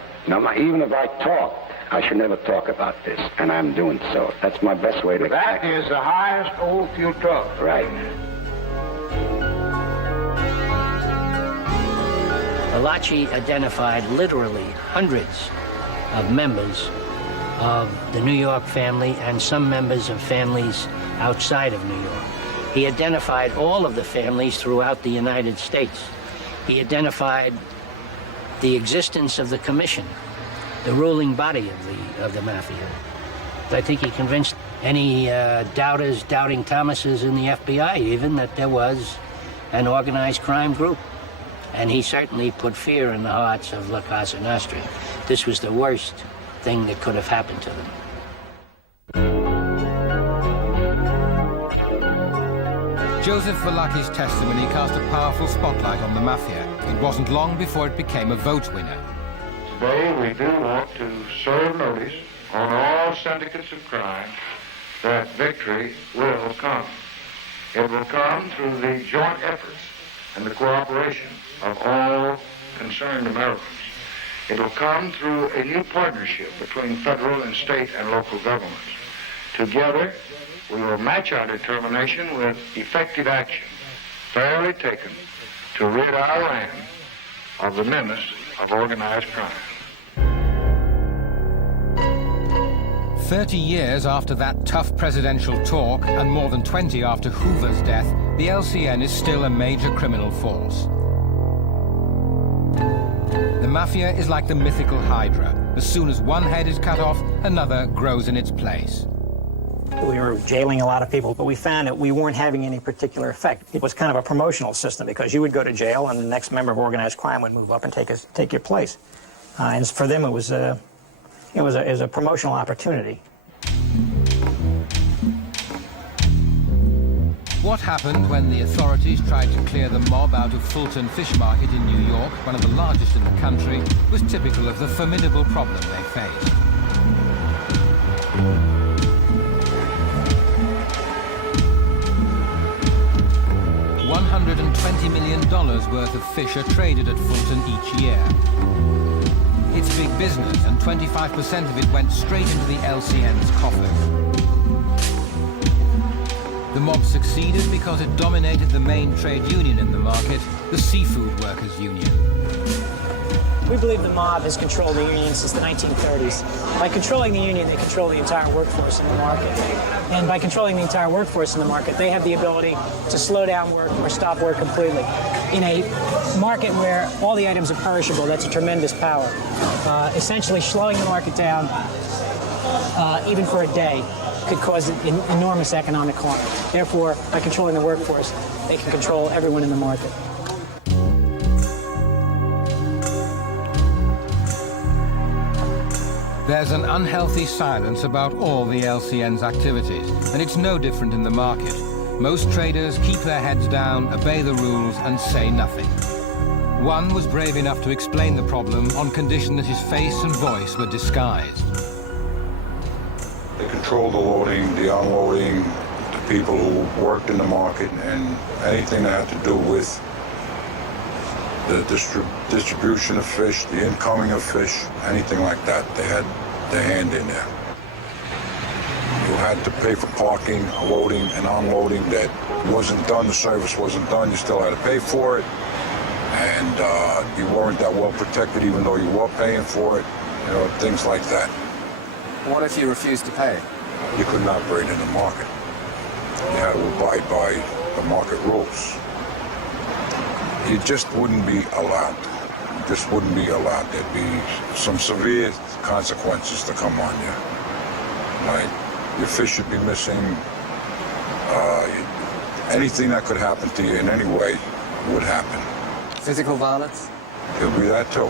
even if I talk, I should never talk about this, and I'm doing so. That's my best way to... That is the highest oath you took. Right. Valachi identified literally hundreds of members of the New York family and some members of families outside of New York. He identified all of the families throughout the United States. He identified the existence of the commission, the ruling body of the mafia. I think he convinced any doubters, doubting Thomases in the FBI even, that there was an organized crime group. And he certainly put fear in the hearts of La Cosa Nostra. This was the worst thing that could have happened to them. Joseph Valachi's testimony cast a powerful spotlight on the mafia. It wasn't long before it became a vote winner. Today we do want to serve notice on all syndicates of crime that victory will come. It will come through the joint efforts and the cooperation of all concerned Americans. It will come through a new partnership between federal and state and local governments. Together, we will match our determination with effective action, fairly taken, to rid our land of the menace of organized crime. 30 years after that tough presidential talk, and more than 20 after Hoover's death, the LCN is still a major criminal force. The mafia is like the mythical Hydra. As soon as one head is cut off, another grows in its place. We were jailing a lot of people, but we found that we weren't having any particular effect. It was kind of a promotional system because you would go to jail and the next member of organized crime would move up and take your place. And for them, it was a promotional opportunity. What happened when the authorities tried to clear the mob out of Fulton Fish Market in New York, one of the largest in the country, was typical of the formidable problem they faced. $120 million worth of fish are traded at Fulton each year. It's big business, and 25% of it went straight into the LCN's coffers. The mob succeeded because it dominated the main trade union in the market, the Seafood Workers Union. We believe the mob has controlled the union since the 1930s. By controlling the union, they control the entire workforce in the market. And by controlling the entire workforce in the market, they have the ability to slow down work or stop work completely. In a market where all the items are perishable, that's a tremendous power. Essentially, slowing the market down, even for a day, could cause enormous economic harm. Therefore, by controlling the workforce, they can control everyone in the market. There's an unhealthy silence about all the LCN's activities, and it's no different in the market. Most traders keep their heads down, obey the rules, and say nothing. One was brave enough to explain the problem on condition that his face and voice were disguised. They controlled the loading, the unloading, the people who worked in the market, and anything that had to do with the distribution of fish, the incoming of fish, anything like that, they had their hand in there. You had to pay for parking, loading, and unloading that wasn't done, the service wasn't done, you still had to pay for it, and you weren't that well protected even though you were paying for it, you know, things like that. What if you refused to pay? You couldn't operate in the market. You had to abide by the market rules. You just wouldn't be allowed. You just wouldn't be allowed. There'd be some severe consequences to come on you. Like, your fish should be missing. Anything that could happen to you in any way would happen. Physical violence? It'll be that too.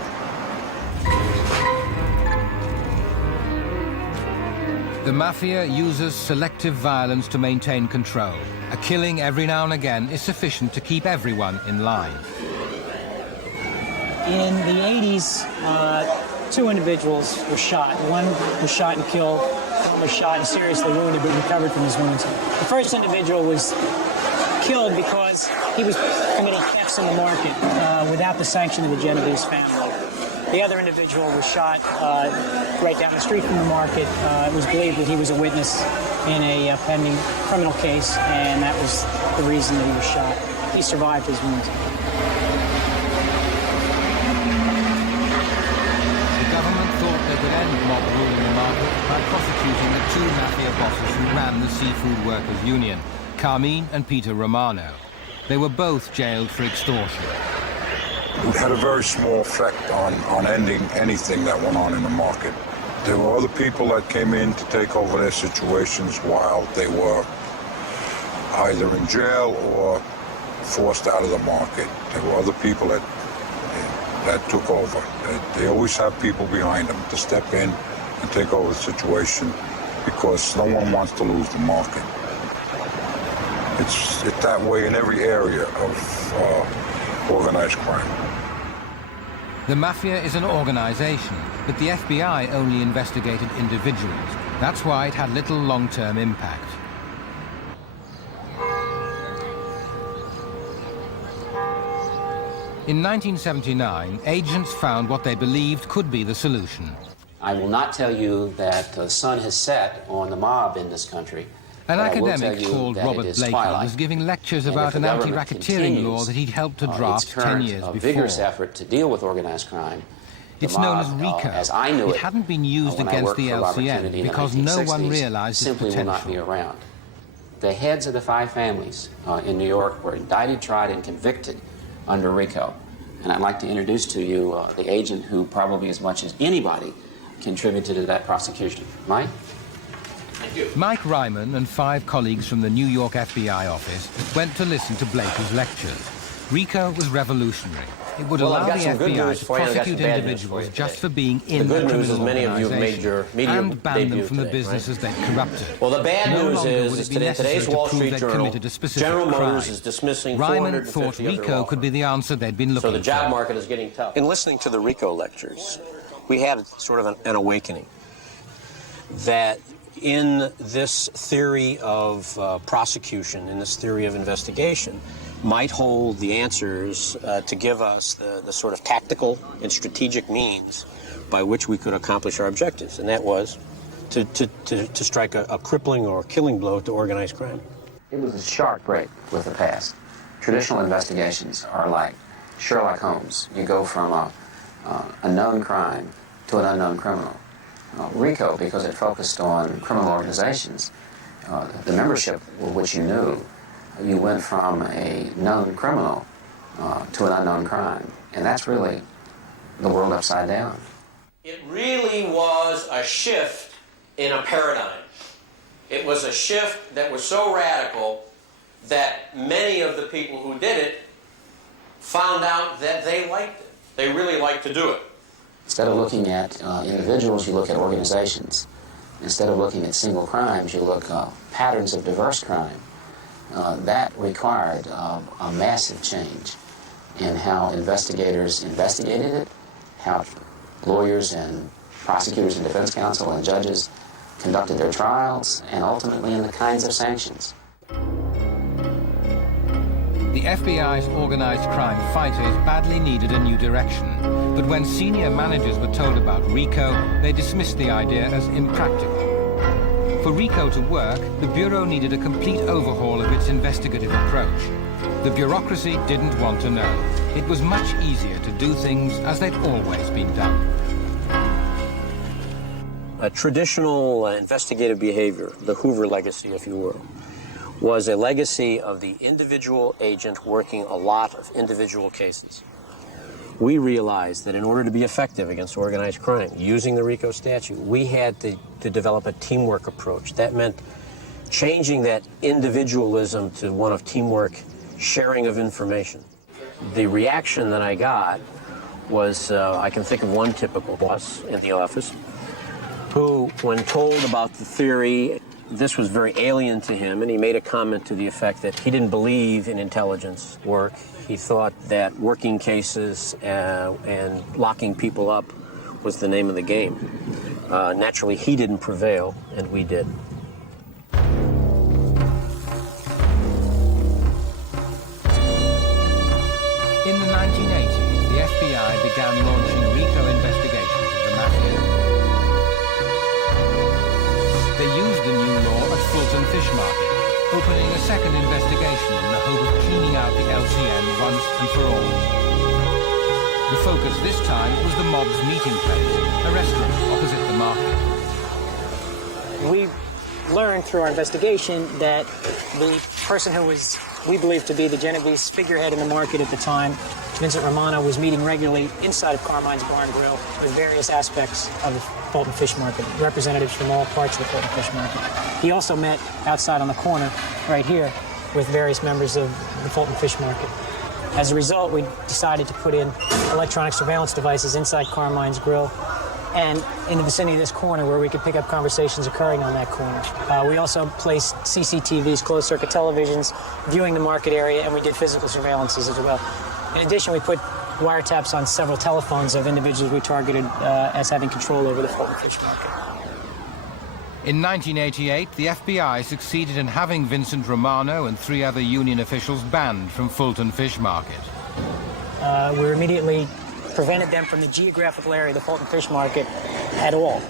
The mafia uses selective violence to maintain control. A killing every now and again is sufficient to keep everyone in line. In the 80s, two individuals were shot. One was shot and killed, one was shot and seriously wounded but recovered from his wounds. The first individual was killed because he was committing thefts in the market without the sanction of the Genovese family. The other individual was shot right down the street from the market. It was believed that he was a witness in a pending criminal case, and that was the reason that he was shot. He survived his wounds. The government thought they could end mob rule in the market by prosecuting the two mafia bosses who ran the Seafood Workers Union, Carmine and Peter Romano. They were both jailed for extortion. It had a very small effect on ending anything that went on in the market. There were other people that came in to take over their situations while they were either in jail or forced out of the market. There were other people that took over. They always have people behind them to step in and take over the situation because no one wants to lose the market. It's that way in every area of organized crime. The mafia is an organization, but the FBI only investigated individuals. That's why it had little long-term impact. In 1979, agents found what they believed could be the solution. I will not tell you that the sun has set on the mob in this country. An but I will academic tell you called that Robert it is Blakey twilight. was giving lectures And about if an the government anti-racketeering law continues, that he'd helped to draft its 10 current, years before. vigorous effort to deal with organized crime. The It's known mob, as RICO. as I knew It hadn't been used when I against worked the for Robert LCN Kennedy in the because no one 1960s, realized its simply will not potential. be around. The heads of the 5 families in New York were indicted, tried, and convicted under RICO. And I'd like to introduce to you the agent who probably as much as anybody contributed to that prosecution. Mike? Thank you. Mike Ryman and 5 colleagues from the New York FBI office went to listen to Blakey's lectures. RICO was revolutionary. It would Well, allow I've got the some good FBI news to for you, and I've got some prosecute bad news individuals for you just today. for being The in good a news is criminal many of you have made organization your media and ban them debut from the today, businesses right? they'd corrupted. Well, the bad No news longer is would it be today, necessary today's to Wall prove Street they'd Journal, committed a specific General crime. Motors is dismissing Ryman 450 thought of their RICO law could be the answer they'd been looking So the for. job market is getting tough. In listening to the RICO lectures, we had sort of an awakening that in this theory of prosecution, in this theory of investigation, might hold the answers to give us the sort of tactical and strategic means by which we could accomplish our objectives, and that was to strike a crippling or killing blow to organized crime. It was a sharp break with the past. Traditional investigations are like Sherlock Holmes. You go from a known crime to an unknown criminal. RICO, because it focused on criminal organizations, the membership which you knew, you went from a known criminal to an unknown crime. And that's really the world upside down. It really was a shift in a paradigm. It was a shift that was so radical that many of the people who did it found out that they liked it. They really liked to do it. Instead of looking at individuals, you look at organizations. Instead of looking at single crimes, you look at patterns of diverse crime. That required a massive change in how investigators investigated it, how lawyers and prosecutors and defense counsel and judges conducted their trials, and ultimately in the kinds of sanctions. The FBI's organized crime fighters badly needed a new direction, but when senior managers were told about RICO, they dismissed the idea as impractical. For RICO to work, the Bureau needed a complete overhaul of its investigative approach. The bureaucracy didn't want to know. It was much easier to do things as they'd always been done. A traditional investigative behavior, the Hoover legacy, if you will, was a legacy of the individual agent working a lot of individual cases. We realized that in order to be effective against organized crime, using the RICO statute, we had to develop a teamwork approach. That meant changing that individualism to one of teamwork, sharing of information. The reaction that I got was, I can think of one typical boss in the office who, when told about the theory, this was very alien to him, and he made a comment to the effect that he didn't believe in intelligence work. He thought that working cases and locking people up was the name of the game. Naturally, he didn't prevail, and we did. In the 1980s, the FBI began launching RICO investigations of the mafia. They used the new law at Fulton Fish Market, opening a second investigation in the hope of cleaning out the LCN once and for all. The focus this time was the mob's meeting place, a restaurant opposite the market. We learned through our investigation that the person who was, we believe to be the Genovese figurehead in the market at the time, Vincent Romano, was meeting regularly inside of Carmine's Bar and Grill with various aspects of the Fulton Fish Market, representatives from all parts of the Fulton Fish Market. He also met outside on the corner right here with various members of the Fulton Fish Market. As a result, we decided to put in electronic surveillance devices inside Carmine's Grill and in the vicinity of this corner where we could pick up conversations occurring on that corner. We also placed CCTVs, closed-circuit televisions, viewing the market area, and we did physical surveillances as well. In addition, we put wiretaps on several telephones of individuals we targeted as having control over the Fulton Fish Market. In 1988, the FBI succeeded in having Vincent Romano and 3 other union officials banned from Fulton Fish Market. we immediately prevented them from the geographical area of the Fulton Fish Market at all.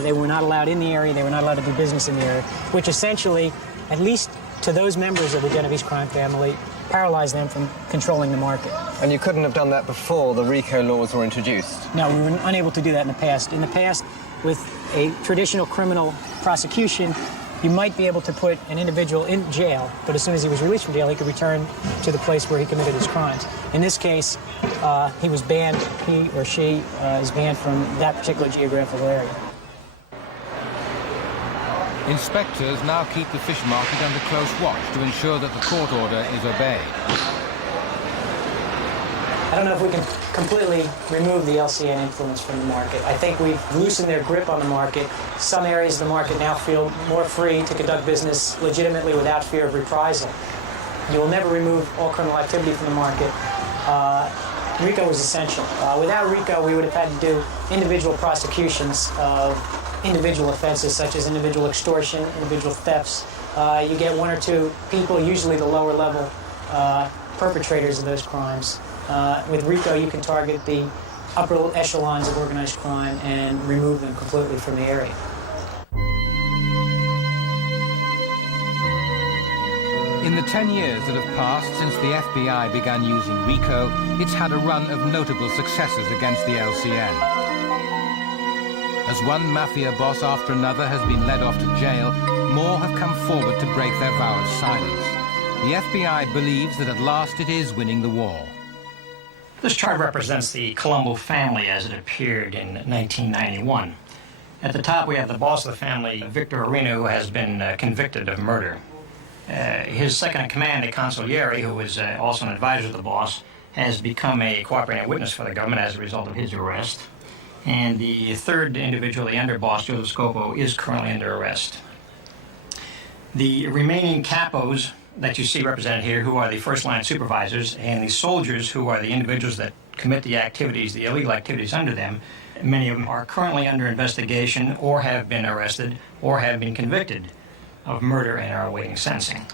They were not allowed in the area, they were not allowed to do business in the area, which essentially, at least to those members of the Genovese crime family, paralyzed them from controlling the market. And you couldn't have done that before the RICO laws were introduced? No, we were unable to do that in the past. In the past, with a traditional criminal prosecution, you might be able to put an individual in jail, but as soon as he was released from jail, he could return to the place where he committed his crimes. In this case, he was banned, he or she is banned from that particular geographical area. Inspectors now keep the fish market under close watch to ensure that the court order is obeyed. I don't know if we can completely remove the LCN influence from the market. I think we've loosened their grip on the market. Some areas of the market now feel more free to conduct business legitimately without fear of reprisal. You will never remove all criminal activity from the market. RICO was essential. Without RICO, we would have had to do individual prosecutions of individual offenses such as individual extortion, individual thefts. You get one or two people, usually the lower level perpetrators of those crimes. With RICO, you can target the upper echelons of organized crime and remove them completely from the area. In the 10 years that have passed since the FBI began using RICO, it's had a run of notable successes against the LCN. As one mafia boss after another has been led off to jail, more have come forward to break their vow of silence. The FBI believes that at last it is winning the war. This chart represents the Colombo family as it appeared in 1991. At the top, we have the boss of the family, Victor Arena, who has been convicted of murder. His second-in-command, a consigliere, who was also an advisor to the boss, has become a cooperating witness for the government as a result of his arrest. And the third individual, the underboss, Joseph Scopo, is currently under arrest. The remaining capos that you see represented here, who are the first-line supervisors, and the soldiers, who are the individuals that commit the activities, the illegal activities under them, many of them are currently under investigation or have been arrested or have been convicted of murder and are awaiting sentencing.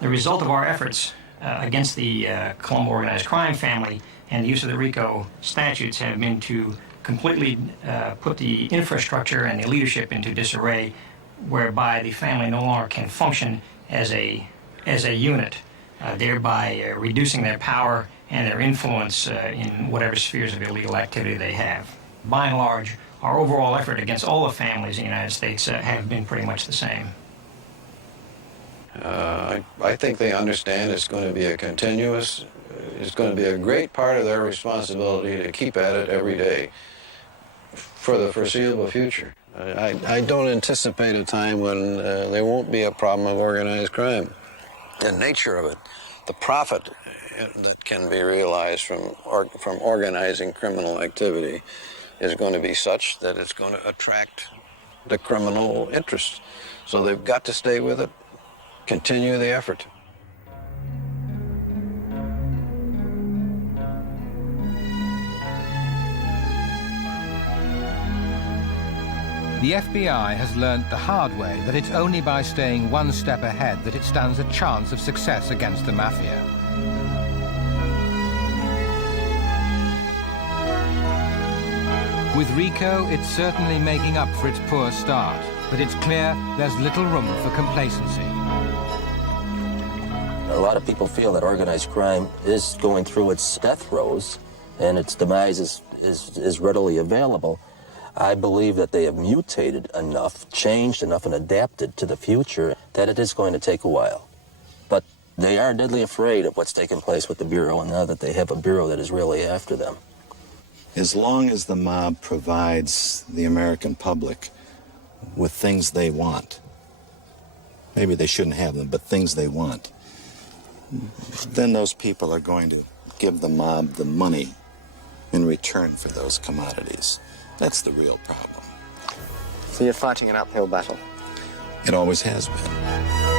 The result of our efforts against the Colombo organized crime family and the use of the RICO statutes have been to completely put the infrastructure and the leadership into disarray, whereby the family no longer can function as a unit, thereby reducing their power and their influence in whatever spheres of illegal activity they have. By and large, our overall effort against all the families in the United States have been pretty much the same. I think they understand it's going to be a continuous, it's going to be a great part of their responsibility to keep at it every day for the foreseeable future. I don't anticipate a time when there won't be a problem of organized crime. The nature of it, the profit that can be realized from organizing criminal activity is going to be such that it's going to attract the criminal interest. So they've got to stay with it, continue the effort. The FBI has learnt the hard way that it's only by staying one step ahead that it stands a chance of success against the mafia. With RICO, it's certainly making up for its poor start, but it's clear there's little room for complacency. A lot of people feel that organized crime is going through its death throes, and its demise is readily available. I believe that they have mutated enough, changed enough, and adapted to the future that it is going to take a while. But they are deadly afraid of what's taking place with the Bureau, and now that they have a Bureau that is really after them. As long as the mob provides the American public with things they want, maybe they shouldn't have them, but things they want, then those people are going to give the mob the money in return for those commodities. That's the real problem. So you're fighting an uphill battle? It always has been.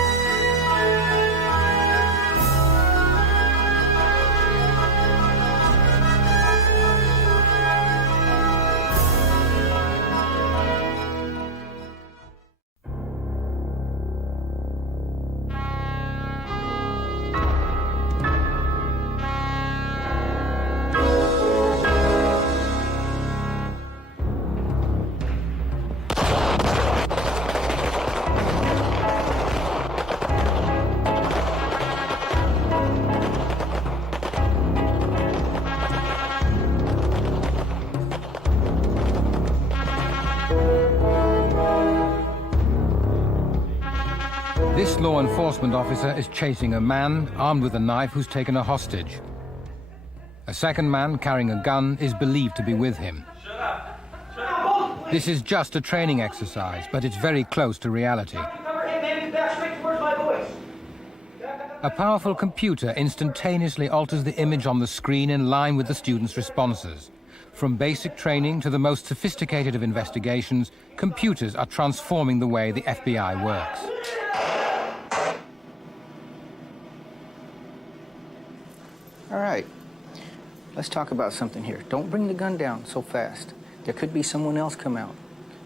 law enforcement officer is chasing a man armed with a knife who's taken a hostage. A second man carrying a gun is believed to be with him. This is just a training exercise, but it's very close to reality. A powerful computer instantaneously alters the image on the screen in line with the students' responses. From basic training to the most sophisticated of investigations, computers are transforming the way the FBI works. All right, let's talk about something here. Don't bring the gun down so fast. There could be someone else come out.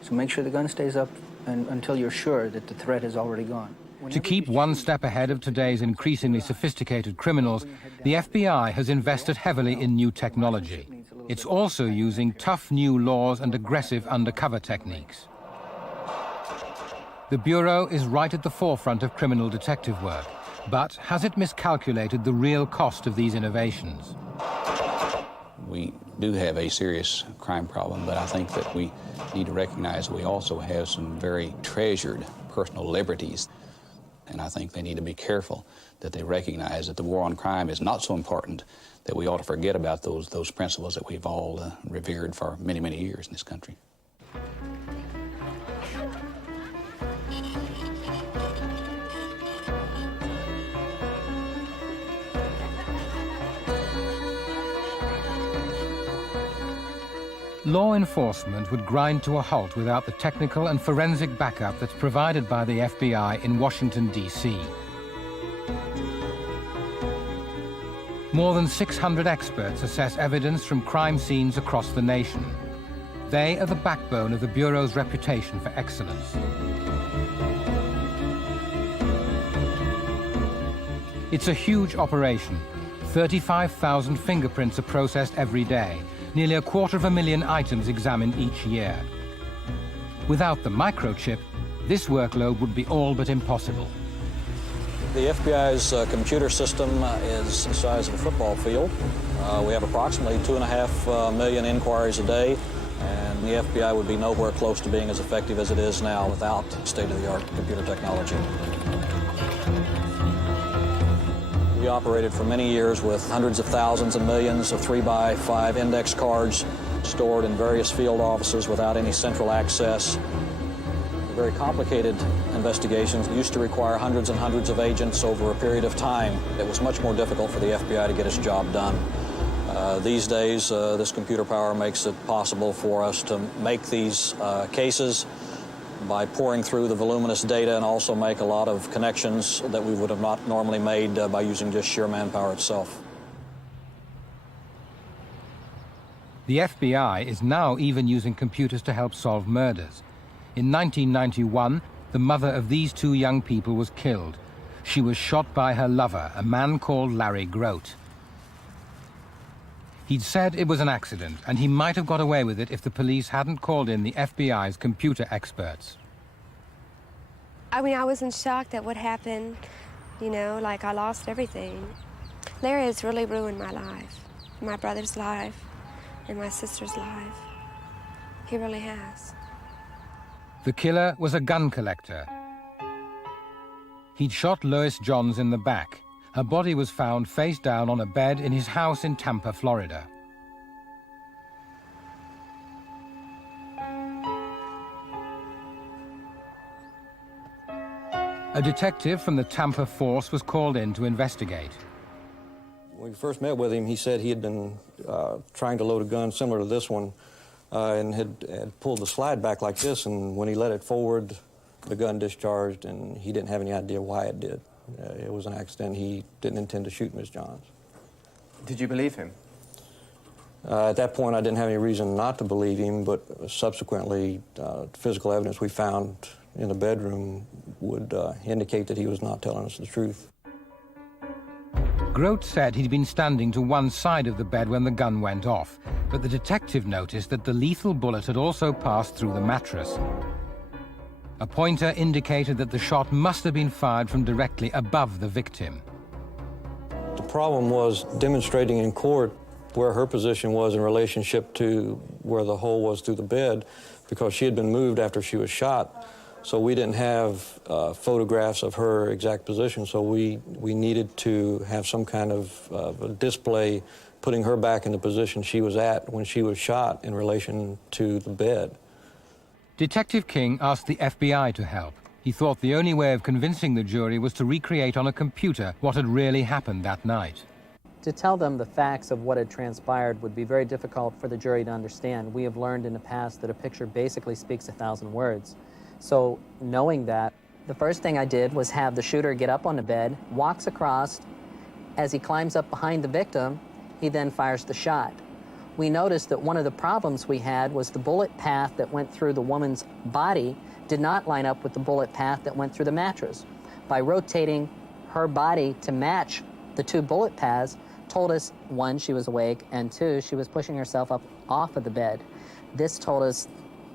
So make sure the gun stays up until you're sure that the threat has already gone. To keep one step ahead of today's increasingly sophisticated criminals, the FBI has invested heavily in new technology. It's also using tough new laws and aggressive undercover techniques. The Bureau is right at the forefront of criminal detective work, but has it miscalculated the real cost of these innovations? We do have a serious crime problem, but I think that we need to recognize we also have some very treasured personal liberties. And I think they need to be careful that they recognize that the war on crime is not so important that we ought to forget about those principles that we've all revered for many, many years in this country. Law enforcement would grind to a halt without the technical and forensic backup that's provided by the FBI in Washington, D.C. More than 600 experts assess evidence from crime scenes across the nation. They are the backbone of the Bureau's reputation for excellence. It's a huge operation. 35,000 fingerprints are processed every day. Nearly 250,000 items examined each year. Without the microchip, this workload would be all but impossible. The FBI's computer system is the size of a football field. We have approximately 2.5 million inquiries a day, and the FBI would be nowhere close to being as effective as it is now without state-of-the-art computer technology. We operated for many years with hundreds of thousands and millions of 3x5 index cards stored in various field offices without any central access. Very complicated investigations used to require hundreds and hundreds of agents over a period of time. It was much more difficult for the FBI to get its job done. These days, this computer power makes it possible for us to make these cases by pouring through the voluminous data and also make a lot of connections that we would have not normally made by using just sheer manpower itself. The FBI is now even using computers to help solve murders. In 1991, the mother of these two young people was killed. She was shot by her lover, a man called Larry Grote. He'd said it was an accident, and he might have got away with it if the police hadn't called in the FBI's computer experts. I mean, I was in shock at what happened, you know, like I lost everything. Larry has really ruined my life, my brother's life, and my sister's life. He really has. The killer was a gun collector. He'd shot Lois Johns in the back. Her body was found face down on a bed in his house in Tampa, Florida. A detective from the Tampa force was called in to investigate. When we first met with him, he said he had been trying to load a gun similar to this one and had pulled the slide back like this, and when he let it forward, the gun discharged, and he didn't have any idea why it did. It was an accident. He didn't intend to shoot Ms. Johns. Did you believe him? At that point, I didn't have any reason not to believe him, but subsequently, physical evidence we found in the bedroom would indicate that he was not telling us the truth. Grote said he'd been standing to one side of the bed when the gun went off, but the detective noticed that the lethal bullet had also passed through the mattress. A pointer indicated that the shot must have been fired from directly above the victim. The problem was demonstrating in court where her position was in relationship to where the hole was through the bed, because she had been moved after she was shot. So we didn't have photographs of her exact position, so we needed to have some kind of a display putting her back in the position she was at when she was shot in relation to the bed. Detective King asked the FBI to help. He thought the only way of convincing the jury was to recreate on a computer what had really happened that night. To tell them the facts of what had transpired would be very difficult for the jury to understand. We have learned in the past that a picture basically speaks 1,000 words. So knowing that, the first thing I did was have the shooter get up on the bed, walks across. As he climbs up behind the victim, he then fires the shot. We noticed that one of the problems we had was the bullet path that went through the woman's body did not line up with the bullet path that went through the mattress. By rotating her body to match the two bullet paths, told us, one, she was awake, and two, she was pushing herself up off of the bed. This told us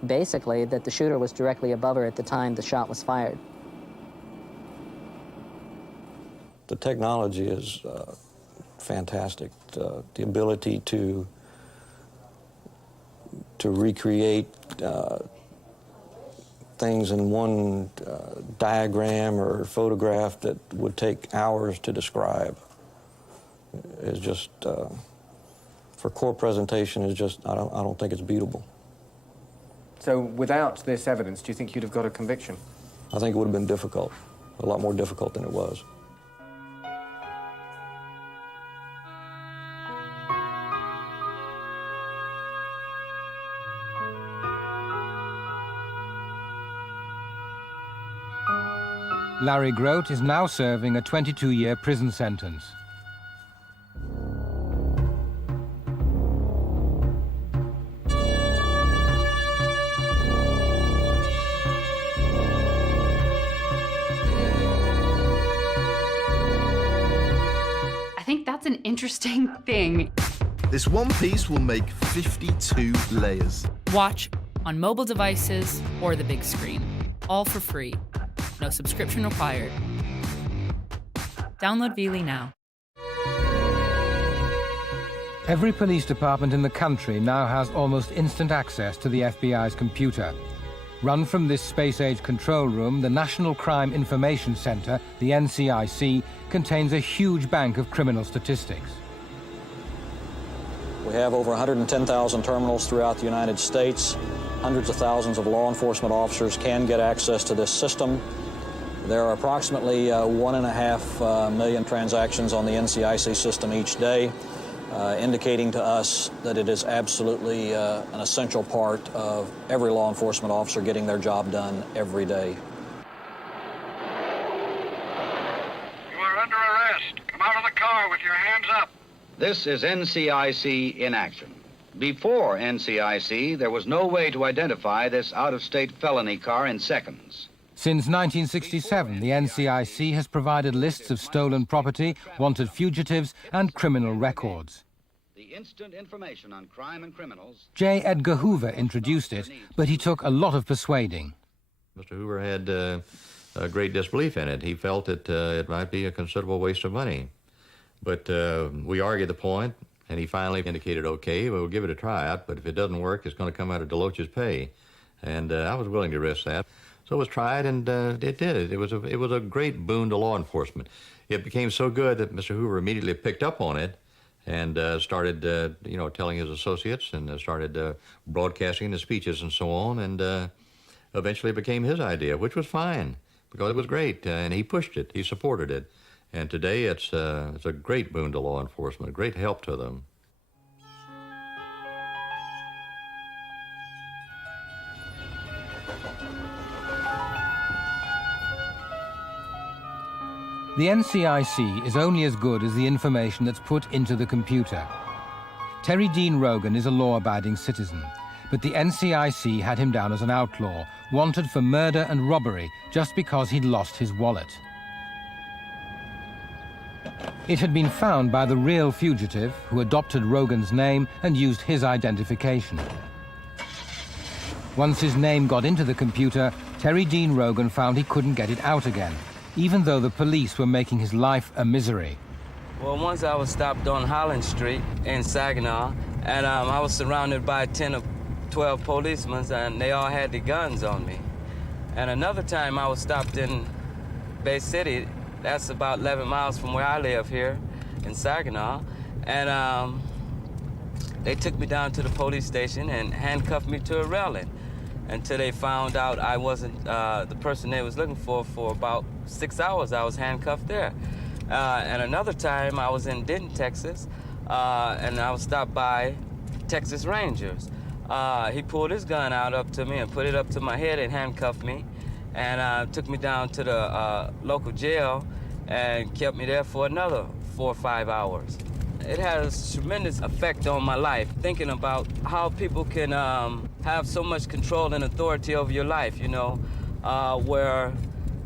basically that the shooter was directly above her at the time the shot was fired. The technology is fantastic. The ability to recreate things in one diagram or photograph that would take hours to describe is just, for court presentation, is just, I don't think it's beatable. So without this evidence, do you think you'd have got a conviction? I think it would have been difficult, a lot more difficult than it was. Larry Grote is now serving a 22-year prison sentence. I think that's an interesting thing. This one piece will make 52 layers. Watch on mobile devices or the big screen, all for free. No subscription required. Download Veely now. Every police department in the country now has almost instant access to the FBI's computer. Run from this space-age control room, the National Crime Information Center, the NCIC, contains a huge bank of criminal statistics. We have over 110,000 terminals throughout the United States. Hundreds of thousands of law enforcement officers can get access to this system. There are approximately 1.5 million transactions on the NCIC system each day, indicating to us that it is absolutely an essential part of every law enforcement officer getting their job done every day. You are under arrest. Come out of the car with your hands up. This is NCIC in action. Before NCIC, there was no way to identify this out-of-state felony car in seconds. Since 1967, the NCIC has provided lists of stolen property, wanted fugitives, and criminal records. The instant information on crime and criminals. J. Edgar Hoover introduced it, but he took a lot of persuading. Mr. Hoover had a great disbelief in it. He felt that it might be a considerable waste of money. But we argued the point, and he finally indicated, okay, we'll give it a try out, but if it doesn't work, it's going to come out of Deloach's pay. And I was willing to risk that. So it was tried, and it did. It was a great boon to law enforcement. It became so good that Mr. Hoover immediately picked up on it and started, telling his associates and started broadcasting the speeches and so on, and eventually it became his idea, which was fine because it was great, and he pushed it, he supported it. And today it's a great boon to law enforcement, a great help to them. The NCIC is only as good as the information that's put into the computer. Terry Dean Rogan is a law-abiding citizen, but the NCIC had him down as an outlaw, wanted for murder and robbery just because he'd lost his wallet. It had been found by the real fugitive, who adopted Rogan's name and used his identification. Once his name got into the computer, Terry Dean Rogan found he couldn't get it out again, even though the police were making his life a misery. Well, once I was stopped on Holland Street in Saginaw, and I was surrounded by 10 or 12 policemen, and they all had the guns on me. And another time I was stopped in Bay City. That's about 11 miles from where I live here in Saginaw. And they took me down to the police station and handcuffed me to a railing until they found out I wasn't the person they was looking for about 6 hours. I was handcuffed there. And another time I was in Denton, Texas, and I was stopped by Texas Rangers. He pulled his gun out up to me and put it up to my head and handcuffed me, and took me down to the local jail and kept me there for another 4 or 5 hours. It had a tremendous effect on my life, thinking about how people can have so much control and authority over your life, you know, where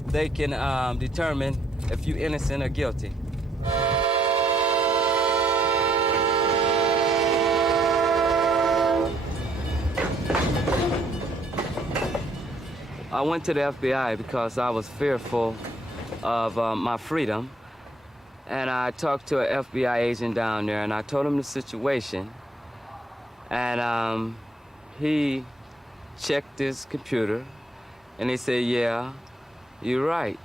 they can determine if you're innocent or guilty. I went to the FBI because I was fearful of my freedom. And I talked to an FBI agent down there, and I told him the situation. And he checked his computer, and he said, yeah, you're right.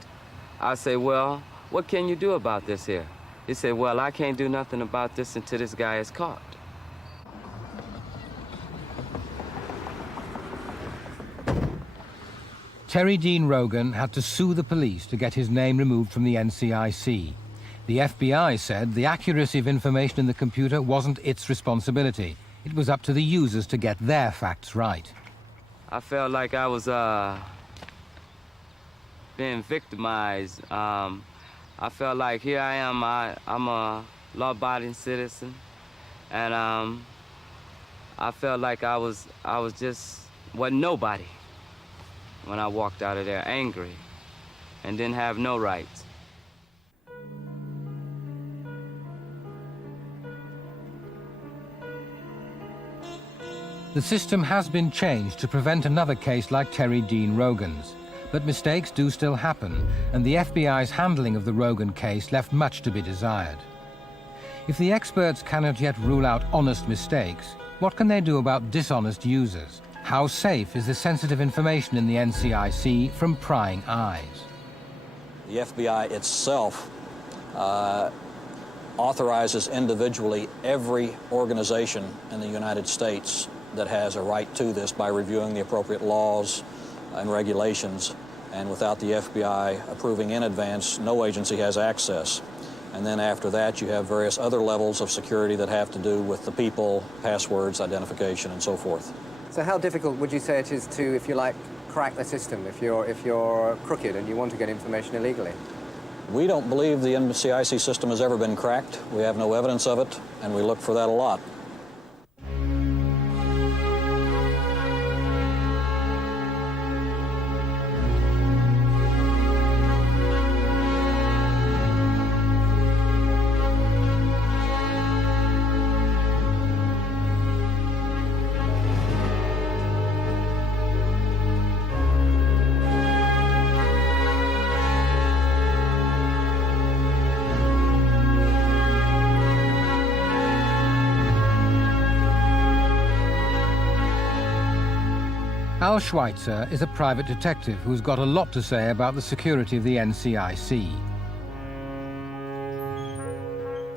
I said, well, what can you do about this here? He said, well, I can't do nothing about this until this guy is caught. Terry Dean Rogan had to sue the police to get his name removed from the NCIC. The FBI said the accuracy of information in the computer wasn't its responsibility. It was up to the users to get their facts right. I felt like I was being victimized. I felt like here I am, I'm a law-abiding citizen, and I felt like I wasn't nobody when I walked out of there, angry and didn't have no rights. The system has been changed to prevent another case like Terry Dean Rogan's, but mistakes do still happen, and the FBI's handling of the Rogan case left much to be desired. If the experts cannot yet rule out honest mistakes, what can they do about dishonest users? How safe is the sensitive information in the NCIC from prying eyes? The FBI itself authorizes individually every organization in the United States that has a right to this by reviewing the appropriate laws and regulations. And without the FBI approving in advance, no agency has access. And then after that, you have various other levels of security that have to do with the people, passwords, identification, and so forth. So how difficult would you say it is to, if you like, crack the system if you're crooked and you want to get information illegally? We don't believe the NCIC system has ever been cracked. We have no evidence of it, and we look for that a lot. Al Schweitzer is a private detective who's got a lot to say about the security of the NCIC.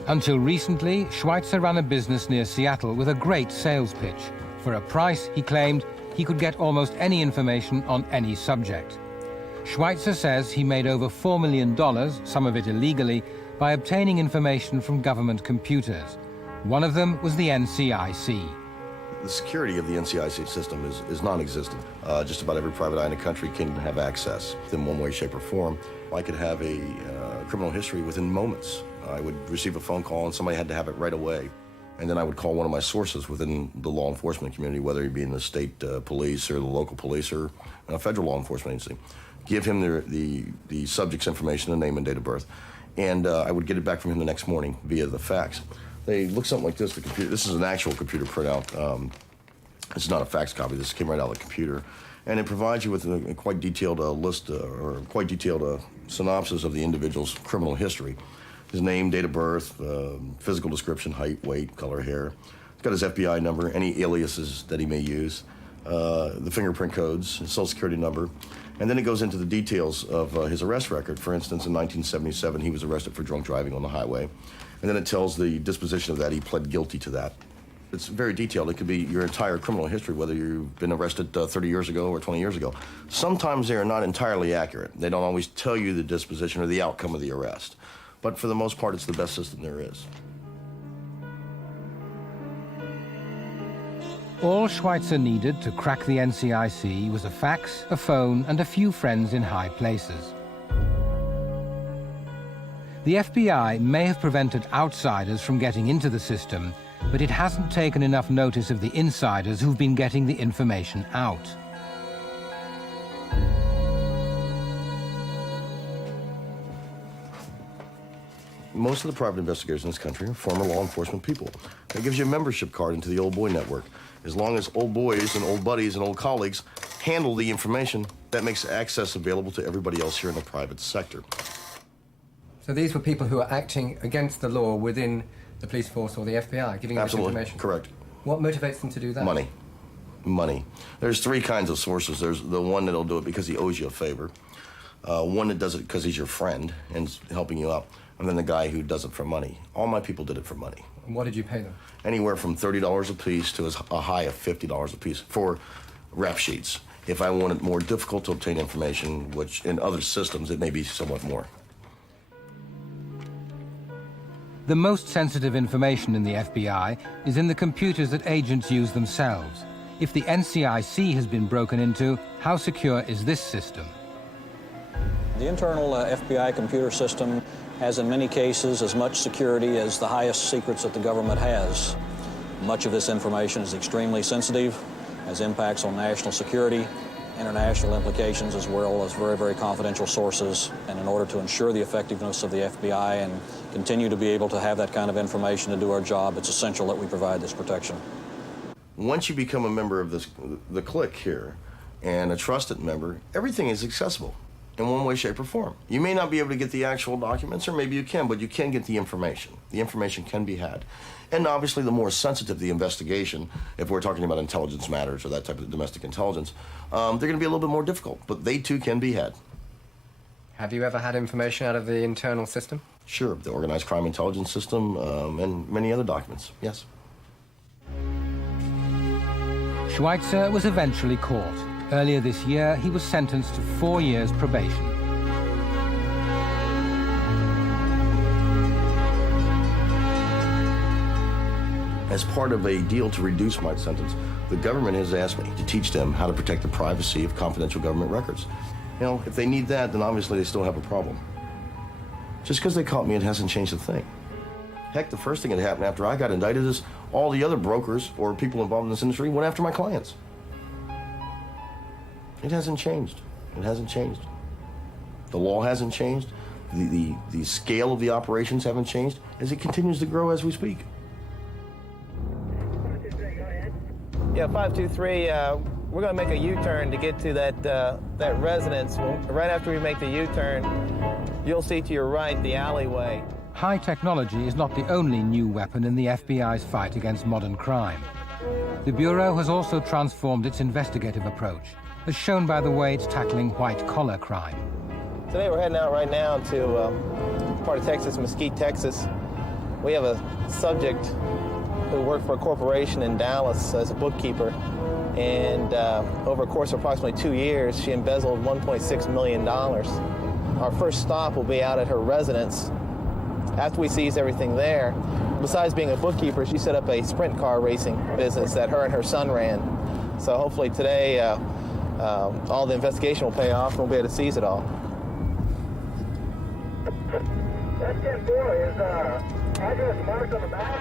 Until recently, Schweitzer ran a business near Seattle with a great sales pitch. For a price, he claimed, he could get almost any information on any subject. Schweitzer says he made over $4 million, some of it illegally, by obtaining information from government computers. One of them was the NCIC. The security of the NCIC system is non-existent. Just about every private eye in the country can have access in one way, shape, or form. I could have a criminal history within moments. I would receive a phone call and somebody had to have it right away. And then I would call one of my sources within the law enforcement community, whether it be in the state police or the local police or a federal law enforcement agency. Give him the subject's information, the name and date of birth. And I would get it back from him the next morning via the fax. They look something like this. The computer. This is an actual computer printout. It's not a fax copy. This came right out of the computer, and it provides you with a quite detailed list or quite detailed synopsis of the individual's criminal history: his name, date of birth, physical description, height, weight, color, hair. It's got his FBI number, any aliases that he may use, the fingerprint codes, his social security number, and then it goes into the details of his arrest record. For instance, in 1977, he was arrested for drunk driving on the highway, and then it tells the disposition of that. He pled guilty to that. It's very detailed. It could be your entire criminal history, whether you've been arrested 30 years ago or 20 years ago. Sometimes they are not entirely accurate. They don't always tell you the disposition or the outcome of the arrest. But for the most part, it's the best system there is. All Schweitzer needed to crack the NCIC was a fax, a phone, and a few friends in high places. The FBI may have prevented outsiders from getting into the system, but it hasn't taken enough notice of the insiders who've been getting the information out. Most of the private investigators in this country are former law enforcement people. That gives you a membership card into the Old Boy Network. As long as old boys and old buddies and old colleagues handle the information, that makes access available to everybody else here in the private sector. So these were people who are acting against the law within the police force or the FBI, giving this information? Correct. What motivates them to do that? Money. Money. There's three kinds of sources. There's the one that'll do it because he owes you a favor, one that does it because he's your friend and is helping you out, and then the guy who does it for money. All my people did it for money. And what did you pay them? Anywhere from $30 a piece to a high of $50 a piece for rap sheets. If I wanted more difficult to obtain information, which in other systems it may be somewhat more. The most sensitive information in the FBI is in the computers that agents use themselves. If the NCIC has been broken into, how secure is this system? The internal FBI computer system has in many cases as much security as the highest secrets that the government has. Much of this information is extremely sensitive, has impacts on national security, international implications, as well as very, very confidential sources. And in order to ensure the effectiveness of the FBI and continue to be able to have that kind of information to do our job, it's essential that we provide this protection. Once you become a member of the clique here and a trusted member, everything is accessible in one way, shape, or form. You may not be able to get the actual documents, or maybe you can, but you can get the information. The information can be had. And obviously, the more sensitive the investigation, if we're talking about intelligence matters or that type of domestic intelligence, they're going to be a little bit more difficult, but they too can be had. Have you ever had information out of the internal system? Sure, the organized crime intelligence system and many other documents, yes. Schweitzer was eventually caught. Earlier this year, he was sentenced to 4 years probation. As part of a deal to reduce my sentence, the government has asked me to teach them how to protect the privacy of confidential government records. You know, if they need that, then obviously they still have a problem. Just because they caught me, it hasn't changed a thing. Heck, the first thing that happened after I got indicted is all the other brokers or people involved in this industry went after my clients. It hasn't changed. It hasn't changed. The law hasn't changed. The scale of the operations haven't changed as it continues to grow as we speak. Yeah, 523, we're going to make a U-turn to get to that residence. Right after we make the U-turn, you'll see to your right the alleyway. High technology is not the only new weapon in the FBI's fight against modern crime. The Bureau has also transformed its investigative approach, as shown by the way it's tackling white-collar crime. Today we're heading out right now to part of Texas, Mesquite, Texas. We have a subject who worked for a corporation in Dallas as a bookkeeper, and over a course of approximately 2 years, she embezzled $1.6 million. Our first stop will be out at her residence. After we seize everything there, besides being a bookkeeper, she set up a sprint car racing business that her and her son ran. So hopefully today, all the investigation will pay off and we'll be able to seize it all. That 10-4 is address marked on the back?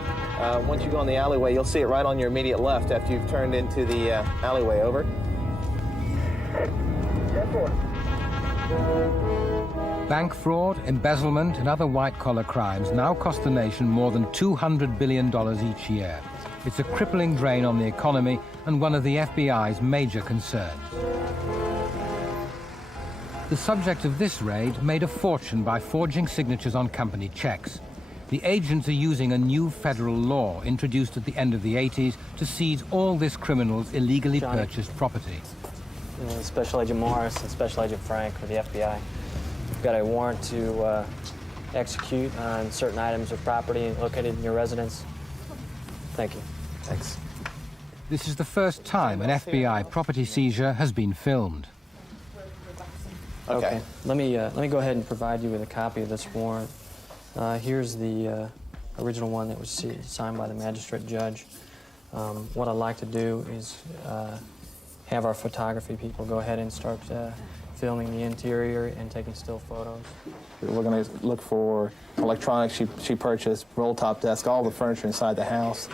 Once you go in the alleyway, you'll see it right on your immediate left after you've turned into the alleyway. Over. 10-4. Bank fraud, embezzlement, and other white-collar crimes now cost the nation more than $200 billion each year. It's a crippling drain on the economy and one of the FBI's major concerns. The subject of this raid made a fortune by forging signatures on company checks. The agents are using a new federal law introduced at the end of the 80s to seize all this criminal's illegally purchased property. Special Agent Morris and Special Agent Frank for the FBI. We've got a warrant to execute on certain items of property located in your residence. Thank you. Thanks. This is the first time an FBI property seizure has been filmed. Okay. Let me go ahead and provide you with a copy of this warrant. Here's the original one that was signed by the magistrate judge. What I'd like to do is have our photography people go ahead and start filming the interior and taking still photos. We're going to look for electronics she purchased, roll-top desk, all the furniture inside the house.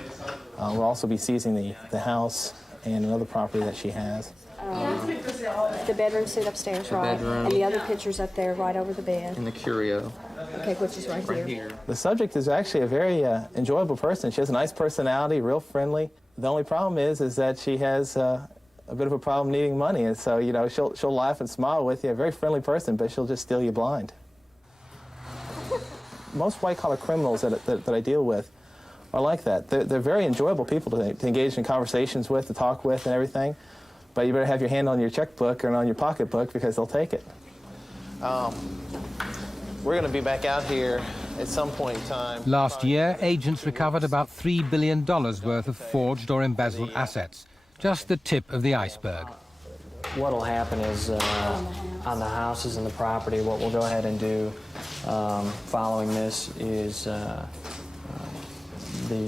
We'll also be seizing the house and another property that she has. The bedroom sit upstairs, right? bedroom. And the other picture's up there, right over the bed. And the curio. Okay, which is right here. The subject is actually a very enjoyable person. She has a nice personality, real friendly. The only problem is that she has a bit of a problem needing money, and so, you know, she'll laugh and smile with you. A very friendly person, but she'll just steal you blind. Most white-collar criminals that I deal with are like that. They're very enjoyable people to engage in conversations with, to talk with, and everything. But you better have your hand on your checkbook or on your pocketbook because they'll take it. We're going to be back out here at some point in time. Last year, agents recovered about $3 billion worth of forged or embezzled assets. Just the tip of the iceberg. What will happen is on the houses and the property, what we'll go ahead and do following this is the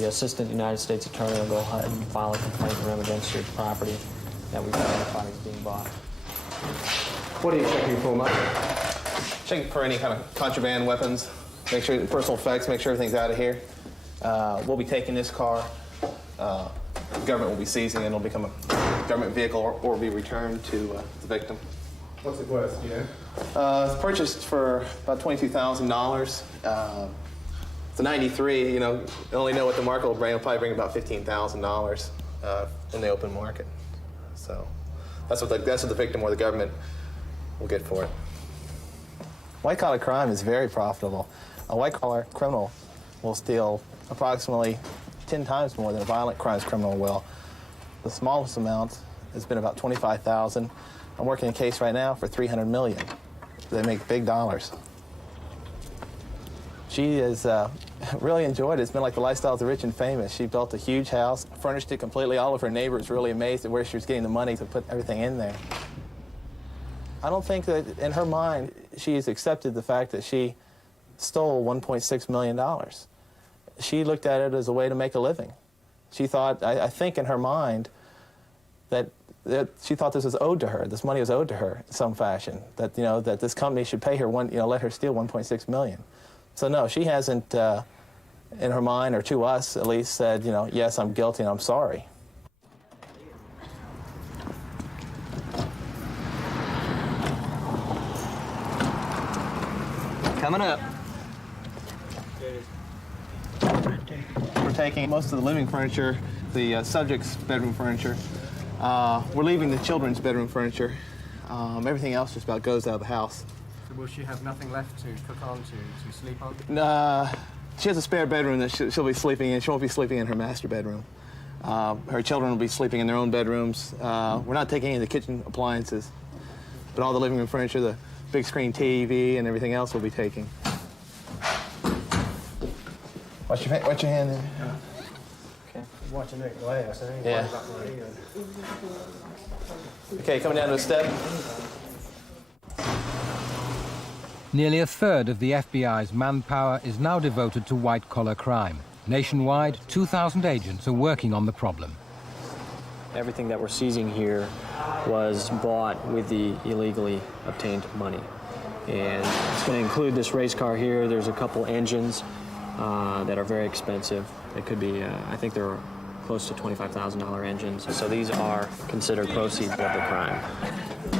Assistant United States Attorney will go ahead and file a complaint for him against your property that we've identified as being bought. What are you checking for, Mike? Checking for any kind of contraband weapons. Make sure personal effects, make sure everything's out of here. We'll be taking this car. The government will be seizing it. It'll become a government vehicle or be returned to the victim. What's it worth, yeah? It's purchased for about $22,000. It's a 93, you know, I only know what the market will bring. It'll probably bring about $15,000 in the open market. So that's what the victim or the government will get for it. White-collar crime is very profitable. A white-collar criminal will steal approximately 10 times more than a violent crimes criminal will. The smallest amount has been about $25,000. I'm working a case right now for $300 million. They make big dollars. She has really enjoyed it. It's been like the lifestyle of the rich and famous. She built a huge house, furnished it completely. All of her neighbors were really amazed at where she was getting the money to put everything in there. I don't think that in her mind she has accepted the fact that she stole $1.6 million. She looked at it as a way to make a living. She thought, I think in her mind, that she thought this was owed to her. This money was owed to her in some fashion. That, you know, that this company should pay her let her steal $1.6 million. So no, she hasn't, in her mind, or to us at least, said, you know, yes, I'm guilty and I'm sorry. Coming up. We're taking most of the living furniture, the subject's bedroom furniture. We're leaving the children's bedroom furniture. Everything else just about goes out of the house. So will she have nothing left to cook on, to sleep on? She has a spare bedroom that she'll be sleeping in. She won't be sleeping in her master bedroom. Her children will be sleeping in their own bedrooms. We're not taking any of the kitchen appliances, but all the living room furniture, the big screen TV and everything else we'll be taking. Watch your hand there. Okay. Watching that glass, I ain't Yeah. worried about my ear. Okay, coming down to a step. Nearly a third of the FBI's manpower is now devoted to white-collar crime. Nationwide, 2,000 agents are working on the problem. Everything that we're seizing here was bought with the illegally obtained money. And it's going to include this race car here. There's a couple engines that are very expensive. It could be, I think they're close to $25,000 engines. So these are considered proceeds of the crime.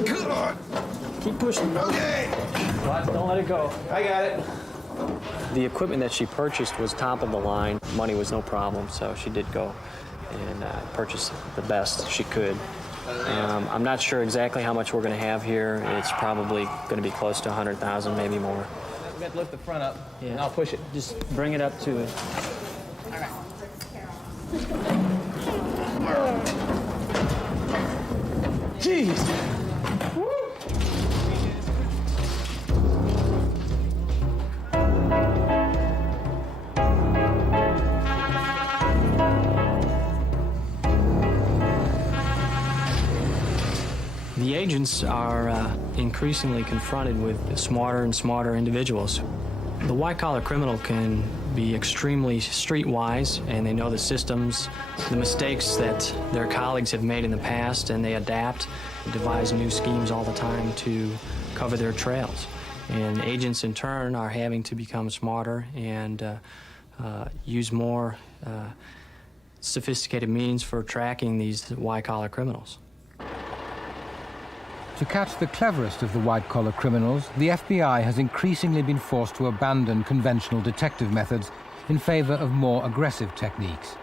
Come on. Keep pushing. Okay. Don't let it go. I got it. The equipment that she purchased was top of the line. Money was no problem, so she did go and purchase the best she could. I'm not sure exactly how much we're going to have here. It's probably going to be close to $100,000, maybe more. We have to lift the front up, Yeah. and I'll push it. Just bring it up to it. Jeez. The agents are increasingly confronted with smarter and smarter individuals. The white-collar criminal can be extremely streetwise, and they know the systems, the mistakes that their colleagues have made in the past, and they adapt, devise new schemes all the time to cover their trails. And agents, in turn, are having to become smarter and use more sophisticated means for tracking these white-collar criminals. To catch the cleverest of the white-collar criminals, the FBI has increasingly been forced to abandon conventional detective methods in favor of more aggressive techniques.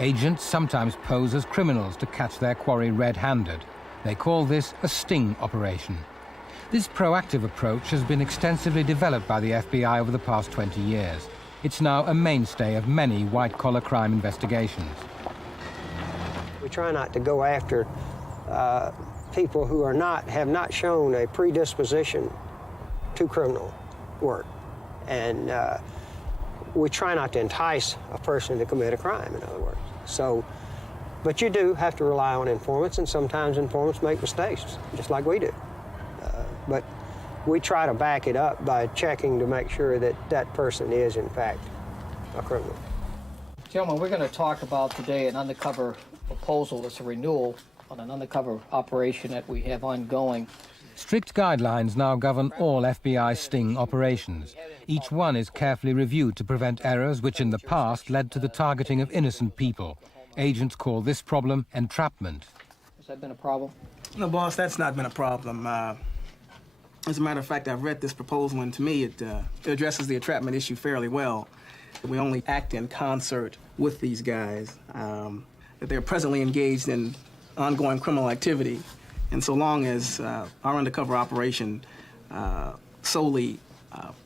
Agents sometimes pose as criminals to catch their quarry red-handed. They call this a sting operation. This proactive approach has been extensively developed by the FBI over the past 20 years. It's now a mainstay of many white-collar crime investigations. We try not to go after people who have not shown a predisposition to criminal work. And we try not to entice a person to commit a crime, in other words. So, but you do have to rely on informants, and sometimes informants make mistakes, just like we do. But we try to back it up by checking to make sure that that person is, in fact, a criminal. Gentlemen, we're going to talk about today an undercover proposal. It's a renewal on an undercover operation that we have ongoing. Strict guidelines now govern all FBI sting operations. Each one is carefully reviewed to prevent errors which in the past led to the targeting of innocent people. Agents call this problem entrapment. Has that been a problem? No, boss, that's not been a problem. As a matter of fact, I've read this proposal, and to me, it addresses the entrapment issue fairly well. We only act in concert with these guys, that they're presently engaged in ongoing criminal activity, and so long as our undercover operation solely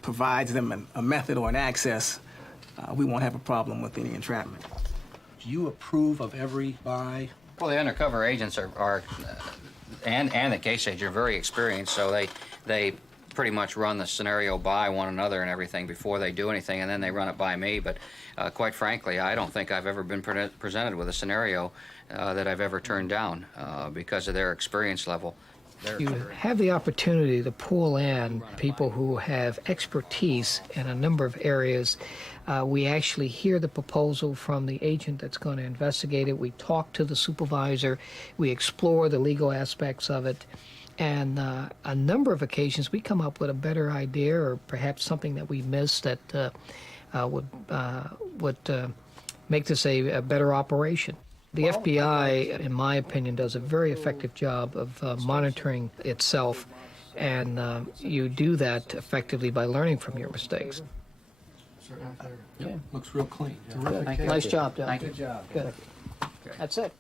provides them a method or an access, we won't have a problem with any entrapment. Do you approve of every buy? Well, the undercover agents are and the case agents are very experienced, so they pretty much run the scenario by one another and everything before they do anything, and then they run it by me. But quite frankly, I don't think I've ever been presented with a scenario that I've ever turned down because of their experience level. You have the opportunity to pull in people who have expertise in a number of areas. We actually hear the proposal from the agent that's going to investigate it. We talk to the supervisor. We explore the legal aspects of it. And a number of occasions we come up with a better idea, or perhaps something that we missed that would make this a better operation. The FBI, in my opinion, does a very effective job of monitoring itself, and you do that effectively by learning from your mistakes. Yeah, looks real clean. Good. Nice job, John. Good job. Good. That's it.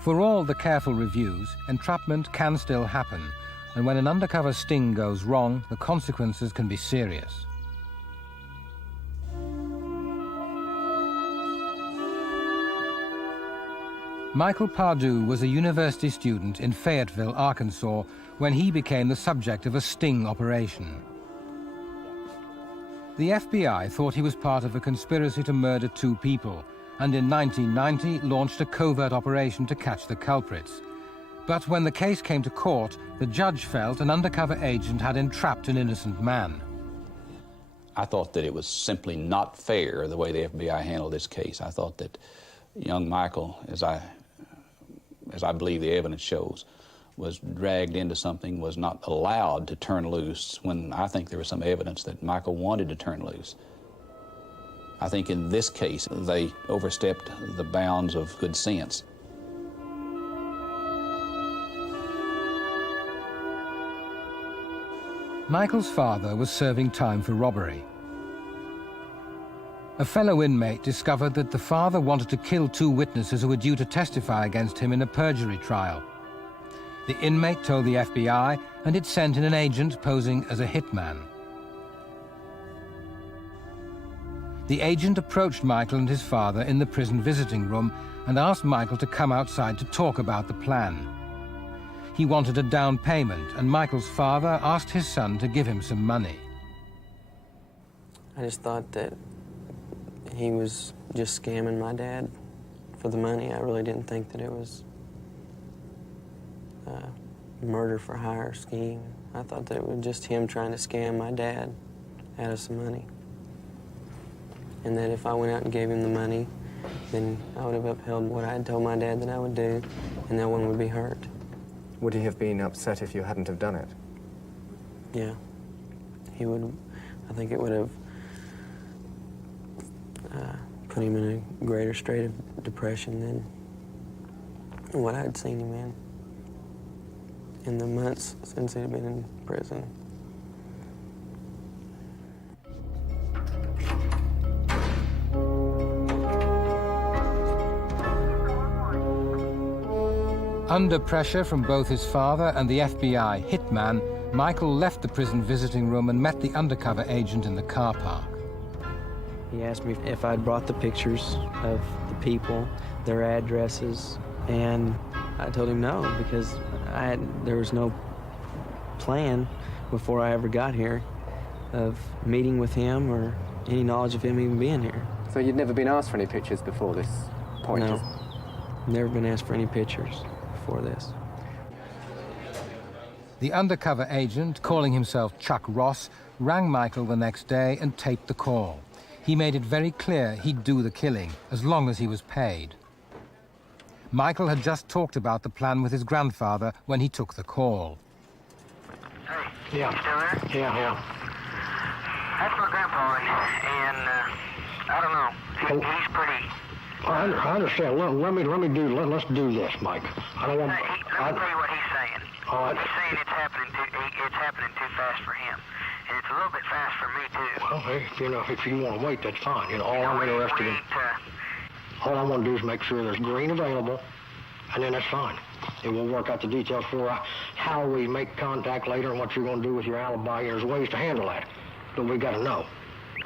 For all the careful reviews, entrapment can still happen, and when an undercover sting goes wrong, the consequences can be serious. Michael Pardue was a university student in Fayetteville, Arkansas, when he became the subject of a sting operation. The FBI thought he was part of a conspiracy to murder 2 people, and in 1990 launched a covert operation to catch the culprits. But when the case came to court, the judge felt an undercover agent had entrapped an innocent man. I thought that it was simply not fair the way the FBI handled this case. I thought that young Michael, as I believe the evidence shows, was dragged into something, was not allowed to turn loose, when I think there was some evidence that Michael wanted to turn loose. I think in this case, they overstepped the bounds of good sense. Michael's father was serving time for robbery. A fellow inmate discovered that the father wanted to kill 2 witnesses who were due to testify against him in a perjury trial. The inmate told the FBI, and it sent in an agent posing as a hitman. The agent approached Michael and his father in the prison visiting room and asked Michael to come outside to talk about the plan. He wanted a down payment, and Michael's father asked his son to give him some money. I just thought that he was just scamming my dad for the money. I really didn't think that it was a murder for hire scheme. I thought that it was just him trying to scam my dad out of some money. And that if I went out and gave him the money, then I would have upheld what I had told my dad that I would do, and no one would be hurt. Would he have been upset if you hadn't have done it? Yeah. He would, I think it would have put him in a greater state of depression than what I'd seen him in the months since he'd been in prison. Under pressure from both his father and the FBI hitman, Michael left the prison visiting room and met the undercover agent in the car park. He asked me if I'd brought the pictures of the people, their addresses, and I told him no, because there was no plan before I ever got here of meeting with him or any knowledge of him even being here. So you'd never been asked for any pictures before this point? No, never been asked for any pictures before this. The undercover agent, calling himself Chuck Ross, rang Michael the next day and taped the call. He made it very clear he'd do the killing, as long as he was paid. Michael had just talked about the plan with his grandfather when he took the call. Hey, you still there? Yeah. That's my grandpa, and I don't know. He's pretty. I understand. Let's do this, Mike. I don't want. Let me tell you what he's saying. All right. He's saying it's happening too fast for him, and it's a little bit fast for me too. Well, hey, if you want to wait, that's fine. All I'm interested in. All I want to do is make sure there's green available, and then that's fine. And we'll work out the details for how we make contact later and what you're going to do with your alibi. There's ways to handle that, but we got to know.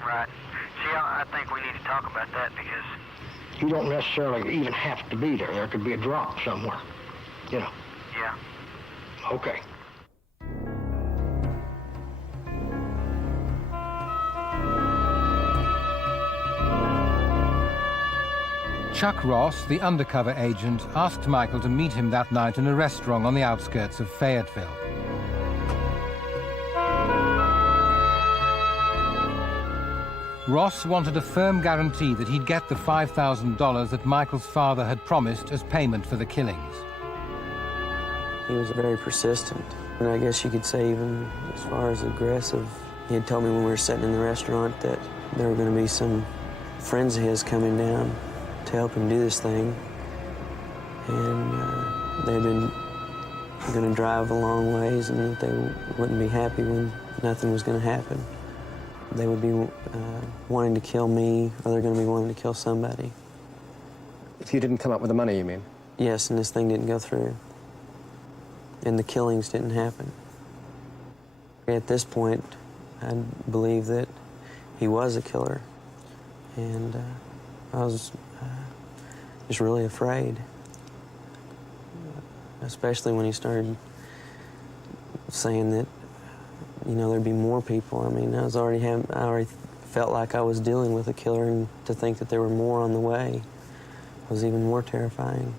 Right. See, I think we need to talk about that because you don't necessarily even have to be there. There could be a drop somewhere, Yeah. Okay. Chuck Ross, the undercover agent, asked Michael to meet him that night in a restaurant on the outskirts of Fayetteville. Ross wanted a firm guarantee that he'd get the $5,000 that Michael's father had promised as payment for the killings. He was very persistent, and I guess you could say even as far as aggressive. He had told me when we were sitting in the restaurant that there were going to be some friends of his coming down to help him do this thing, and they'd been going to drive a long ways, and that they wouldn't be happy when nothing was going to happen. They would be wanting to kill me, or they're going to be wanting to kill somebody. If you didn't come up with the money, you mean? Yes, and this thing didn't go through, and the killings didn't happen. At this point, I believe that he was a killer, and I was just really afraid, especially when he started saying that, you know, there'd be more people. I mean, I already felt like I was dealing with a killer, and to think that there were more on the way was even more terrifying.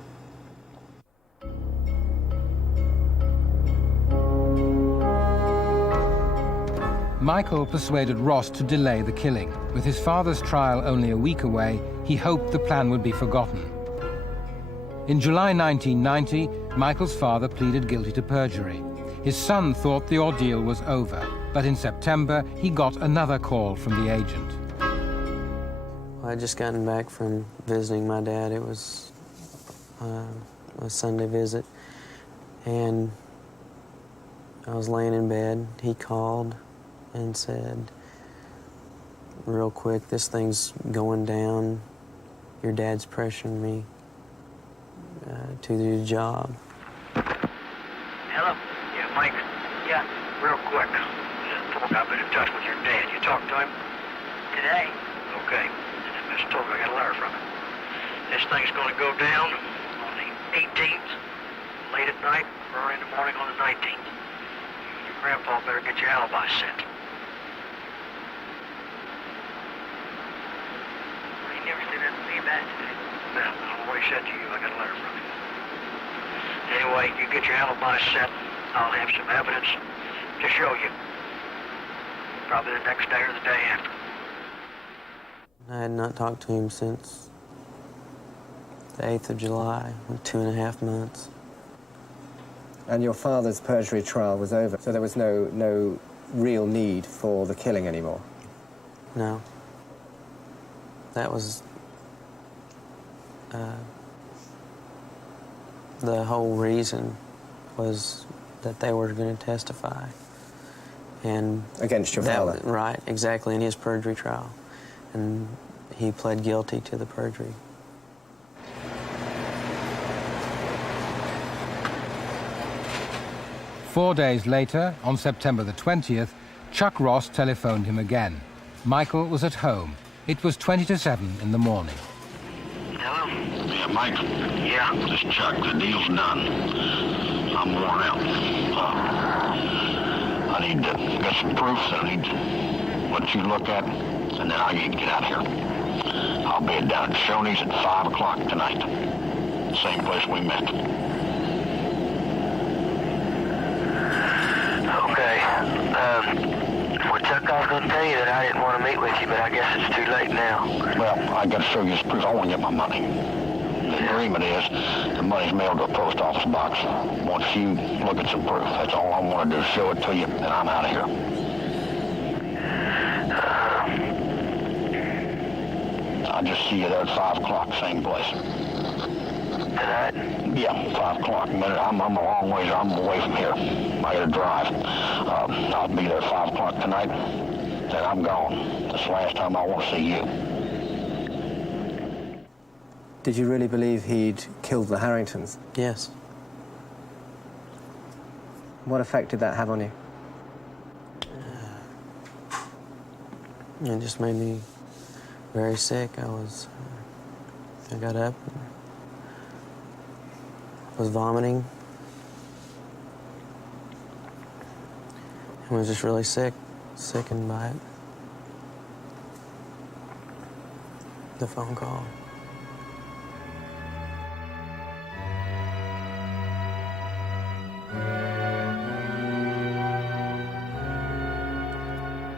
Michael persuaded Ross to delay the killing. With his father's trial only a week away, he hoped the plan would be forgotten. In July 1990, Michael's father pleaded guilty to perjury. His son thought the ordeal was over, but in September, he got another call from the agent. I'd just gotten back from visiting my dad. It was a Sunday visit, and I was laying in bed. He called and said real quick, this thing's going down. Your dad's pressuring me to do the job. Hello? Yeah, Mike. Yeah, real quick. I've been in touch with your dad. You talked to him? Today? Okay. I just told him I got a letter from him. This thing's going to go down on the 18th, late at night, or early in the morning on the 19th. Your grandpa better get your alibi set. He never said that to me back today. No, I don't know what he said to you. I got a letter from him. Anyway, you get your alibi set. I'll have some evidence to show you. Probably the next day or the day after. I had not talked to him since the 8th of July, 2.5 months. And your father's perjury trial was over, so there was no real need for the killing anymore? No. That was the whole reason was that they were going to testify. And against your father? Right, exactly, in his perjury trial. And he pled guilty to the perjury. Four days later, on September the 20th, Chuck Ross telephoned him again. Michael was at home. It was 20 to 7 in the morning. Hello? Yeah, Mike. Yeah? This is Chuck. The deal's done. I'm worn out. I need to get some proofs. I need to let you look at, and then I need to get out of here. I'll be down at Shoney's at 5 o'clock tonight. Same place we met. Okay. Well, Chuck, I was going to tell you that I didn't want to meet with you, but I guess it's too late now. Well, I got to show you some proof. I want to get my money. The agreement is the money's mailed to a post office box. Once you look at some proof, that's all I want to do is show it to you, and I'm out of here. I'll just see you there at 5 o'clock, same place. Tonight? Yeah, 5 o'clock. I'm a long ways. I'm away from here. I got to drive. I'll be there at 5 o'clock tonight. Then I'm gone. That's the last time I want to see you. Did you really believe he'd killed the Harringtons? Yes. What effect did that have on you? It just made me very sick. I got up, was vomiting, and was just really sickened by it. The phone call.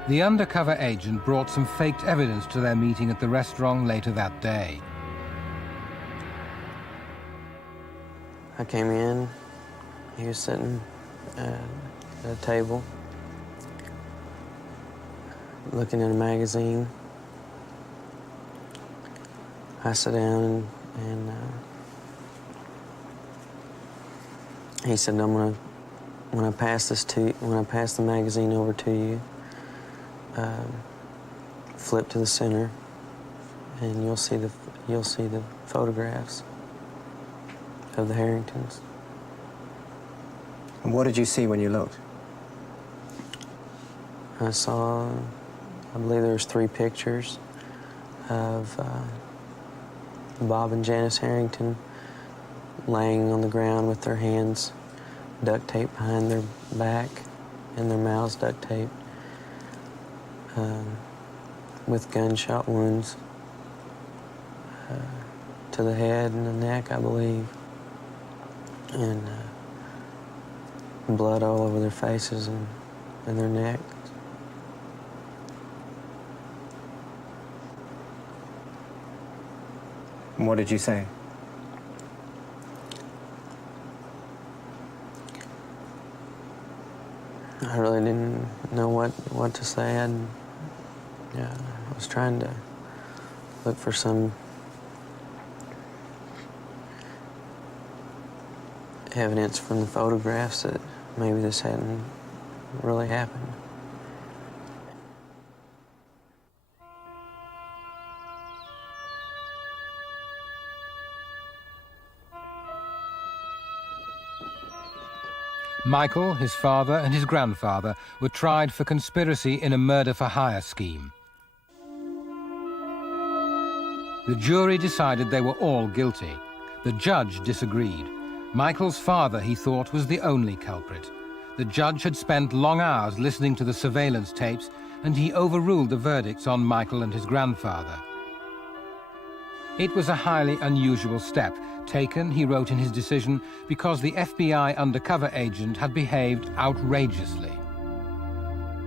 The undercover agent brought some faked evidence to their meeting at the restaurant later that day. I came in, he was sitting at a table, looking at a magazine. I sat down and he said, when I pass the magazine over to you, flip to the center, and you'll see the photographs of the Harringtons. And what did you see when you looked? I believe there was 3 pictures of Bob and Janice Harrington laying on the ground with their hands duct taped behind their back and their mouths duct taped. With gunshot wounds to the head and the neck, I believe, and blood all over their faces and their necks. And what did you say? I really didn't know what to say. I was trying to look for some evidence from the photographs that maybe this hadn't really happened. Michael, his father, and his grandfather were tried for conspiracy in a murder-for-hire scheme. The jury decided they were all guilty. The judge disagreed. Michael's father, he thought, was the only culprit. The judge had spent long hours listening to the surveillance tapes, and he overruled the verdicts on Michael and his grandfather. It was a highly unusual step, taken, he wrote in his decision, because the FBI undercover agent had behaved outrageously.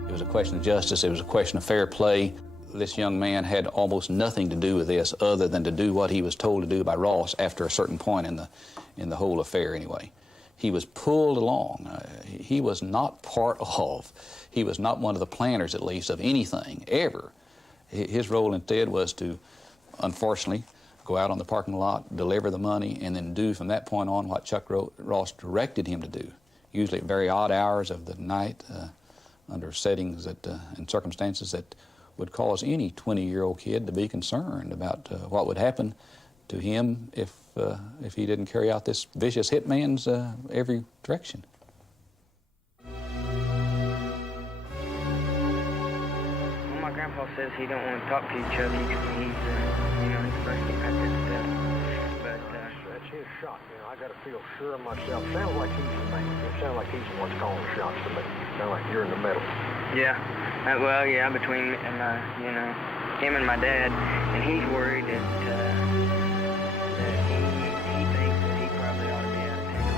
It was a question of justice. It was a question of fair play. This young man had almost nothing to do with this other than to do what he was told to do by Ross after a certain point in the whole affair anyway. He was pulled along. He was not part of, he was not one of the planners, at least, of anything, ever. His role instead was to, unfortunately, go out on the parking lot, deliver the money, and then do from that point on what Chuck Ross directed him to do, usually at very odd hours of the night, under settings that, and circumstances that would cause any 20-year-old kid to be concerned about what would happen to him if he didn't carry out this vicious hitman's every direction. Well, my grandpa says he don't want to talk to each other. He's afraid to cut this stuff. But that's his shot. I got to feel sure of myself. Sounds like he's the man. It sounds like he's the one calling the shots to me. Sounds like you're in the middle. Yeah. Well, yeah, between him and my dad, and he's worried that he thinks that he probably ought to be out of town.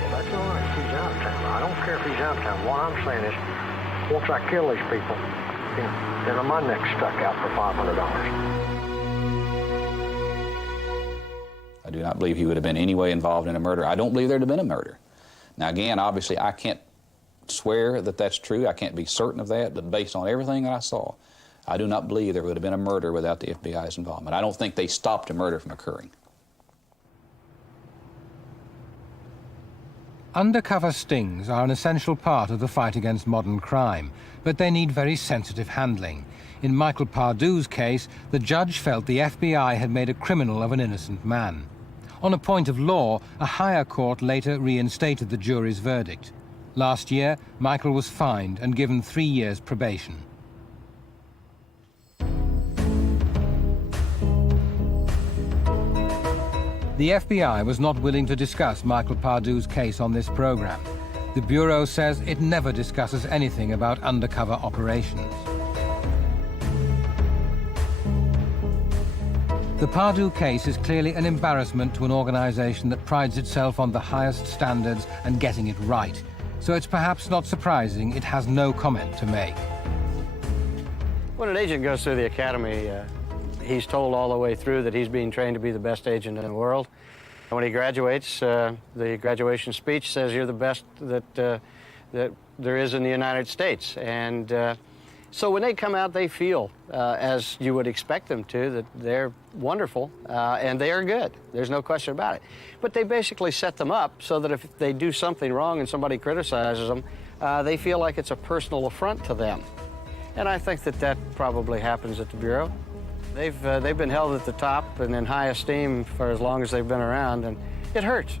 Well, that's all right. He's out of town. I don't care if he's out of town. What I'm saying is, once I kill these people, then my neck's stuck out for $500. I do not believe he would have been in any way involved in a murder. I don't believe there would have been a murder. Now, again, obviously, I can't swear that that's true. I can't be certain of that, but based on everything that I saw, I do not believe there would have been a murder without the FBI's involvement. I don't think they stopped a murder from occurring. Undercover stings are an essential part of the fight against modern crime, but they need very sensitive handling. In Michael Pardew's case, the judge felt the FBI had made a criminal of an innocent man. On a point of law, a higher court later reinstated the jury's verdict. Last year, Michael was fined and given 3 years probation. The FBI was not willing to discuss Michael Pardew's case on this program. The Bureau says it never discusses anything about undercover operations. The Pardew case is clearly an embarrassment to an organization that prides itself on the highest standards and getting it right. So it's perhaps not surprising it has no comment to make. When an agent goes through the academy, he's told all the way through that he's being trained to be the best agent in the world. When he graduates, the graduation speech says you're the best that there is in the United States. And so when they come out, they feel, as you would expect them to, that they're wonderful and they are good. There's no question about it. But they basically set them up so that if they do something wrong and somebody criticizes them, they feel like it's a personal affront to them. And I think that that probably happens at the Bureau. They've been held at the top and in high esteem for as long as they've been around, and it hurts.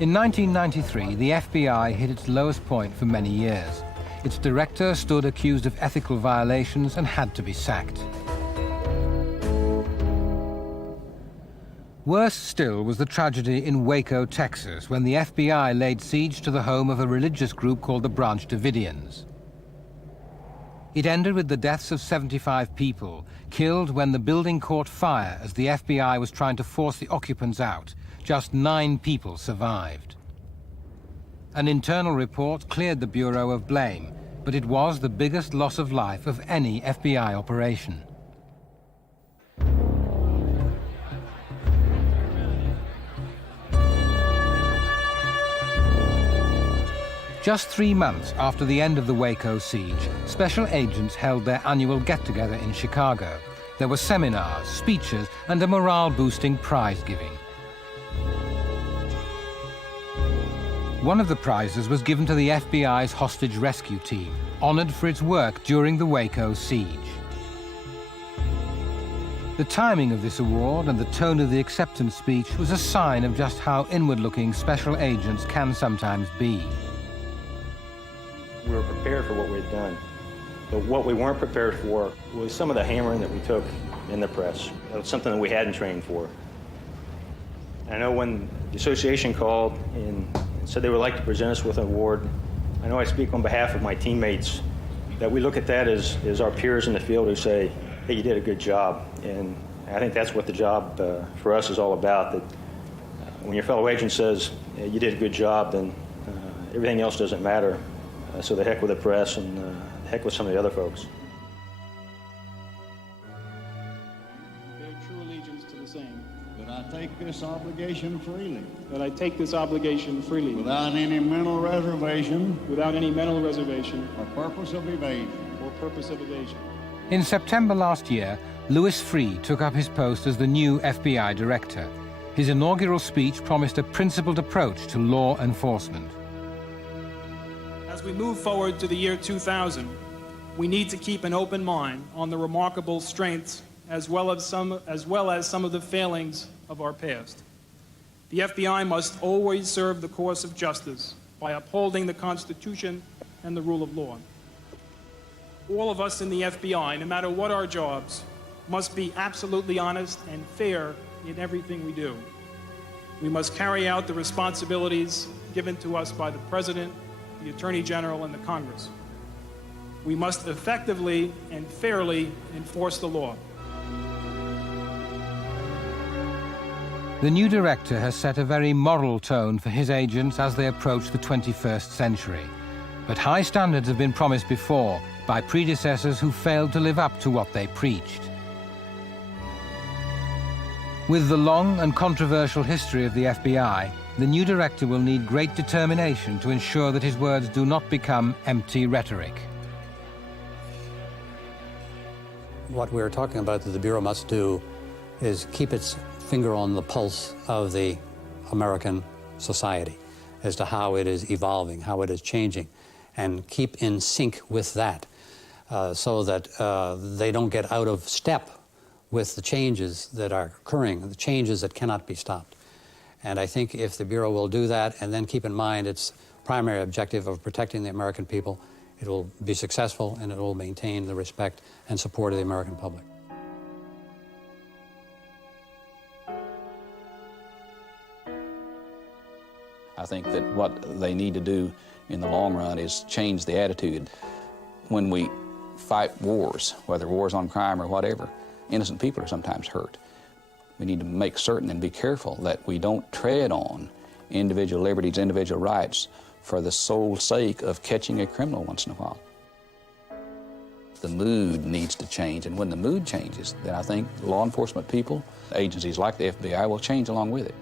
In 1993, the FBI hit its lowest point for many years. Its director stood accused of ethical violations and had to be sacked. Worse still was the tragedy in Waco, Texas, when the FBI laid siege to the home of a religious group called the Branch Davidians. It ended with the deaths of 75 people, killed when the building caught fire as the FBI was trying to force the occupants out. Just 9 people survived. An internal report cleared the Bureau of blame, but it was the biggest loss of life of any FBI operation. Just 3 months after the end of the Waco siege, special agents held their annual get-together in Chicago. There were seminars, speeches, and a morale-boosting prize-giving. One of the prizes was given to the FBI's hostage rescue team, honored for its work during the Waco siege. The timing of this award and the tone of the acceptance speech was a sign of just how inward-looking special agents can sometimes be. We were prepared for what we had done, but what we weren't prepared for was some of the hammering that we took in the press. That was something that we hadn't trained for. And I know when the association called and said they would like to present us with an award, I know I speak on behalf of my teammates, that we look at that as our peers in the field who say, hey, you did a good job. And I think that's what the job for us is all about, that when your fellow agent says, you did a good job, then everything else doesn't matter. So the heck with the press and the heck with some of the other folks. Bear true allegiance to the same. That I take this obligation freely. That I take this obligation freely. Without any mental reservation. Without any mental reservation. Or purpose of evasion. Or purpose of evasion. In September last year, Louis Freeh took up his post as the new FBI director. His inaugural speech promised a principled approach to law enforcement. As we move forward to the year 2000, we need to keep an open mind on the remarkable strengths as well as some of the failings of our past. The FBI must always serve the course of justice by upholding the Constitution and the rule of law. All of us in the FBI, no matter what our jobs, must be absolutely honest and fair in everything we do. We must carry out the responsibilities given to us by the President, the Attorney General, and the Congress. We must effectively and fairly enforce the law. The new director has set a very moral tone for his agents as they approach the 21st century. But high standards have been promised before by predecessors who failed to live up to what they preached. With the long and controversial history of the FBI, the new director will need great determination to ensure that his words do not become empty rhetoric. What we're talking about that the Bureau must do is keep its finger on the pulse of the American society as to how it is evolving, how it is changing, and keep in sync with that so that they don't get out of step with the changes that are occurring, the changes that cannot be stopped. And I think if the Bureau will do that and then keep in mind its primary objective of protecting the American people, it will be successful and it will maintain the respect and support of the American public. I think that what they need to do in the long run is change the attitude. When we fight wars, whether wars on crime or whatever, innocent people are sometimes hurt. We need to make certain and be careful that we don't tread on individual liberties, individual rights for the sole sake of catching a criminal once in a while. The mood needs to change, and when the mood changes, then I think law enforcement people, agencies like the FBI will change along with it.